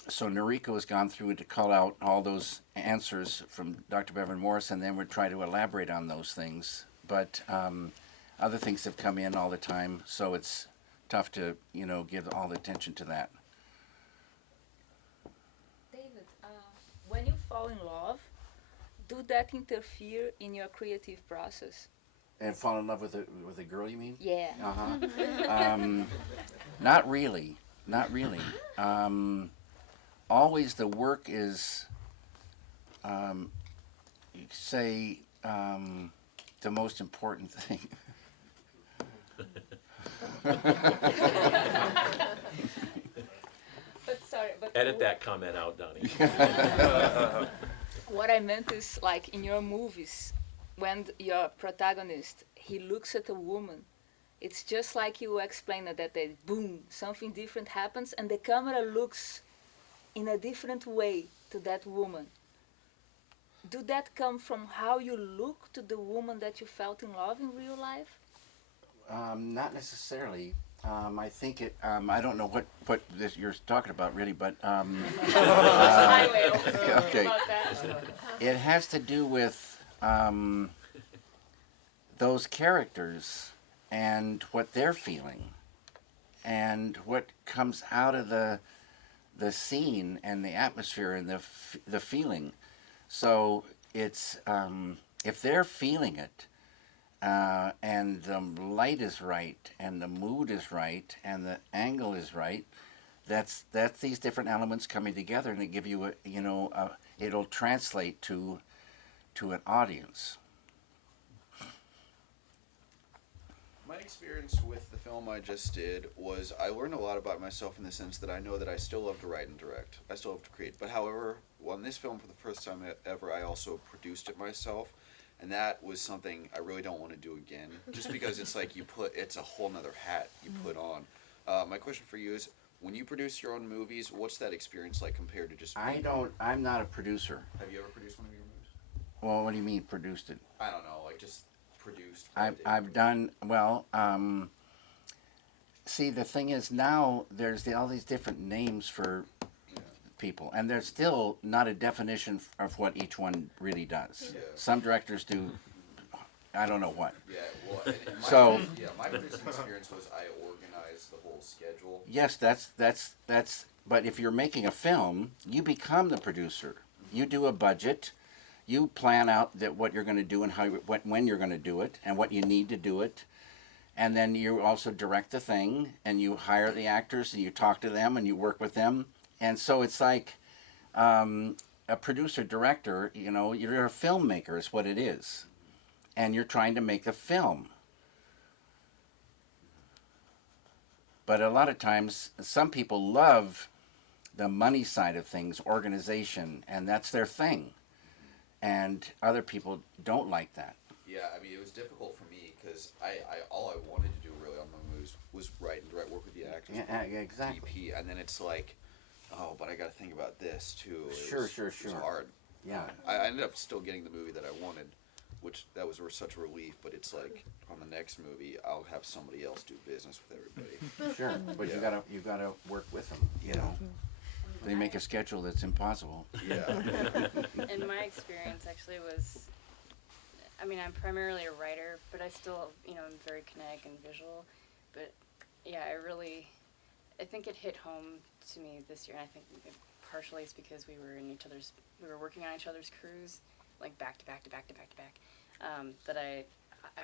so Noriko has gone through to call out all those answers from Dr. Bevan Morris, and then we'll try to elaborate on those things. But other things have come in all the time, so it's tough to, give all the attention to that. David, when you fall in love, do that interfere in your creative process? And fall in love with a girl, you mean? Yeah. Not really. Always the work is, you could say, the most important thing. Edit that comment out, Donnie. What I meant is, like, in your movies, when your protagonist, he looks at a woman, it's just like you explained that boom, something different happens, and the camera looks in a different way to that woman. Do that come from how you look to the woman that you felt in love in real life? Not necessarily. I think it. I don't know what this you're talking about really, but okay. It has to do with those characters and what they're feeling, and what comes out of the scene and the atmosphere and the feeling. So it's if they're feeling it. And the light is right, and the mood is right, and the angle is right. That's these different elements coming together, and they give you it'll translate to an audience. My experience with the film I just did was I learned a lot about myself in the sense that I know that I still love to write and direct. I still love to create. But however, on this film for the first time ever, I also produced it myself. And that was something I really don't want to do again, just because it's like it's a whole nother hat you put on. My question for you is, when you produce your own movies, what's that experience like compared to just I'm not a producer. Have you ever produced one of your movies? Well, what do you mean produced it? I don't know, like just produced. I've done, well, see, the thing is now there's all these different names for people, and there's still not a definition of what each one really does. Yeah. Some directors do, I don't know what. Yeah, well, and my producing experience was I organized the whole schedule. Yes, that's, but if you're making a film, you become the producer. You do a budget, you plan out what you're going to do and when you're going to do it, and what you need to do it. And then you also direct the thing, and you hire the actors, and you talk to them, and you work with them. And so it's like a producer-director, you're a filmmaker is what it is. And you're trying to make a film. But a lot of times, some people love the money side of things, organization, and that's their thing. And other people don't like that. Yeah, I mean, it was difficult for me because all I wanted to do really on my movies was write and direct, work with the actors. Yeah, exactly. DP, and then it's like, oh, but I got to think about this too. Sure. It was hard. Yeah. I ended up still getting the movie that I wanted, which that was such a relief. But it's like on the next movie, I'll have somebody else do business with everybody. Sure, but Yeah. you gotta work with them. You know, they make a schedule that's impossible. Yeah. And my experience actually was, I mean, I'm primarily a writer, but I still, I'm very kinetic and visual. But yeah, I think it hit home to me this year, and I think partially it's because we were working on each other's crews, like back to back to back to back to back, that I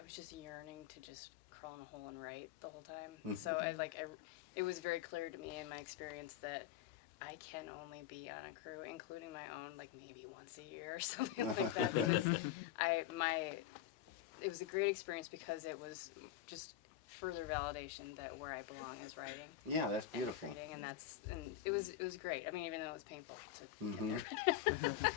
was just yearning to just crawl in a hole and write the whole time. So it was very clear to me in my experience that I can only be on a crew, including my own, like maybe once a year or something like that, because it was a great experience because it was just further validation that where I belong is writing. Yeah, that's beautiful. And creating, and it was great. I mean, even though it was painful to get there.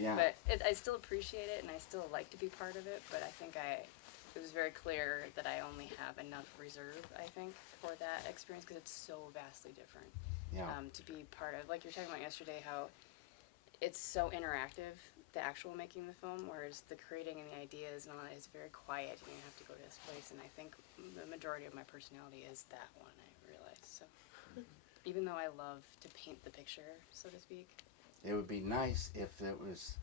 Yeah. But I still appreciate it, and I still like to be part of it. But I think it was very clear that I only have enough reserve, I think, for that experience because it's so vastly different. Yeah. To be part of, like you were talking about yesterday, how it's so interactive, the actual making the film, whereas the creating and the ideas and all that is very quiet. You have to go to this place, and I think the majority of my personality is that one, I realize. So even though I love to paint the picture, so to speak. It would be nice if it was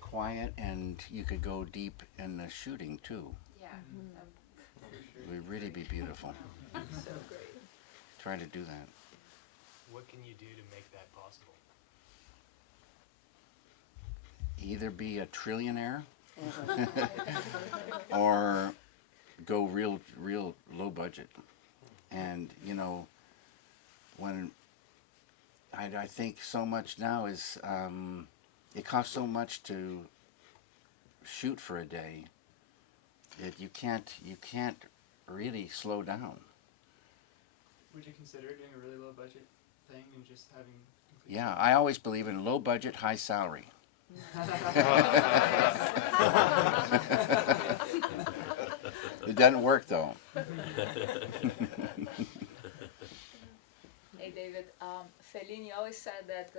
quiet and you could go deep in the shooting too. Yeah. It would really be beautiful. So great. Try to do that. What can you do to make that possible? Either be a trillionaire or go real low budget. And when I think so much now is it costs so much to shoot for a day that you can't really slow down. Would you consider doing a really low budget thing and just having complete Yeah, I always believe in low budget, high salary. It doesn't work though. Hey David, Fellini always said that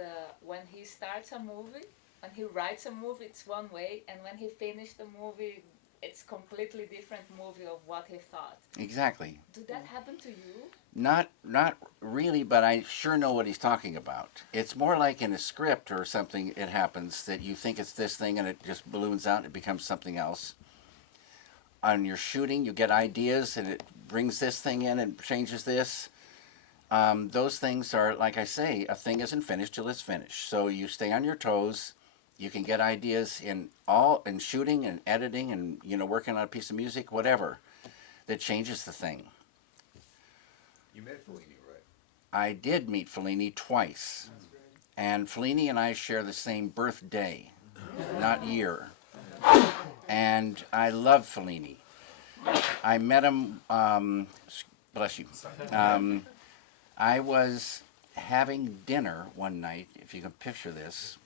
when he starts a movie, when he writes a movie, it's one way, and when he finishes the movie, it's completely different movie of what he thought. Exactly. Did that happen to you? Not really, but I sure know what he's talking about. It's more like in a script or something, it happens that you think it's this thing and it just balloons out and it becomes something else. On your shooting, you get ideas and it brings this thing in and changes this. Those things are, like I say, a thing isn't finished till it's finished. So you stay on your toes. You can get ideas in shooting and editing and working on a piece of music, whatever, that changes the thing. You met Fellini, right? I did meet Fellini twice. And Fellini and I share the same birthday, not year. And I love Fellini. I met him, bless you. I was having dinner one night, if you can picture this,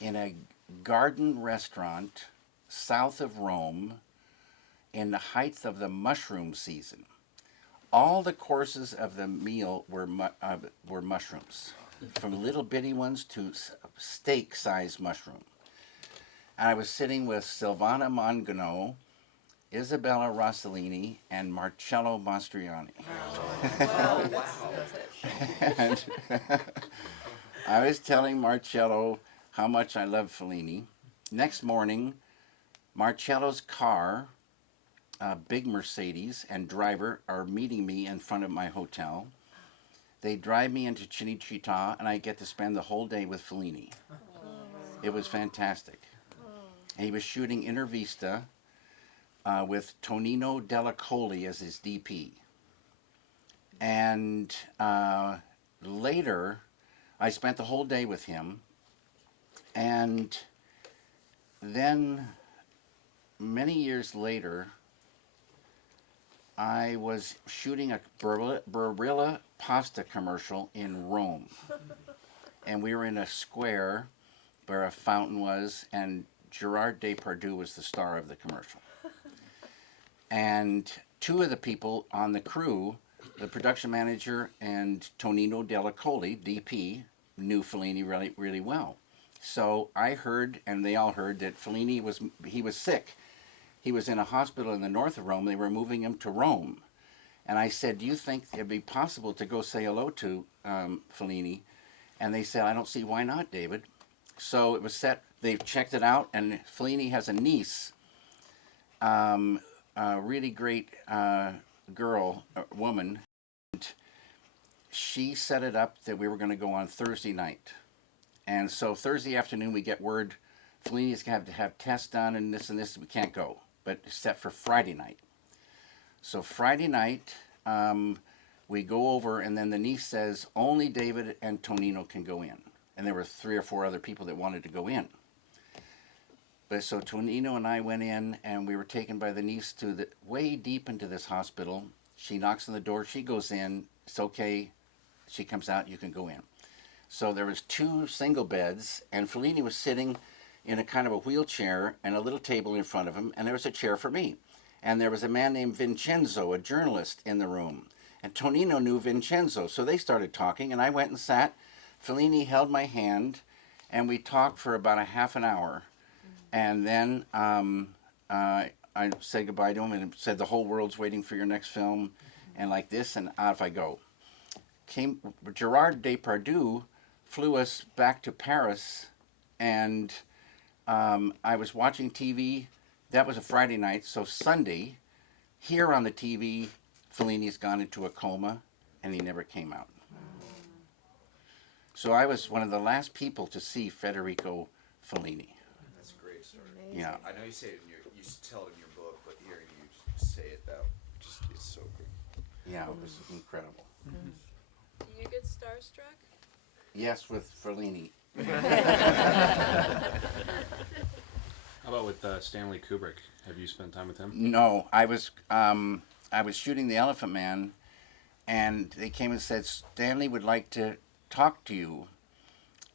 in a garden restaurant south of Rome in the height of the mushroom season. All the courses of the meal were mushrooms, from little bitty ones to steak-sized mushroom. And I was sitting with Silvana Mangano, Isabella Rossellini, and Marcello Mastroianni. Oh, wow. And I was telling Marcello how much I love Fellini. Next morning, Marcello's car, a big Mercedes, and driver are meeting me in front of my hotel. They drive me into Cinecittà, and I get to spend the whole day with Fellini. It was fantastic. He was shooting Intervista with Tonino Delacoli as his DP. And later, I spent the whole day with him. And then, many years later, I was shooting a Barilla pasta commercial in Rome. And we were in a square where a fountain was, and Gerard Depardieu was the star of the commercial. And two of the people on the crew, the production manager and Tonino Delacoli, DP, knew Fellini really, really well. So I heard, and they all heard, that Fellini was sick. He was in a hospital in the north of Rome. They were moving him to Rome. And I said, do you think it'd be possible to go say hello to Fellini? And they said, I don't see why not, David. So it was set. They checked it out, and Fellini has a niece, a really great woman. And she set it up that we were going to go on Thursday night. And so Thursday afternoon we get word Fellini's going to have tests done and this, we can't go. But it's set for Friday night. So Friday night we go over, and then the niece says only David and Tonino can go in. And there were 3 or 4 other people that wanted to go in. But so Tonino and I went in, and we were taken by the niece to the way deep into this hospital. She knocks on the door. She goes in. It's okay. She comes out. You can go in. So there was 2 single beds, and Fellini was sitting in a kind of a wheelchair and a little table in front of him, and there was a chair for me. And there was a man named Vincenzo, a journalist, in the room. And Tonino knew Vincenzo, so they started talking, and I went and sat. Fellini held my hand, and we talked for about a half an hour. And then I said goodbye to him and said, the whole world's waiting for your next film, and like this, and off I go. Gerard Depardieu flew us back to Paris, and I was watching TV. That was a Friday night, so Sunday, here on the TV, Fellini's gone into a coma, and he never came out. So I was one of the last people to see Federico Fellini. That's a great story. Amazing. Yeah. I know you say it in you tell it in your book, but hearing you just say it that it's so great. Yeah, it was incredible. Do you get starstruck? Yes, with Fellini. How about with Stanley Kubrick? Have you spent time with him? No, I was shooting The Elephant Man, and they came and said, Stanley would like to talk to you.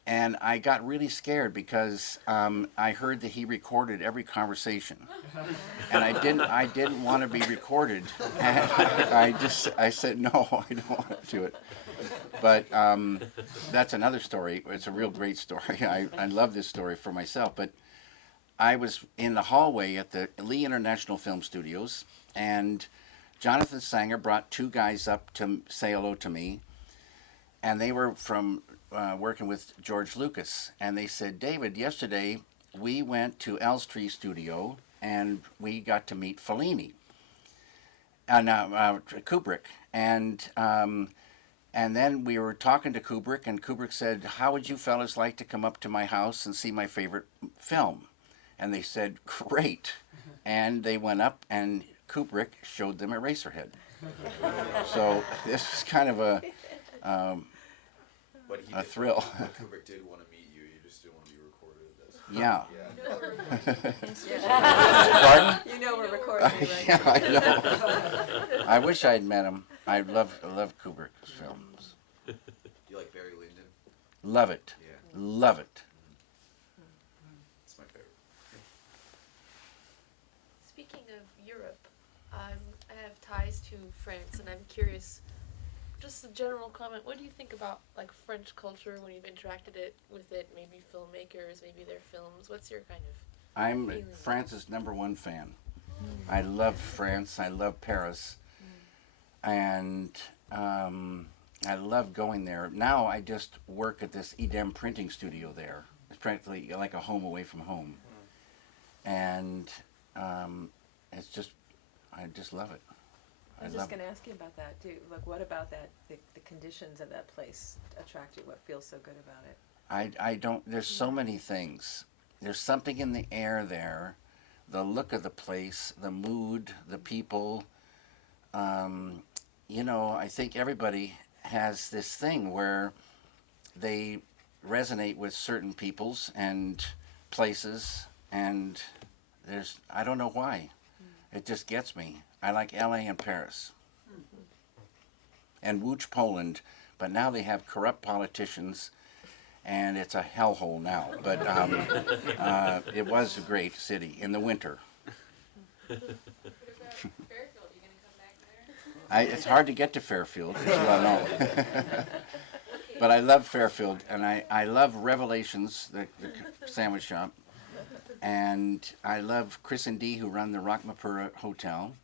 And I got really scared because I heard that he recorded every conversation, and I didn't want to be recorded. And I said no, I don't want to do it. But that's another story. It's a real great story. I love this story for myself. But I was in the hallway at the Lee International Film Studios, and Jonathan Sanger brought 2 guys up to say hello to me, and they were from working with George Lucas, and they said, David, yesterday we went to Elstree Studio and we got to meet Fellini, Kubrick, and then we were talking to Kubrick, and Kubrick said, how would you fellas like to come up to my house and see my favorite film? And they said, great. And they went up, and Kubrick showed them Eraserhead. So this is kind of a thrill. But Kubrick did want to meet you. You just didn't want to be recorded at this. Yeah. Pardon? You know we're recording, right? Yeah, I know. I wish I'd met him. I love Kubrick's films. Do you like Barry Lyndon? Love it. Yeah. Love it. It's my favorite. Speaking of Europe, I have ties to France, and I'm curious, just a general comment, what do you think about like French culture when you've interacted with it, maybe filmmakers, maybe their films? What's your kind of I'm feeling? France's #1 fan. I love France. I love Paris. And I love going there. Now I just work at this Edem printing studio there. It's practically like a home away from home. And it's just, I just love it. I was just going to ask you about that too. Like, what about that? The conditions of that place attract you? What feels so good about it? I don't. There's so many things. There's something in the air there, the look of the place, the mood, the people. You know, I think everybody has this thing where they resonate with certain peoples and places, and I don't know why. It just gets me. I like LA and Paris. And Łódź, Poland, but now they have corrupt politicians, and it's a hellhole now. But it was a great city in the winter. It's hard to get to Fairfield, as you all know. But I love Fairfield, and I love Revelations, the sandwich shop. And I love Chris and Dee, who run the Rockmapura Hotel.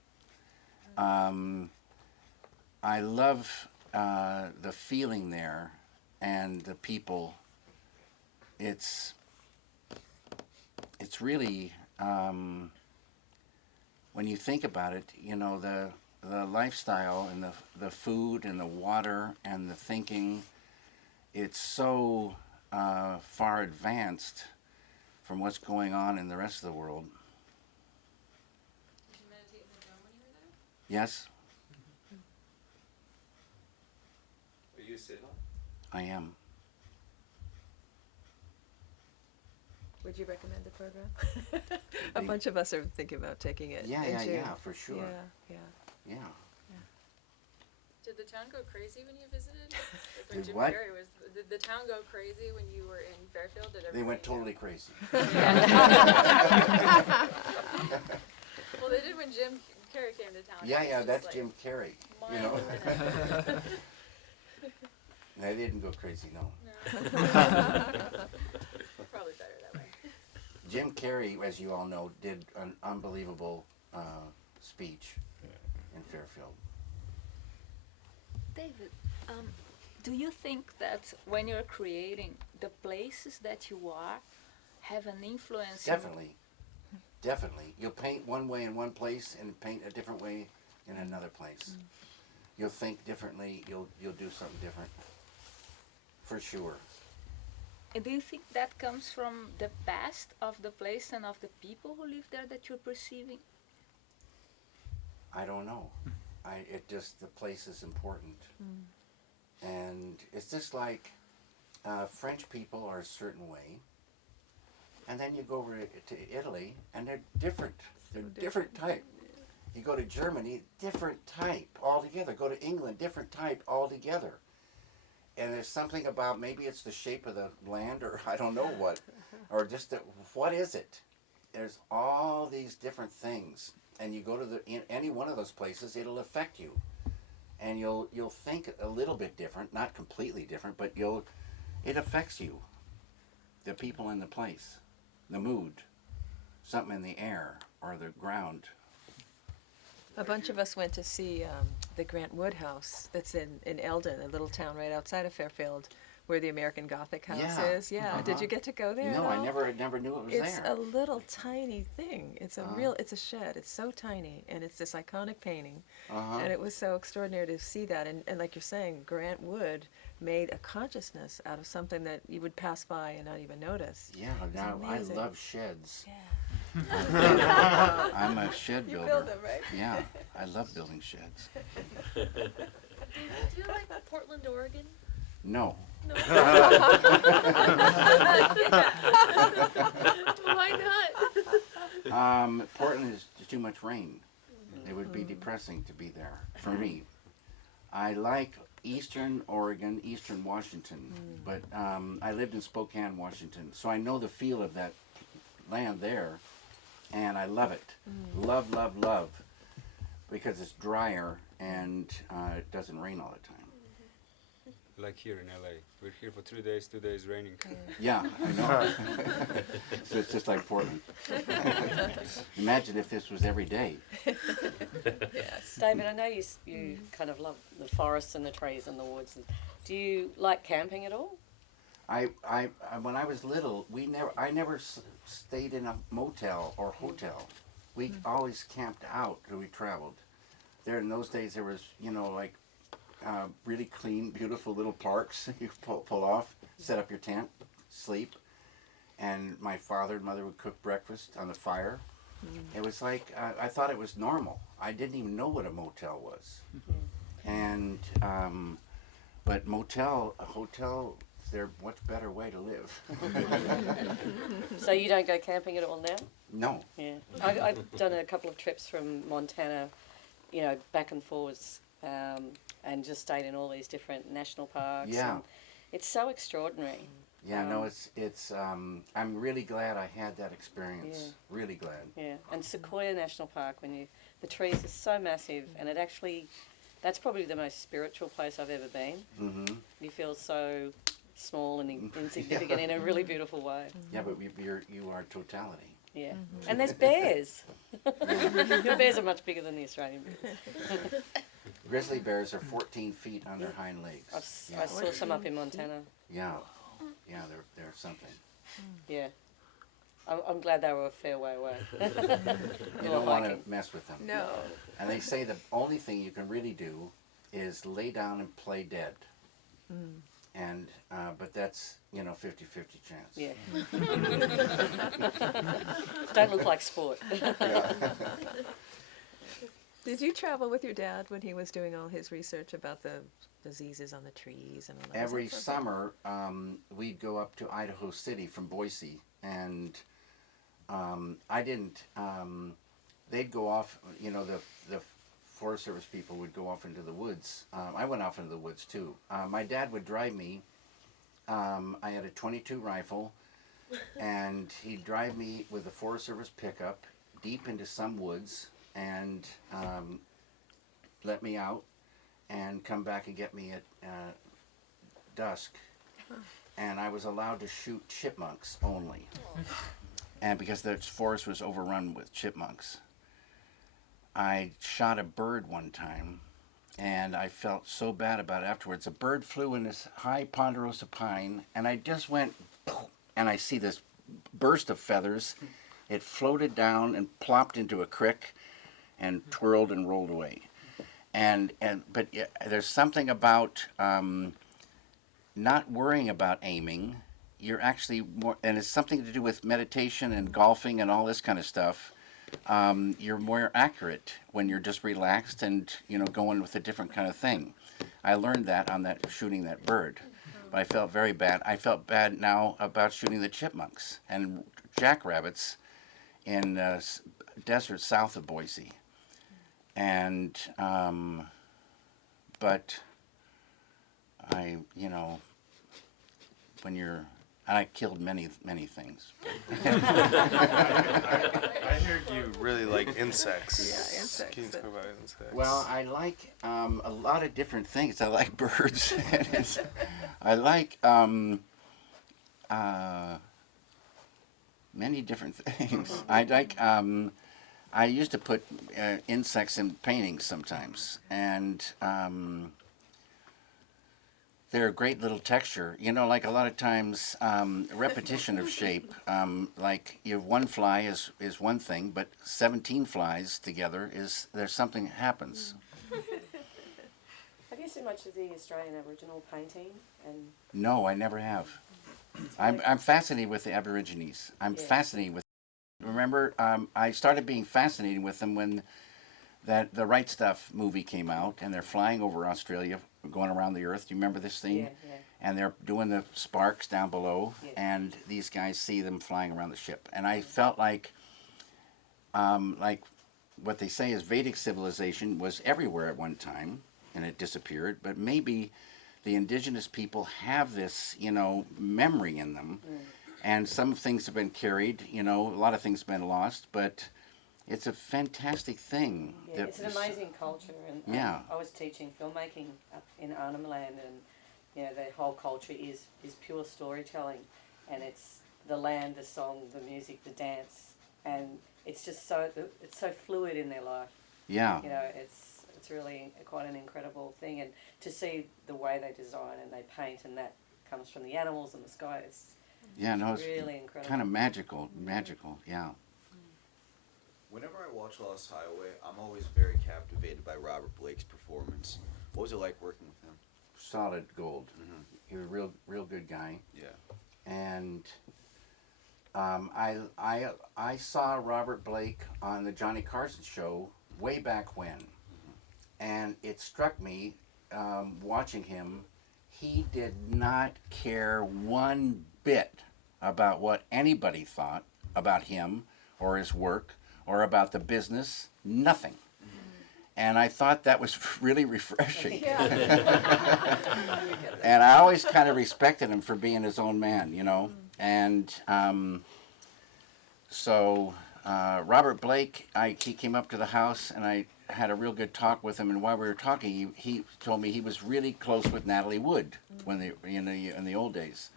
I love the feeling there and the people. It's really, when you think about it, you know, the lifestyle and the food and the water and the thinking, it's so far advanced from what's going on in the rest of the world. Did you meditate in the dome when you were there? Yes, Are you a Siddha? I am. Would you recommend the program? A bunch of us are thinking about taking it. Yeah, for sure. Yeah. Did the town go crazy when you visited? Like when Did Jim what? Carrey was. Did the town go crazy when you were in Fairfield? Did They went everybody totally crazy. Well, they did when Jim Carrey came to town. Yeah, It was just that's like Jim Carrey. You know. mind-blowing. They didn't go crazy, no. Probably better that way. Jim Carrey, as you all know, did an unbelievable speech in Fairfield. David, do you think that when you're creating, the places that you are have an influence? Definitely. Definitely. You'll paint one way in one place and paint a different way in another place. You'll think differently, you'll do something different. For sure. And do you think that comes from the past of the place and of the people who live there that you're perceiving? I don't know. The place is important. And it's just like French people are a certain way, and then you go over to Italy, and they're different. They're different type. You go to Germany, different type altogether. Go to England, different type altogether. And there's something about, maybe it's the shape of the land, or I don't know what, or just what is it? There's all these different things, and you go to any one of those places, it'll affect you, and you'll think a little bit different, not completely different, but it affects you. The people in the place, the mood, something in the air or the ground. A bunch of us went to see the Grant Wood House that's in Eldon, a little town right outside of Fairfield, where the American Gothic house is. Yeah. Did you get to go there? No, at all? I never knew it was It's there. a little tiny thing. It's it's a shed. It's so tiny, and it's this iconic painting. And it was so extraordinary to see that. And like you're saying, Grant Wood made a consciousness out of something that you would pass by and not even notice. Yeah, now I amazing. love sheds. Yeah. I'm a shed builder. You build them, right? Yeah, I love building sheds. Do you like Portland, Oregon? No. No. Why not? Portland is too much rain. It would be depressing to be there for me. I like Eastern Oregon, Eastern Washington, but I lived in Spokane, Washington, so I know the feel of that land there, and I love it. Love, love, love, because it's drier and it doesn't rain all the time. Like here in LA, we're here for 3 days, 2 days raining. Yeah, I know. So it's just like Portland. Imagine if this was every day. Yes. David, I know you kind of love the forests and the trees and the woods. Do you like camping at all? I when I was little, I never stayed in a motel or hotel. We always camped out when we traveled. There in those days, there was like really clean, beautiful little parks. You pull off, set up your tent, sleep, and my father and mother would cook breakfast on the fire. It was like I thought it was normal. I didn't even know what a motel was, and but hotel their much better way to live. So you don't go camping at all now? No. Yeah. I've done a couple of trips from Montana, you know, back and forwards, and just stayed in all these different national parks. Yeah. And it's so extraordinary. Yeah, no, it's I'm really glad I had that experience. Yeah. Really glad. Yeah, and Sequoia National Park, the trees are so massive, and it actually, that's probably the most spiritual place I've ever been. Mm-hmm. You feel so small and insignificant in a really beautiful way. Yeah, but you are totality. Yeah, and there's bears. Your bears are much bigger than the Australian bears. Grizzly bears are 14 feet on their hind legs. I saw some up in Montana. Yeah, yeah, they're something. Yeah. I'm glad they were a fair way away. You don't want to mess with them. No. And they say the only thing you can really do is lay down and play dead. And but that's 50-50 chance. Yeah. Don't look like sport. Yeah. Did you travel with your dad when he was doing all his research about the diseases on the trees and all that? Every summer, we'd go up to Idaho City from Boise, and I didn't. They'd go off. The Forest Service people would go off into the woods. I went off into the woods too. My dad would drive me. I had a .22 rifle, and he'd drive me with a Forest Service pickup deep into some woods, and let me out, and come back and get me at dusk. And I was allowed to shoot chipmunks only, and because the forest was overrun with chipmunks. I shot a bird one time, and I felt so bad about it afterwards. A bird flew in this high ponderosa pine, and I just went, and I see this burst of feathers. It floated down and plopped into a creek, and twirled and rolled away. But there's something about not worrying about aiming. You're actually more, and it's something to do with meditation and golfing and all this kind of stuff. You're more accurate when you're just relaxed and going with a different kind of thing. I learned that on that shooting that bird, but I felt very bad. I felt bad now about shooting the chipmunks and jackrabbits in desert south of Boise. And but I when you're, and I killed many things. I heard you really like insects. Yeah, insects. Can you talk about insects? Well, I like a lot of different things. I like birds. I like many different things. I like. I used to put insects in paintings sometimes, and they're a great little texture. Like a lot of times, repetition of shape. Like you have one fly is one thing, but 17 flies together there's something that happens. Have you seen much of the Australian Aboriginal painting? No, I never have. I'm fascinated with the Aborigines. I'm fascinated with. Remember, I started being fascinated with them when the Right Stuff movie came out, and they're flying over Australia, going around the Earth. Do you remember this scene? Yeah, yeah. And they're doing the sparks down below, and these guys see them flying around the ship. And I felt like what they say is Vedic civilization was everywhere at one time, and it disappeared. But maybe the indigenous people have this, memory in them. And some things have been carried, a lot of things have been lost, but it's a fantastic thing. Yeah, it's an amazing culture, and I was teaching filmmaking up in Arnhem Land, and the whole culture is pure storytelling, and it's the land, the song, the music, the dance, and it's just so fluid in their life. Yeah. It's really quite an incredible thing, and to see the way they design and they paint, and that comes from the animals and the sky. It's really incredible. Kind of magical, yeah. Whenever I watch Lost Highway, I'm always very captivated by Robert Blake's performance. What was it like working with him? Solid gold. Mm-hmm. He was a real good guy. Yeah. And I saw Robert Blake on the Johnny Carson show way back when, and it struck me watching him. he did not care one bit about what anybody thought about him or his work or about the business, nothing. And I thought that was really refreshing. And I always kind of respected him for being his own man, you know. And so Robert Blake, he came up to the house, and I had a real good talk with him. And while we were talking, he told me he was really close with Natalie Wood when they in the old days.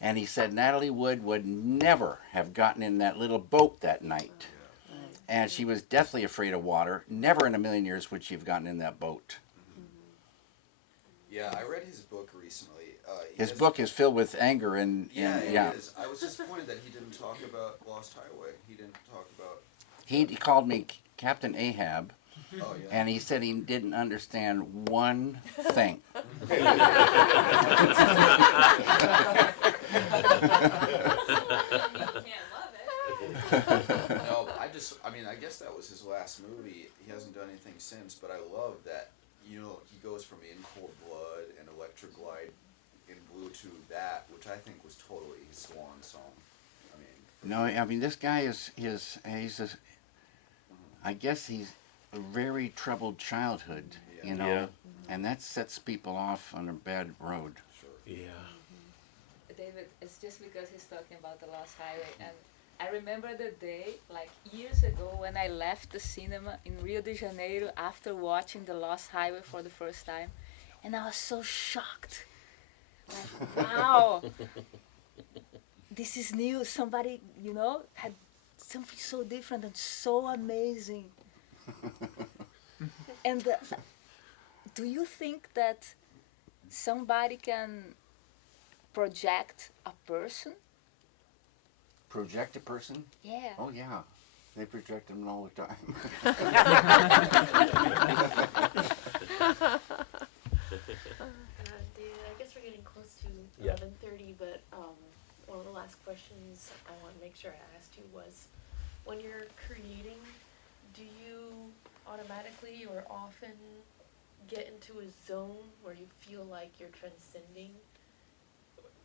And he said Natalie Wood would never have gotten in that little boat that night. And she was deathly afraid of water. Never in a million years would she have gotten in that boat. Yeah, I read his book recently. His book is filled with anger and Yeah, yeah. it is. I was disappointed that he didn't talk about Lost Highway. He didn't talk about... He called me Captain Ahab, Oh, yeah. and he said he didn't understand one thing. No, I mean, I guess that was his last movie. He hasn't done anything since, but I love that, you know, he goes from In Cold Blood and Electra Glide in Blue to that, which I think was totally his swan song. I mean, No, I mean, this guy I guess he's a very troubled childhood, you know, Yeah. and that sets people off on a bad road. Yeah. David, it's just because he's talking about the Lost Highway, and I remember the day, like years ago, when I left the cinema in Rio de Janeiro after watching the Lost Highway for the first time, and I was so shocked. Like, wow, this is new. Somebody, you know, had something so different and so amazing. And do you think that somebody can project a person? Project a person? Yeah. Oh, yeah. They project them all the time. David, I guess we're getting close to Yeah. 11:30, but one of the last questions I want to make sure I asked you was, when you're creating, do you automatically or often get into a zone where you feel like you're transcending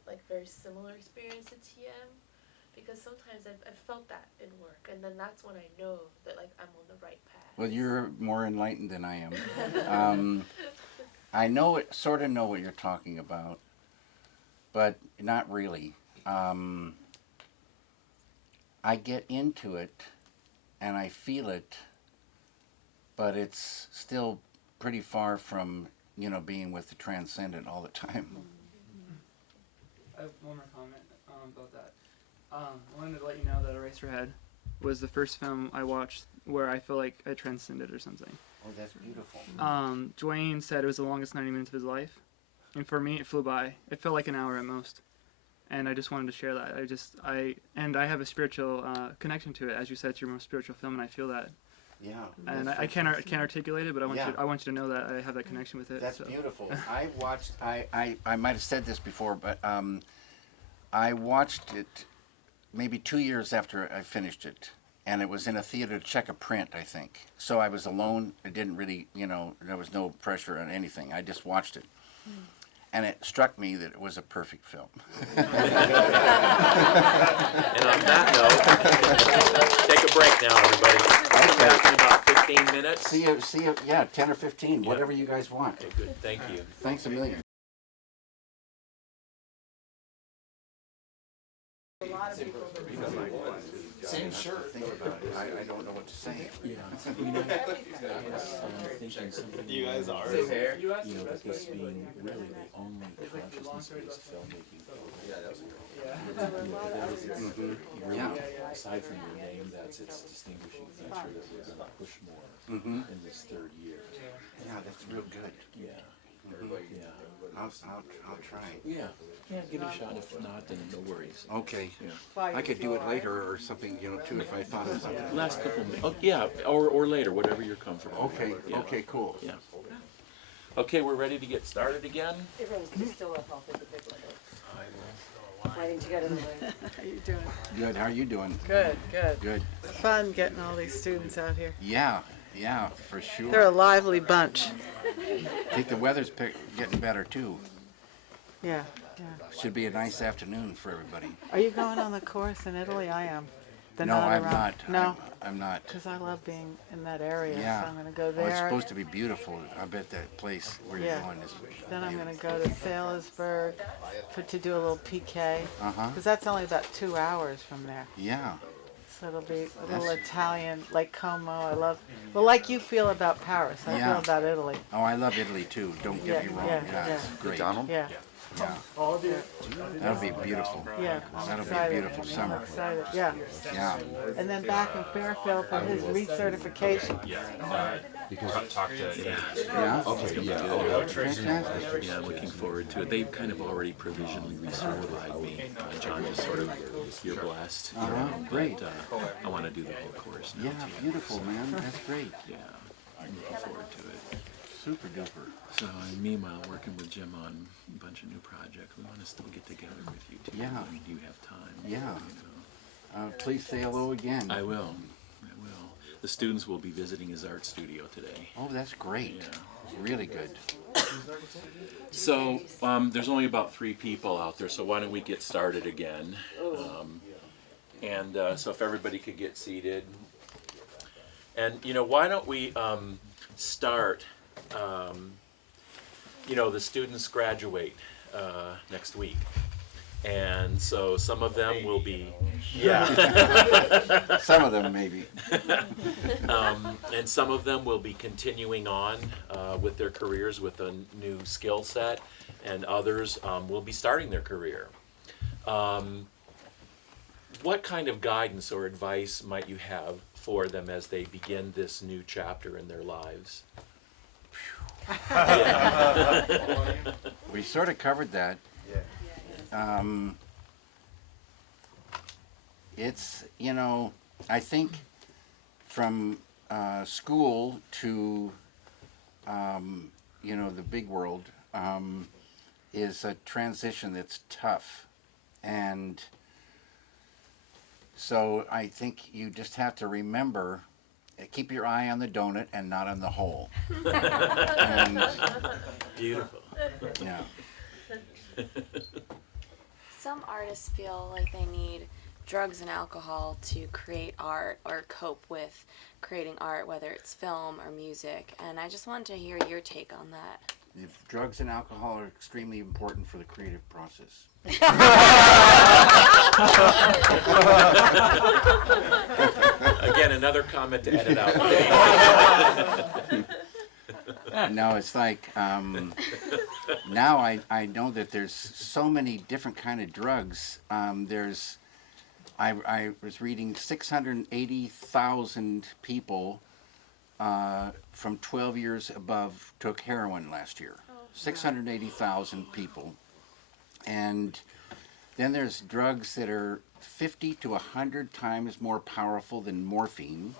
like very similar experience to TM? Because sometimes I've felt that in work, and then that's when I know that like I'm on the right path. Well, you're more enlightened than I am. I sort of know what you're talking about, but not really. I get into it, and I feel it, but it's still pretty far from, you know, being with the transcendent all the time. I have one more comment about that. I wanted to let you know that Eraserhead was the first film I watched where I feel like I transcended or something. Oh, that's beautiful. Dwayne said it was the longest 90 minutes of his life, and for me it flew by. It felt like an hour at most, and I just wanted to share that. I have a spiritual connection to it. As you said, it's your most spiritual film, and I feel that. Yeah. And I can't articulate it, but I want you to know that I have that connection with it. That's so. beautiful. I might have said this before, but I watched it maybe 2 years after I finished it, and it was in a theater to check a print, I think. So I was alone. I didn't really, you know, there was no pressure on anything. I just watched it. And it struck me that it was a perfect film. And on that note, take a break now, everybody. We'll be back in about 15 minutes. See you, yeah, 10 or 15, whatever you guys want. Okay, good. Thank you. Thanks a million. A lot of people Same shirt. Think about it. I don't know what to say. Yeah. You know, thinking something You guys are. you know, that this being really the only consciousness-based filmmaking program. Yeah, that was Really, aside from your name, that's its distinguishing feature that we're going to push more in this third year. Yeah, that's real good. Yeah. Yeah. I'll try. Yeah. Yeah, give it a shot. If not, then no worries. Okay. Yeah. I could do it later or something, you know, too, if I thought of something. Last couple minutes. Oh, yeah, or later, whatever you're comfortable with. Okay, Yeah. okay, cool. Yeah. Okay, we're ready to get started again. Everyone's still up off of the big window. Waiting to go to the loo. How you doing? Good, how are you doing? Good, good. Good. Fun getting all these students out here. Yeah, for sure. They're a lively bunch. I think the weather's getting better too. Yeah, yeah. Should be a nice afternoon for everybody. Are you going on the course in Italy? I am. The No, I'm around. not. No, I'm not. because I love being in that area. Yeah. So I'm going to go Oh, it's there. supposed to be beautiful. I bet that place where you're going is Then I'm going to beautiful. go to Salisbury to do a little PK. Uh-huh. Because that's only about 2 hours from there. Yeah. So it'll be a little Italian, like Como. I love, well, like you feel about Paris. I feel about Italy. Oh, I love Italy too. Don't get me wrong. Yeah, It's great. Donald? Yeah. Yeah. That'll be beautiful. Yeah. That'll be a excited. beautiful summer. I'm excited. Yeah. Yeah. And then back in Fairfield for his recertification. Because I talked to Yeah? Okay, yeah. Fantastic. Yeah, I'm looking forward to it. They've kind of already provisionally recertified me. John just sort of, you're blessed. Great. I want to do the whole course now. Yeah, beautiful, man. That's great. Yeah, I'm looking forward to it. Super duper. So, and meanwhile, working with Jim on a bunch of new projects. We want to still get together with you too. Yeah. When you have time. Yeah. Please say hello again. I will. The students will be visiting his art studio today. Oh, that's great. Yeah. Really good. So, there's only about 3 people out there, so why don't we get started again? So if everybody could get seated. And, why don't we start, the students graduate next week. And so some of them will be, Some of them maybe. And some of them will be continuing on with their careers with a new skill set, and others will be starting their career. What kind of guidance or advice might you have for them as they begin this new chapter in their lives? We sort of covered that. It's, I think from school to, the big world is a transition that's tough. And so I think you just have to remember, keep your eye on the donut and not on the hole. And, beautiful. Yeah. Some artists feel like they need drugs and alcohol to create art or cope with creating art, whether it's film or music. And I just wanted to hear your take on that. If drugs and alcohol are extremely important for the creative process. Again, another comment to edit out. No, it's like now I know that there's so many different kind of drugs. I was reading 680,000 people from 12 years above took heroin last year. 680,000 people. And then there's drugs that are 50 to 100 times more powerful than morphine.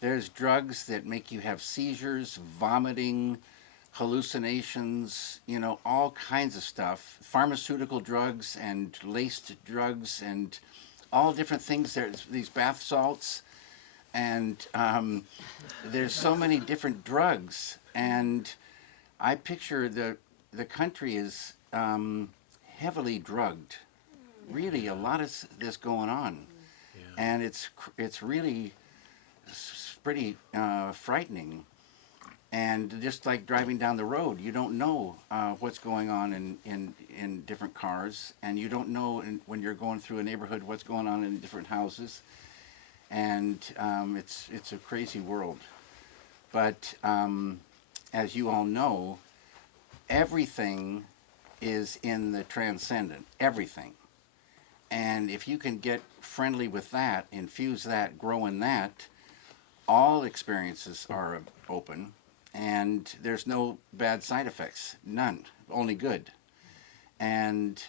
There's drugs that make you have seizures, vomiting, hallucinations, all kinds of stuff. Pharmaceutical drugs and laced drugs and all different things. There's these bath salts. And there's so many different drugs. And I picture the country is heavily drugged. Really, a lot of this going on. And it's really pretty frightening. And just like driving down the road, you don't know what's going on in different cars, and you don't know when you're going through a neighborhood what's going on in different houses. And it's a crazy world. But as you all know, everything is in the transcendent, everything. And if you can get friendly with that, infuse that, grow in that, all experiences are open, and there's no bad side effects, none, only good. And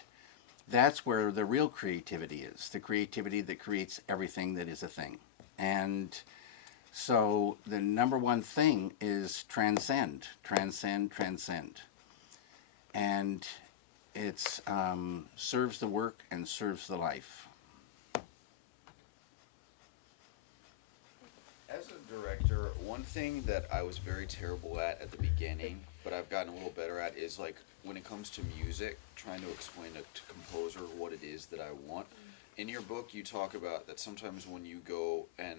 that's where the real creativity is, the creativity that creates everything that is a thing. And so the number one thing is transcend, transcend, transcend. And it's serves the work and serves the life. As a director, one one thing that I was very terrible at the beginning, but I've gotten a little better at, is like when it comes to music, trying to explain to composer what it is that I want. In your book, you talk about that sometimes when you go and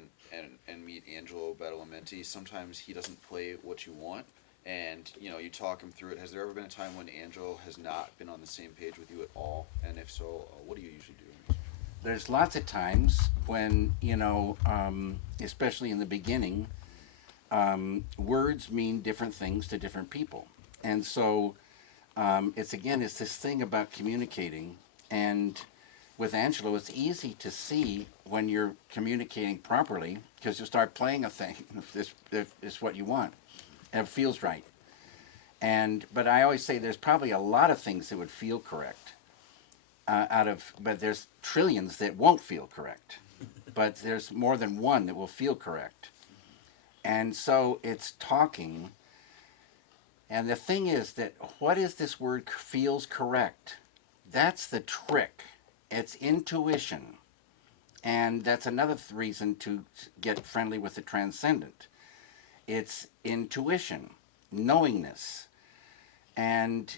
meet Angelo Badalamenti, sometimes he doesn't play what you want, and you talk him through it. Has there ever been a time when Angelo has not been on the same page with you at all? And if so, what do you usually do? There's lots of times when, especially in the beginning, words mean different things to different people. And so it's this thing about communicating. And with Angelo, it's easy to see when you're communicating properly, because you start playing a thing if it's what you want and it feels right. But I always say there's probably a lot of things that would feel correct but there's trillions that won't feel correct. But there's more than one that will feel correct. And so it's talking. And the thing is that what is this word feels correct? That's the trick. It's intuition. And that's another reason to get friendly with the transcendent. It's intuition, knowingness. And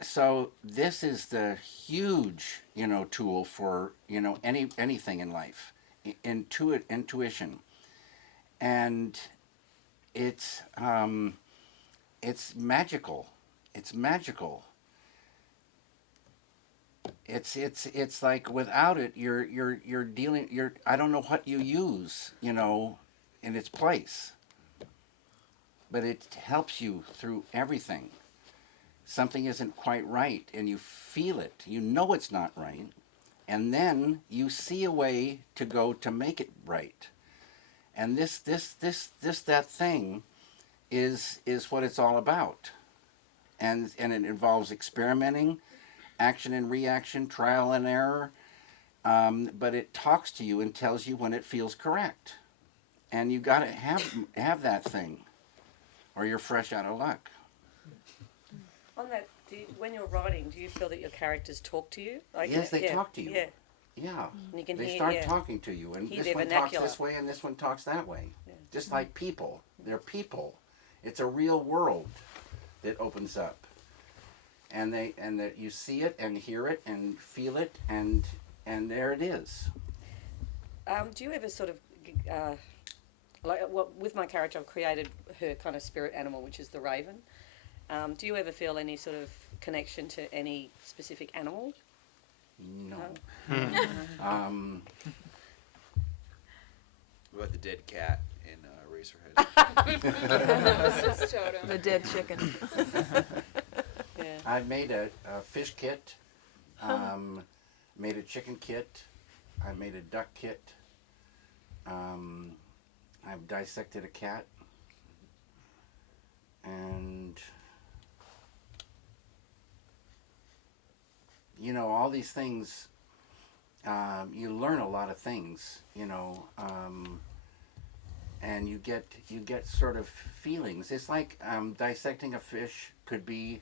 so this is the huge, tool for, anything in life. Intuition. And it's magical. It's magical. It's like without it, you're dealing. I don't know what you use, in its place. But it helps you through everything. Something isn't quite right, and you feel it. You know it's not right, and then you see a way to go to make it right. And that thing is what it's all about. And it involves experimenting, action and reaction, trial and error. But it talks to you and tells you when it feels correct. And you got to have that thing, or you're fresh out of luck. On that, when you're writing, do you feel that your characters talk to you? Yes, they talk to you. Yeah. Yeah. And you can They hear, start talking to you, and hear this their one talks vernacular. this way, and this one talks that way. Yeah. Just like people. They're people. It's a real world that opens up. And that you see it and hear it and feel it, and there it is. Do you ever sort of, with my character, I've created her kind of spirit animal, which is the raven. Do you ever feel any sort of connection to any specific animal? No. What about the dead cat in Eraserhead? The dead chicken. Yeah. I made a fish kit, made a chicken kit, I made a duck kit, I've dissected a cat, and all these things, you learn a lot of things, and you get sort of feelings. It's like dissecting a fish could be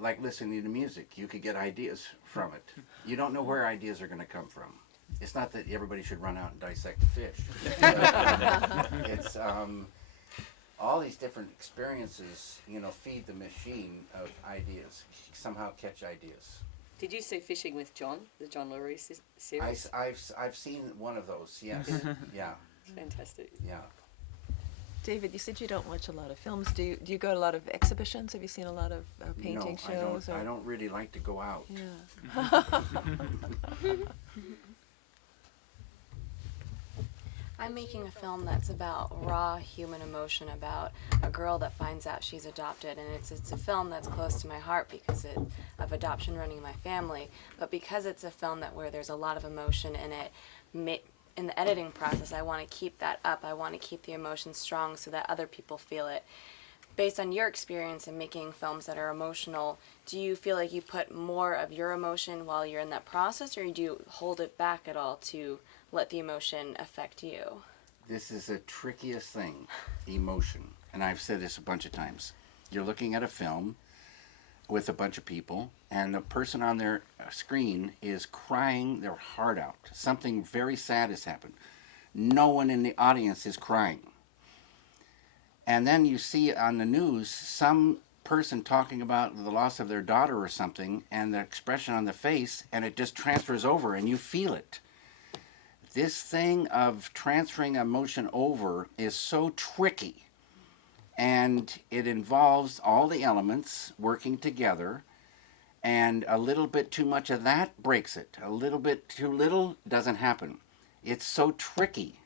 like listening to music. You could get ideas from it. You don't know where ideas are going to come from. It's not that everybody should run out and dissect a fish. It's all these different experiences, feed the machine of ideas, somehow catch ideas. Did you see Fishing with John, the John Lurie series? I've seen one of those, yes. Yeah. It's fantastic. Yeah. David, you said you don't watch a lot of films. Do you go to a lot of exhibitions? Have you seen a lot of painting shows? I don't really like to go out. Yeah. I'm making a film that's about raw human emotion, about a girl that finds out she's adopted, and it's a film that's close to my heart because of adoption running in my family, but because it's a film where there's a lot of emotion in it, in the editing process, I want to keep that up. I want to keep the emotion strong so that other people feel it. Based on your experience in making films that are emotional, do you feel like you put more of your emotion while you're in that process, or do you hold it back at all to let the emotion affect you? This is the trickiest thing, emotion. And I've said this a bunch of times. You're looking at a film with a bunch of people, and the person on their screen is crying their heart out. Something very sad has happened. No one in the audience is crying. And then you see on the news some person talking about the loss of their daughter or something, and the expression on the face, and it just transfers over and you feel it. This thing of transferring emotion over is so tricky, and it involves all the elements working together, and a little bit too much of that breaks it. A little bit too little doesn't happen. It's so tricky.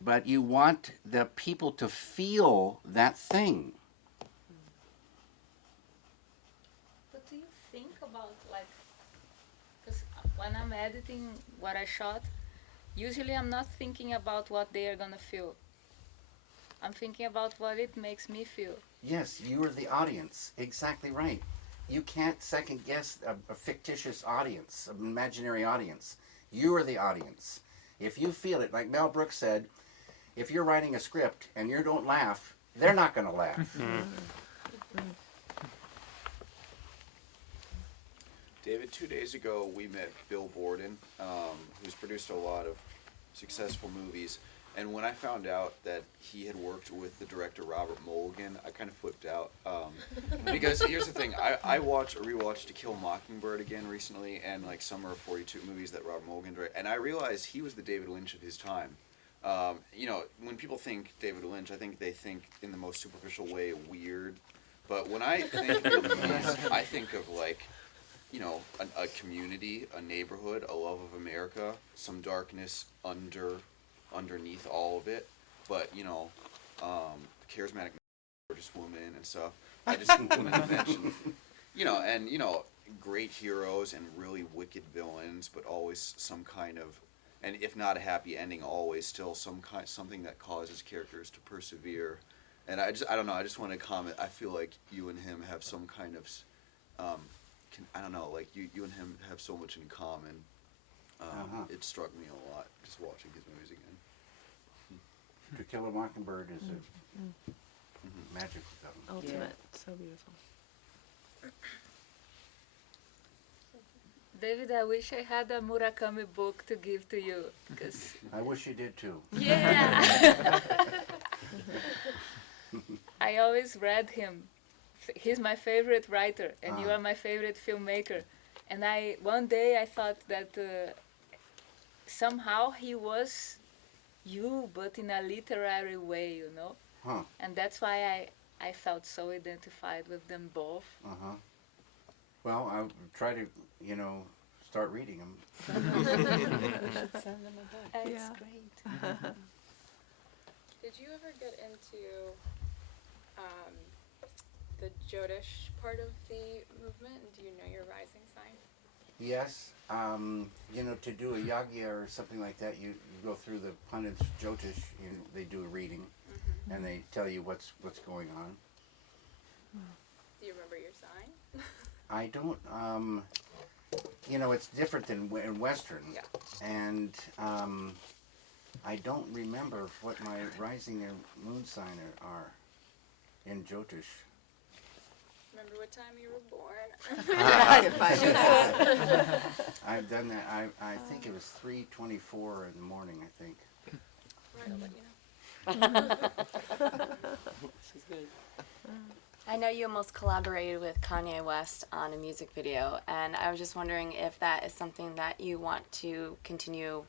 But you want the people to feel that thing. But do you think about, like, because when I'm editing what I shot, usually I'm not thinking about what they are gonna feel. I'm thinking about what it makes me feel. Yes, you are the audience. Exactly right. You can't second guess a fictitious audience, an imaginary audience. You are the audience. If you feel it, like Mel Brooks said, if you're writing a script and you don't laugh, they're not going to laugh. David, 2 days ago we met Bill Borden, who's produced a lot of successful movies. And when I found out that he had worked with the director Robert Mulligan, I kind of flipped out. Because here's the thing, I rewatched To Kill a Mockingbird again recently, and like Summer of 42 movies that Robert Mulligan directed, and I realized he was the David Lynch of his time. You know, when people think David Lynch, I think they think in the most superficial way weird. But when I think of your movies, I think of like, you know, a community, a neighborhood, a love of America, some darkness underneath all of it, but you know, charismatic, gorgeous woman and stuff. I just wanted to mention, you know, and you know, great heroes and really wicked villains, but always some kind of, and if not a happy ending, always still something that causes characters to persevere. And I don't know, I just want to comment. I feel like you and him have some kind of, I don't know, like you and him have so much in common. It struck me a lot just watching his movies again. To Kill a Mockingbird is a magical film. Ultimate. So beautiful. David, I wish I had a Murakami book to give to you. Cause I wish you did too. yeah. I always read him. He's my favorite writer, and you are my favorite filmmaker. And one day I thought that somehow he was you, but in a literary way, you know. And that's why I felt so identified with them both. Well, I'll try to, you know, start reading them. You should send them a book. It's great. Did you ever get into the Jodish part of the movement? Do you know your rising sign? Yes. You know, to do a yagya or something like that, you go through the pundits Jyotish, they do a reading, and they tell you what's going on. Do you remember your sign? I don't, you know, it's different than in Western. Yeah. And I don't remember what my rising and moon sign are in Jyotish. Remember what time you were born? I've done that. I think it was 3:24 in the morning, I think. Right, I'll let you know. She's good. I know you almost collaborated with Kanye West on a music video, and I was just wondering if that is something that you want to continue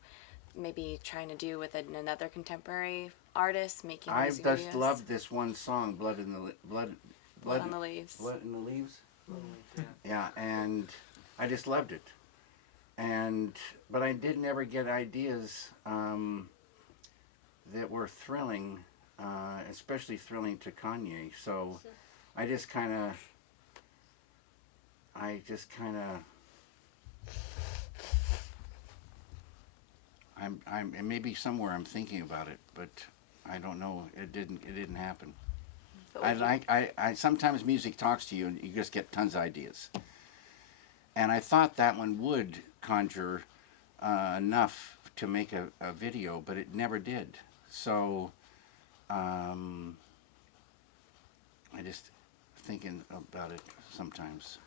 maybe trying to do with another contemporary artist making music videos. I've just loved this one song, Blood on the Leaves. Blood on the Leaves. Blood in the Leaves? Yeah, and I just loved it. But I didn't ever get ideas that were thrilling, especially thrilling to Kanye. So I just kind of, and maybe somewhere I'm thinking about it, but I don't know. It didn't happen. I sometimes music talks to you and you just get tons of ideas. And I thought that one would conjure enough to make a video, but it never did. So I just thinking about it sometimes.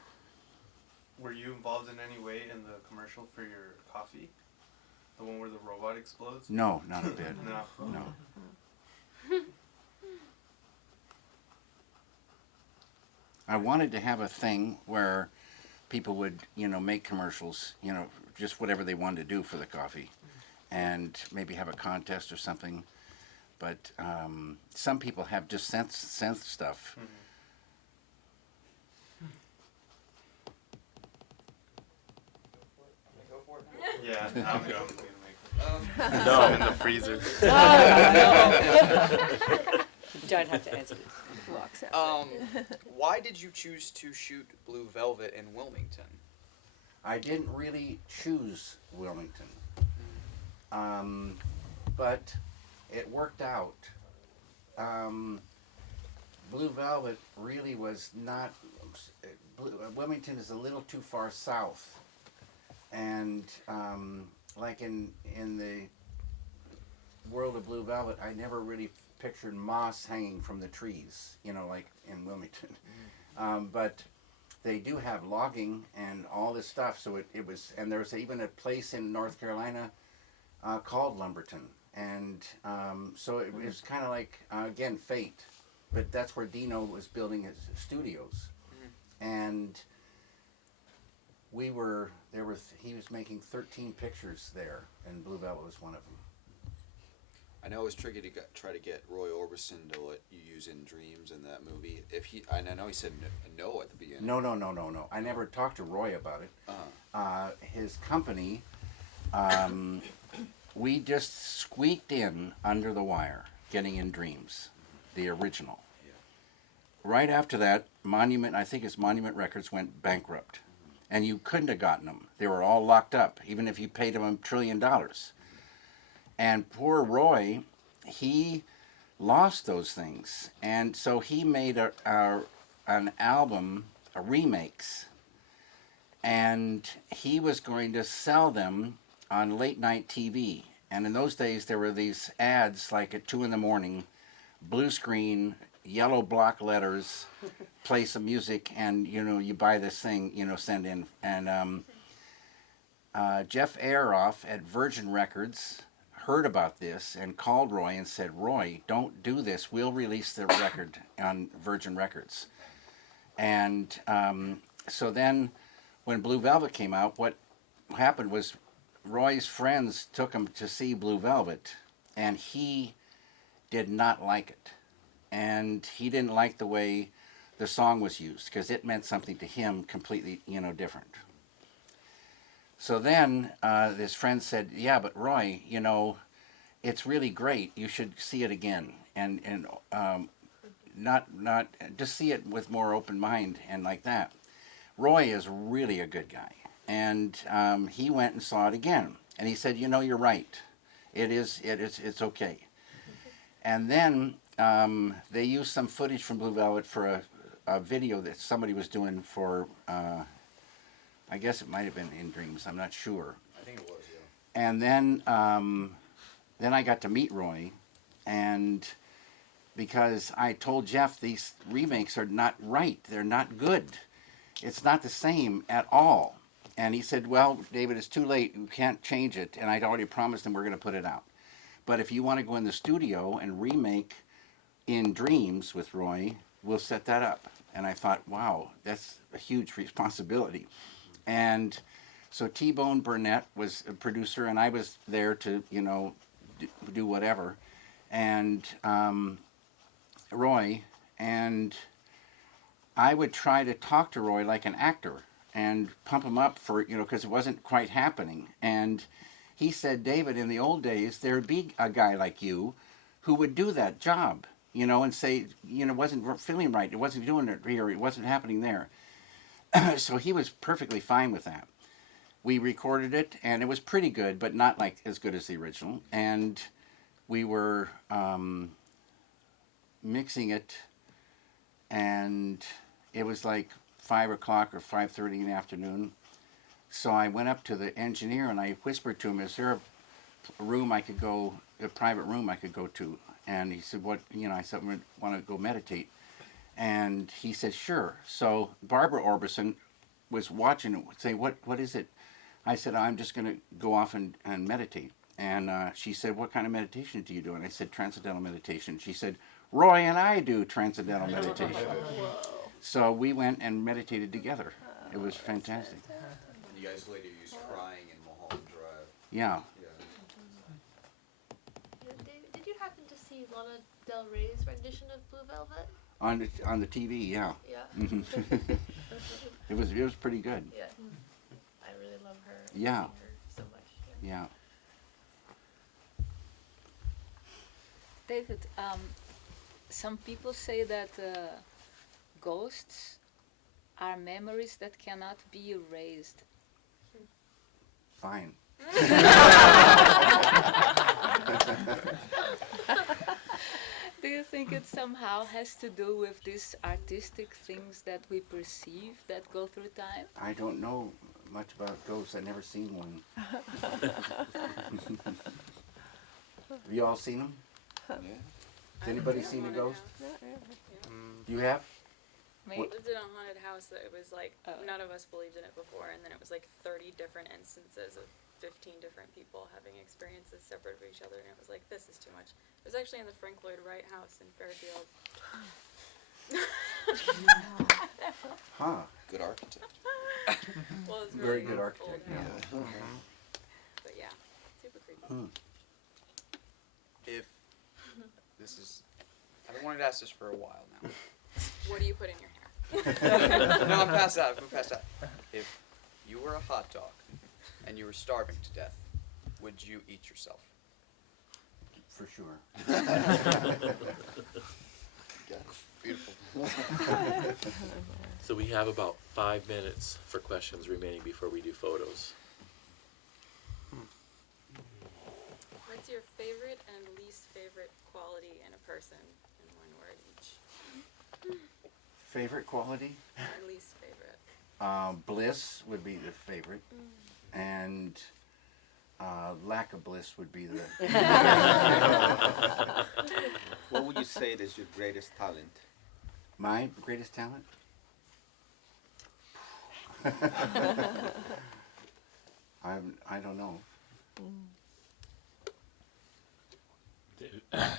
Were you involved in any way in the commercial for your coffee? The one where the robot explodes? No, not a bit. No. I wanted to have a thing where people would, make commercials, just whatever they wanted to do for the coffee, and maybe have a contest or something. But some people have just sense stuff. Yeah, I'm going. No, in the freezer. You don't have to answer this. Walks out. Why did you choose to shoot Blue Velvet in Wilmington? I didn't really choose Wilmington, but it worked out. Blue Velvet really was not. Wilmington is a little too far south, and like in the world of Blue Velvet, I never really pictured moss hanging from the trees, like in Wilmington. But they do have logging and all this stuff, so it was, and there was even a place in North Carolina called Lumberton, and so it was kind of like, again, fate, but that's where Dino was building his studios, and he was making 13 pictures there, and Blue Velvet was one of them. I know it was tricky to try to get Roy Orbison to let you use In Dreams in that movie. I know he said no at the beginning. No. I never talked to Roy about it. His company, we just squeaked in under the wire, getting In Dreams, the original. Yeah. Right after that, Monument Records went bankrupt. And you couldn't have gotten them. They were all locked up, even if you paid them $1 trillion. And poor Roy, he lost those things. And so he made an album, remakes, and he was going to sell them on late night TV. And in those days, there were these ads like at 2 in, blue screen, yellow block letters, play some music, and you buy this thing, send in. And Jeff Ayeroff at Virgin Records heard about this and called Roy and said, "Roy, don't do this. We'll release the record on Virgin Records." And so then when Blue Velvet came out, what happened was Roy's friends took him to see Blue Velvet, and he did not like it. And he didn't like the way the song was used, because it meant something to him completely, different. So then this friend said, "Yeah, but Roy, it's really great. You should see it again, and not just see it with more open mind and like that." Roy is really a good guy, and he went and saw it again, and he said, "You're right. It's okay." And then they used some footage from Blue Velvet for a video that somebody was doing for. I guess it might have been In Dreams. I'm not sure. I think it was, yeah. And then I got to meet Roy, and because I told Jeff these remakes are not right, they're not good. It's not the same at all. And he said, "Well, David, it's too late. You can't change it." And I'd already promised him we're going to put it out. But if you want to go in the studio and remake In Dreams with Roy, we'll set that up. And I thought, wow, that's a huge responsibility. And so T-Bone Burnett was a producer, and I was there to, do whatever. And Roy, and I would try to talk to Roy like an actor and pump him up for, because it wasn't quite happening. And he said, "David, in the old days, there'd be a guy like you who would do that job, and say, it wasn't feeling right, it wasn't doing it here, it wasn't happening there." So he was perfectly fine with that. We recorded it, and it was pretty good, but not like as good as the original. And we were mixing it, and it was like 5 o'clock or 5:30 in the afternoon. So I went up to the engineer and I whispered to him, "Is there a room I could go, a private room I could go to?" And he said, "What?" I said, "I want to go meditate." And he said, "Sure." So Barbara Orbison was watching it, saying, what is it? I said, "I'm just going to go off and meditate." And she said, "What kind of meditation do you do?" And I said, "Transcendental meditation." She said, "Roy and I do transcendental meditation." So we went and meditated together. It was fantastic. And you guys later used crying in Mulholland Drive. Yeah. David, did you happen to see Lana Del Rey's rendition of Blue Velvet? On the TV, yeah. Yeah. It was pretty good. Yeah. I really love her. Yeah. I've seen her so much. Yeah. David, some people say that ghosts are memories that cannot be erased. Fine. Do you think it somehow has to do with these artistic things that we perceive that go through time? I don't know much about ghosts. I've never seen one. Have you all seen them? Yeah. Has anybody seen a ghost? You have? We lived in a haunted house that it was like, none of us believed in it before, and then it was like 30 different instances of 15 different people having experiences separate from each other, and it was like, this is too much. It was actually in the Frank Lloyd Wright house in Fairfield. Huh. Good architect. Well, it's Very really good old architect. house. Yeah. But yeah, super creepy. If this is, I've been wanting to ask this for a while now. What do you put in your hair? No, I'm past that. I'm past that. If you were a hot dog and you were starving to death, would you eat yourself? For sure. Beautiful. So we have about 5 minutes for questions remaining before we do photos. What's your favorite and least favorite quality in a person in one word each? Favorite quality? And least favorite. Bliss would be the favorite. And lack of bliss would be the... What would you say is your greatest talent? My greatest talent? I don't know.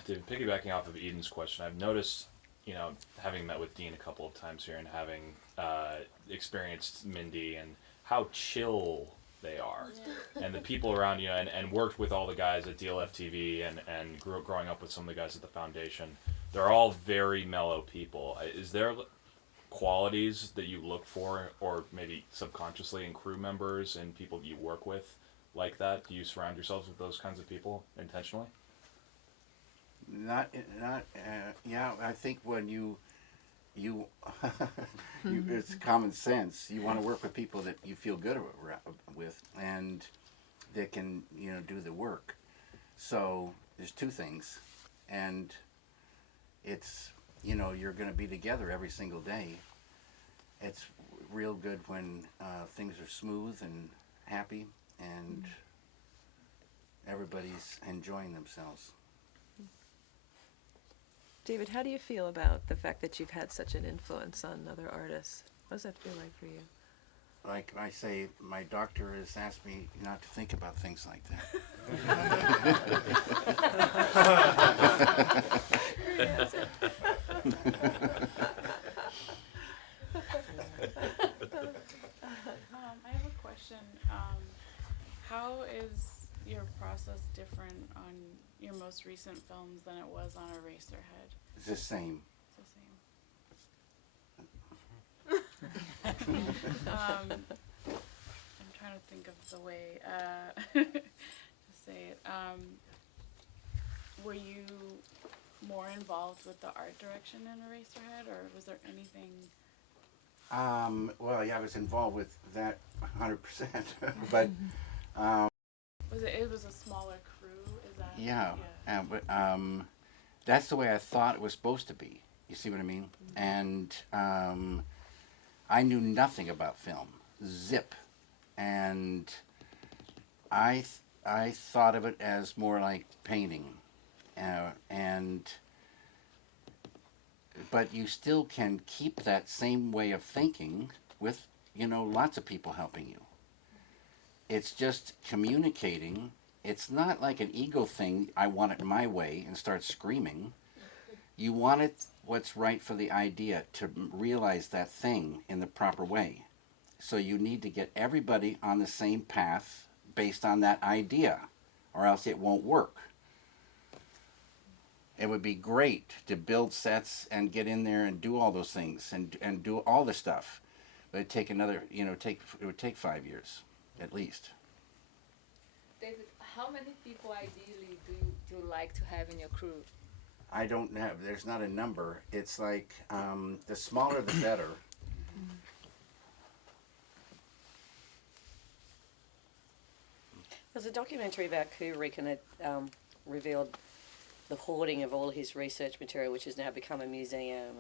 David, piggybacking off of Eden's question, I've noticed, you know, having met with Dean a couple of times here and having experienced Mindy and how chill they are, and the people around you, and worked with all the guys at DLF TV and growing up with some of the guys at the foundation. They're all very mellow people. Is there qualities that you look for, or maybe subconsciously in crew members and people you work with like that? Do you surround yourselves with those kinds of people intentionally? Yeah, I think when you it's common sense. You want to work with people that you feel good with and that can, you know, do the work. So there's two things, and it's, you know, you're going to be together every single day. It's real good when things are smooth and happy and everybody's enjoying themselves. David, how do you feel about the fact that you've had such an influence on other artists? What does that feel like for you? Like I say, my doctor has asked me not to think about things like that. I have a question. How is your process different on your most recent films than it was on Eraserhead? It's the same. It's the same. I'm trying to think of the way to say it. Were you more involved with the art direction in Eraserhead, or was there anything? Well, yeah, I was involved with that 100%, but It was a smaller crew? Is that? yeah. But that's the way I thought it was supposed to be. You see what I mean? And I knew nothing about film, zip, and I thought of it as more like painting, but you still can keep that same way of thinking with, you know, lots of people helping you. It's just communicating. It's not like an ego thing, I want it my way, and start screaming. You want it what's right for the idea, to realize that thing in the proper way. So you need to get everybody on the same path based on that idea, or else it won't work. It would be great to build sets and get in there and do all those things and do all the stuff, but it'd take another, it would take 5 years at least. David, how many people ideally do you like to have in your crew? I don't have, there's not a number. It's like, the smaller the better. There's a documentary about Kubrick, and it revealed the hoarding of all his research material, which has now become a museum.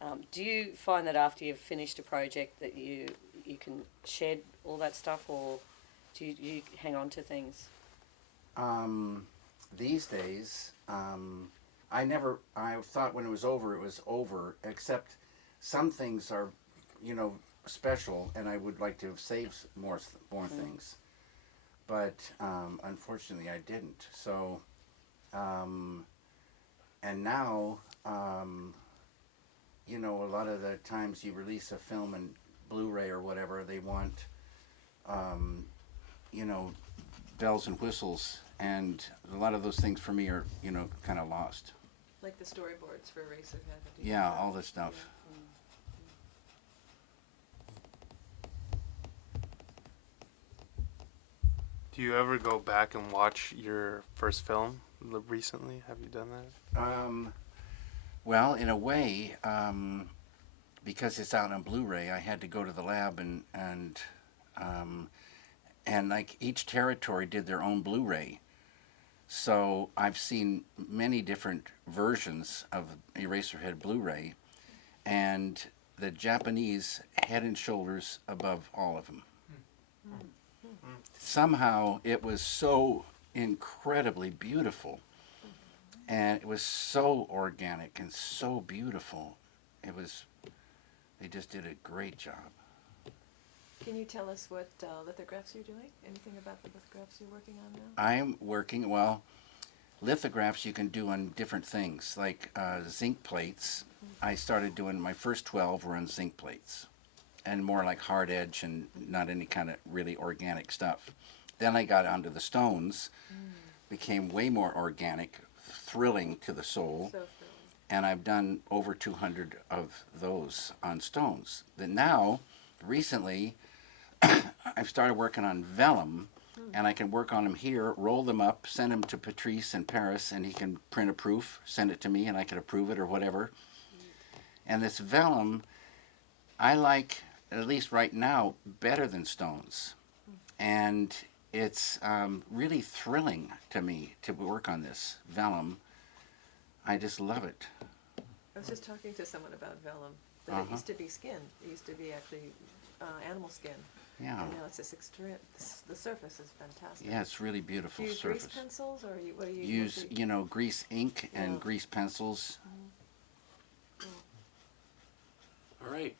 And do you find that after you've finished a project that you can shed all that stuff, or do you hang on to things? These days, I thought when it was over, except some things are, special, and I would like to have saved more things. But unfortunately I didn't. So, and now, a lot of the times you release a film in Blu-ray or whatever, they want, bells and whistles, and a lot of those things for me are, kind of lost. Like the storyboards for Eraserhead. Yeah, all this stuff. Do you ever go back and watch your first film recently? Have you done that? Well, in a way, because it's out on Blu-ray, I had to go to the lab and like each territory did their own Blu-ray. So I've seen many different versions of Eraserhead Blu-ray, and the Japanese head and shoulders above all of them. Somehow it was so incredibly beautiful, and it was so organic and so beautiful. They just did a great job. Can you tell us what lithographs you're doing? Anything about the lithographs you're working on now? I'm working, lithographs you can do on different things, like zinc plates. I started doing, my first 12 were on zinc plates, and more like hard edge and not any kind of really organic stuff. Then I got onto the stones, became way more organic, thrilling to the soul, and I've done over 200 of those on stones. Then now, recently, I've started working on vellum, and I can work on them here, roll them up, send them to Patrice in Paris, and he can print a proof, send it to me, and I can approve it or whatever. And this vellum, I like, at least right now, better than stones. And it's really thrilling to me to work on this vellum. I just love it. I was just talking to someone about vellum. That it used to be skin. It used to be actually animal skin. Yeah. And now it's just extreme. The surface is fantastic. Yeah, it's really beautiful Do you use surface. grease pencils, or what do you use? Grease ink and grease pencils. All right,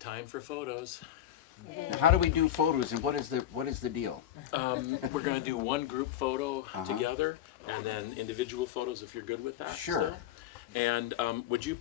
time for photos. How do we do photos, and what is the deal? We're going to do one group photo together, and then individual photos if you're good with that. Sure. still. And would you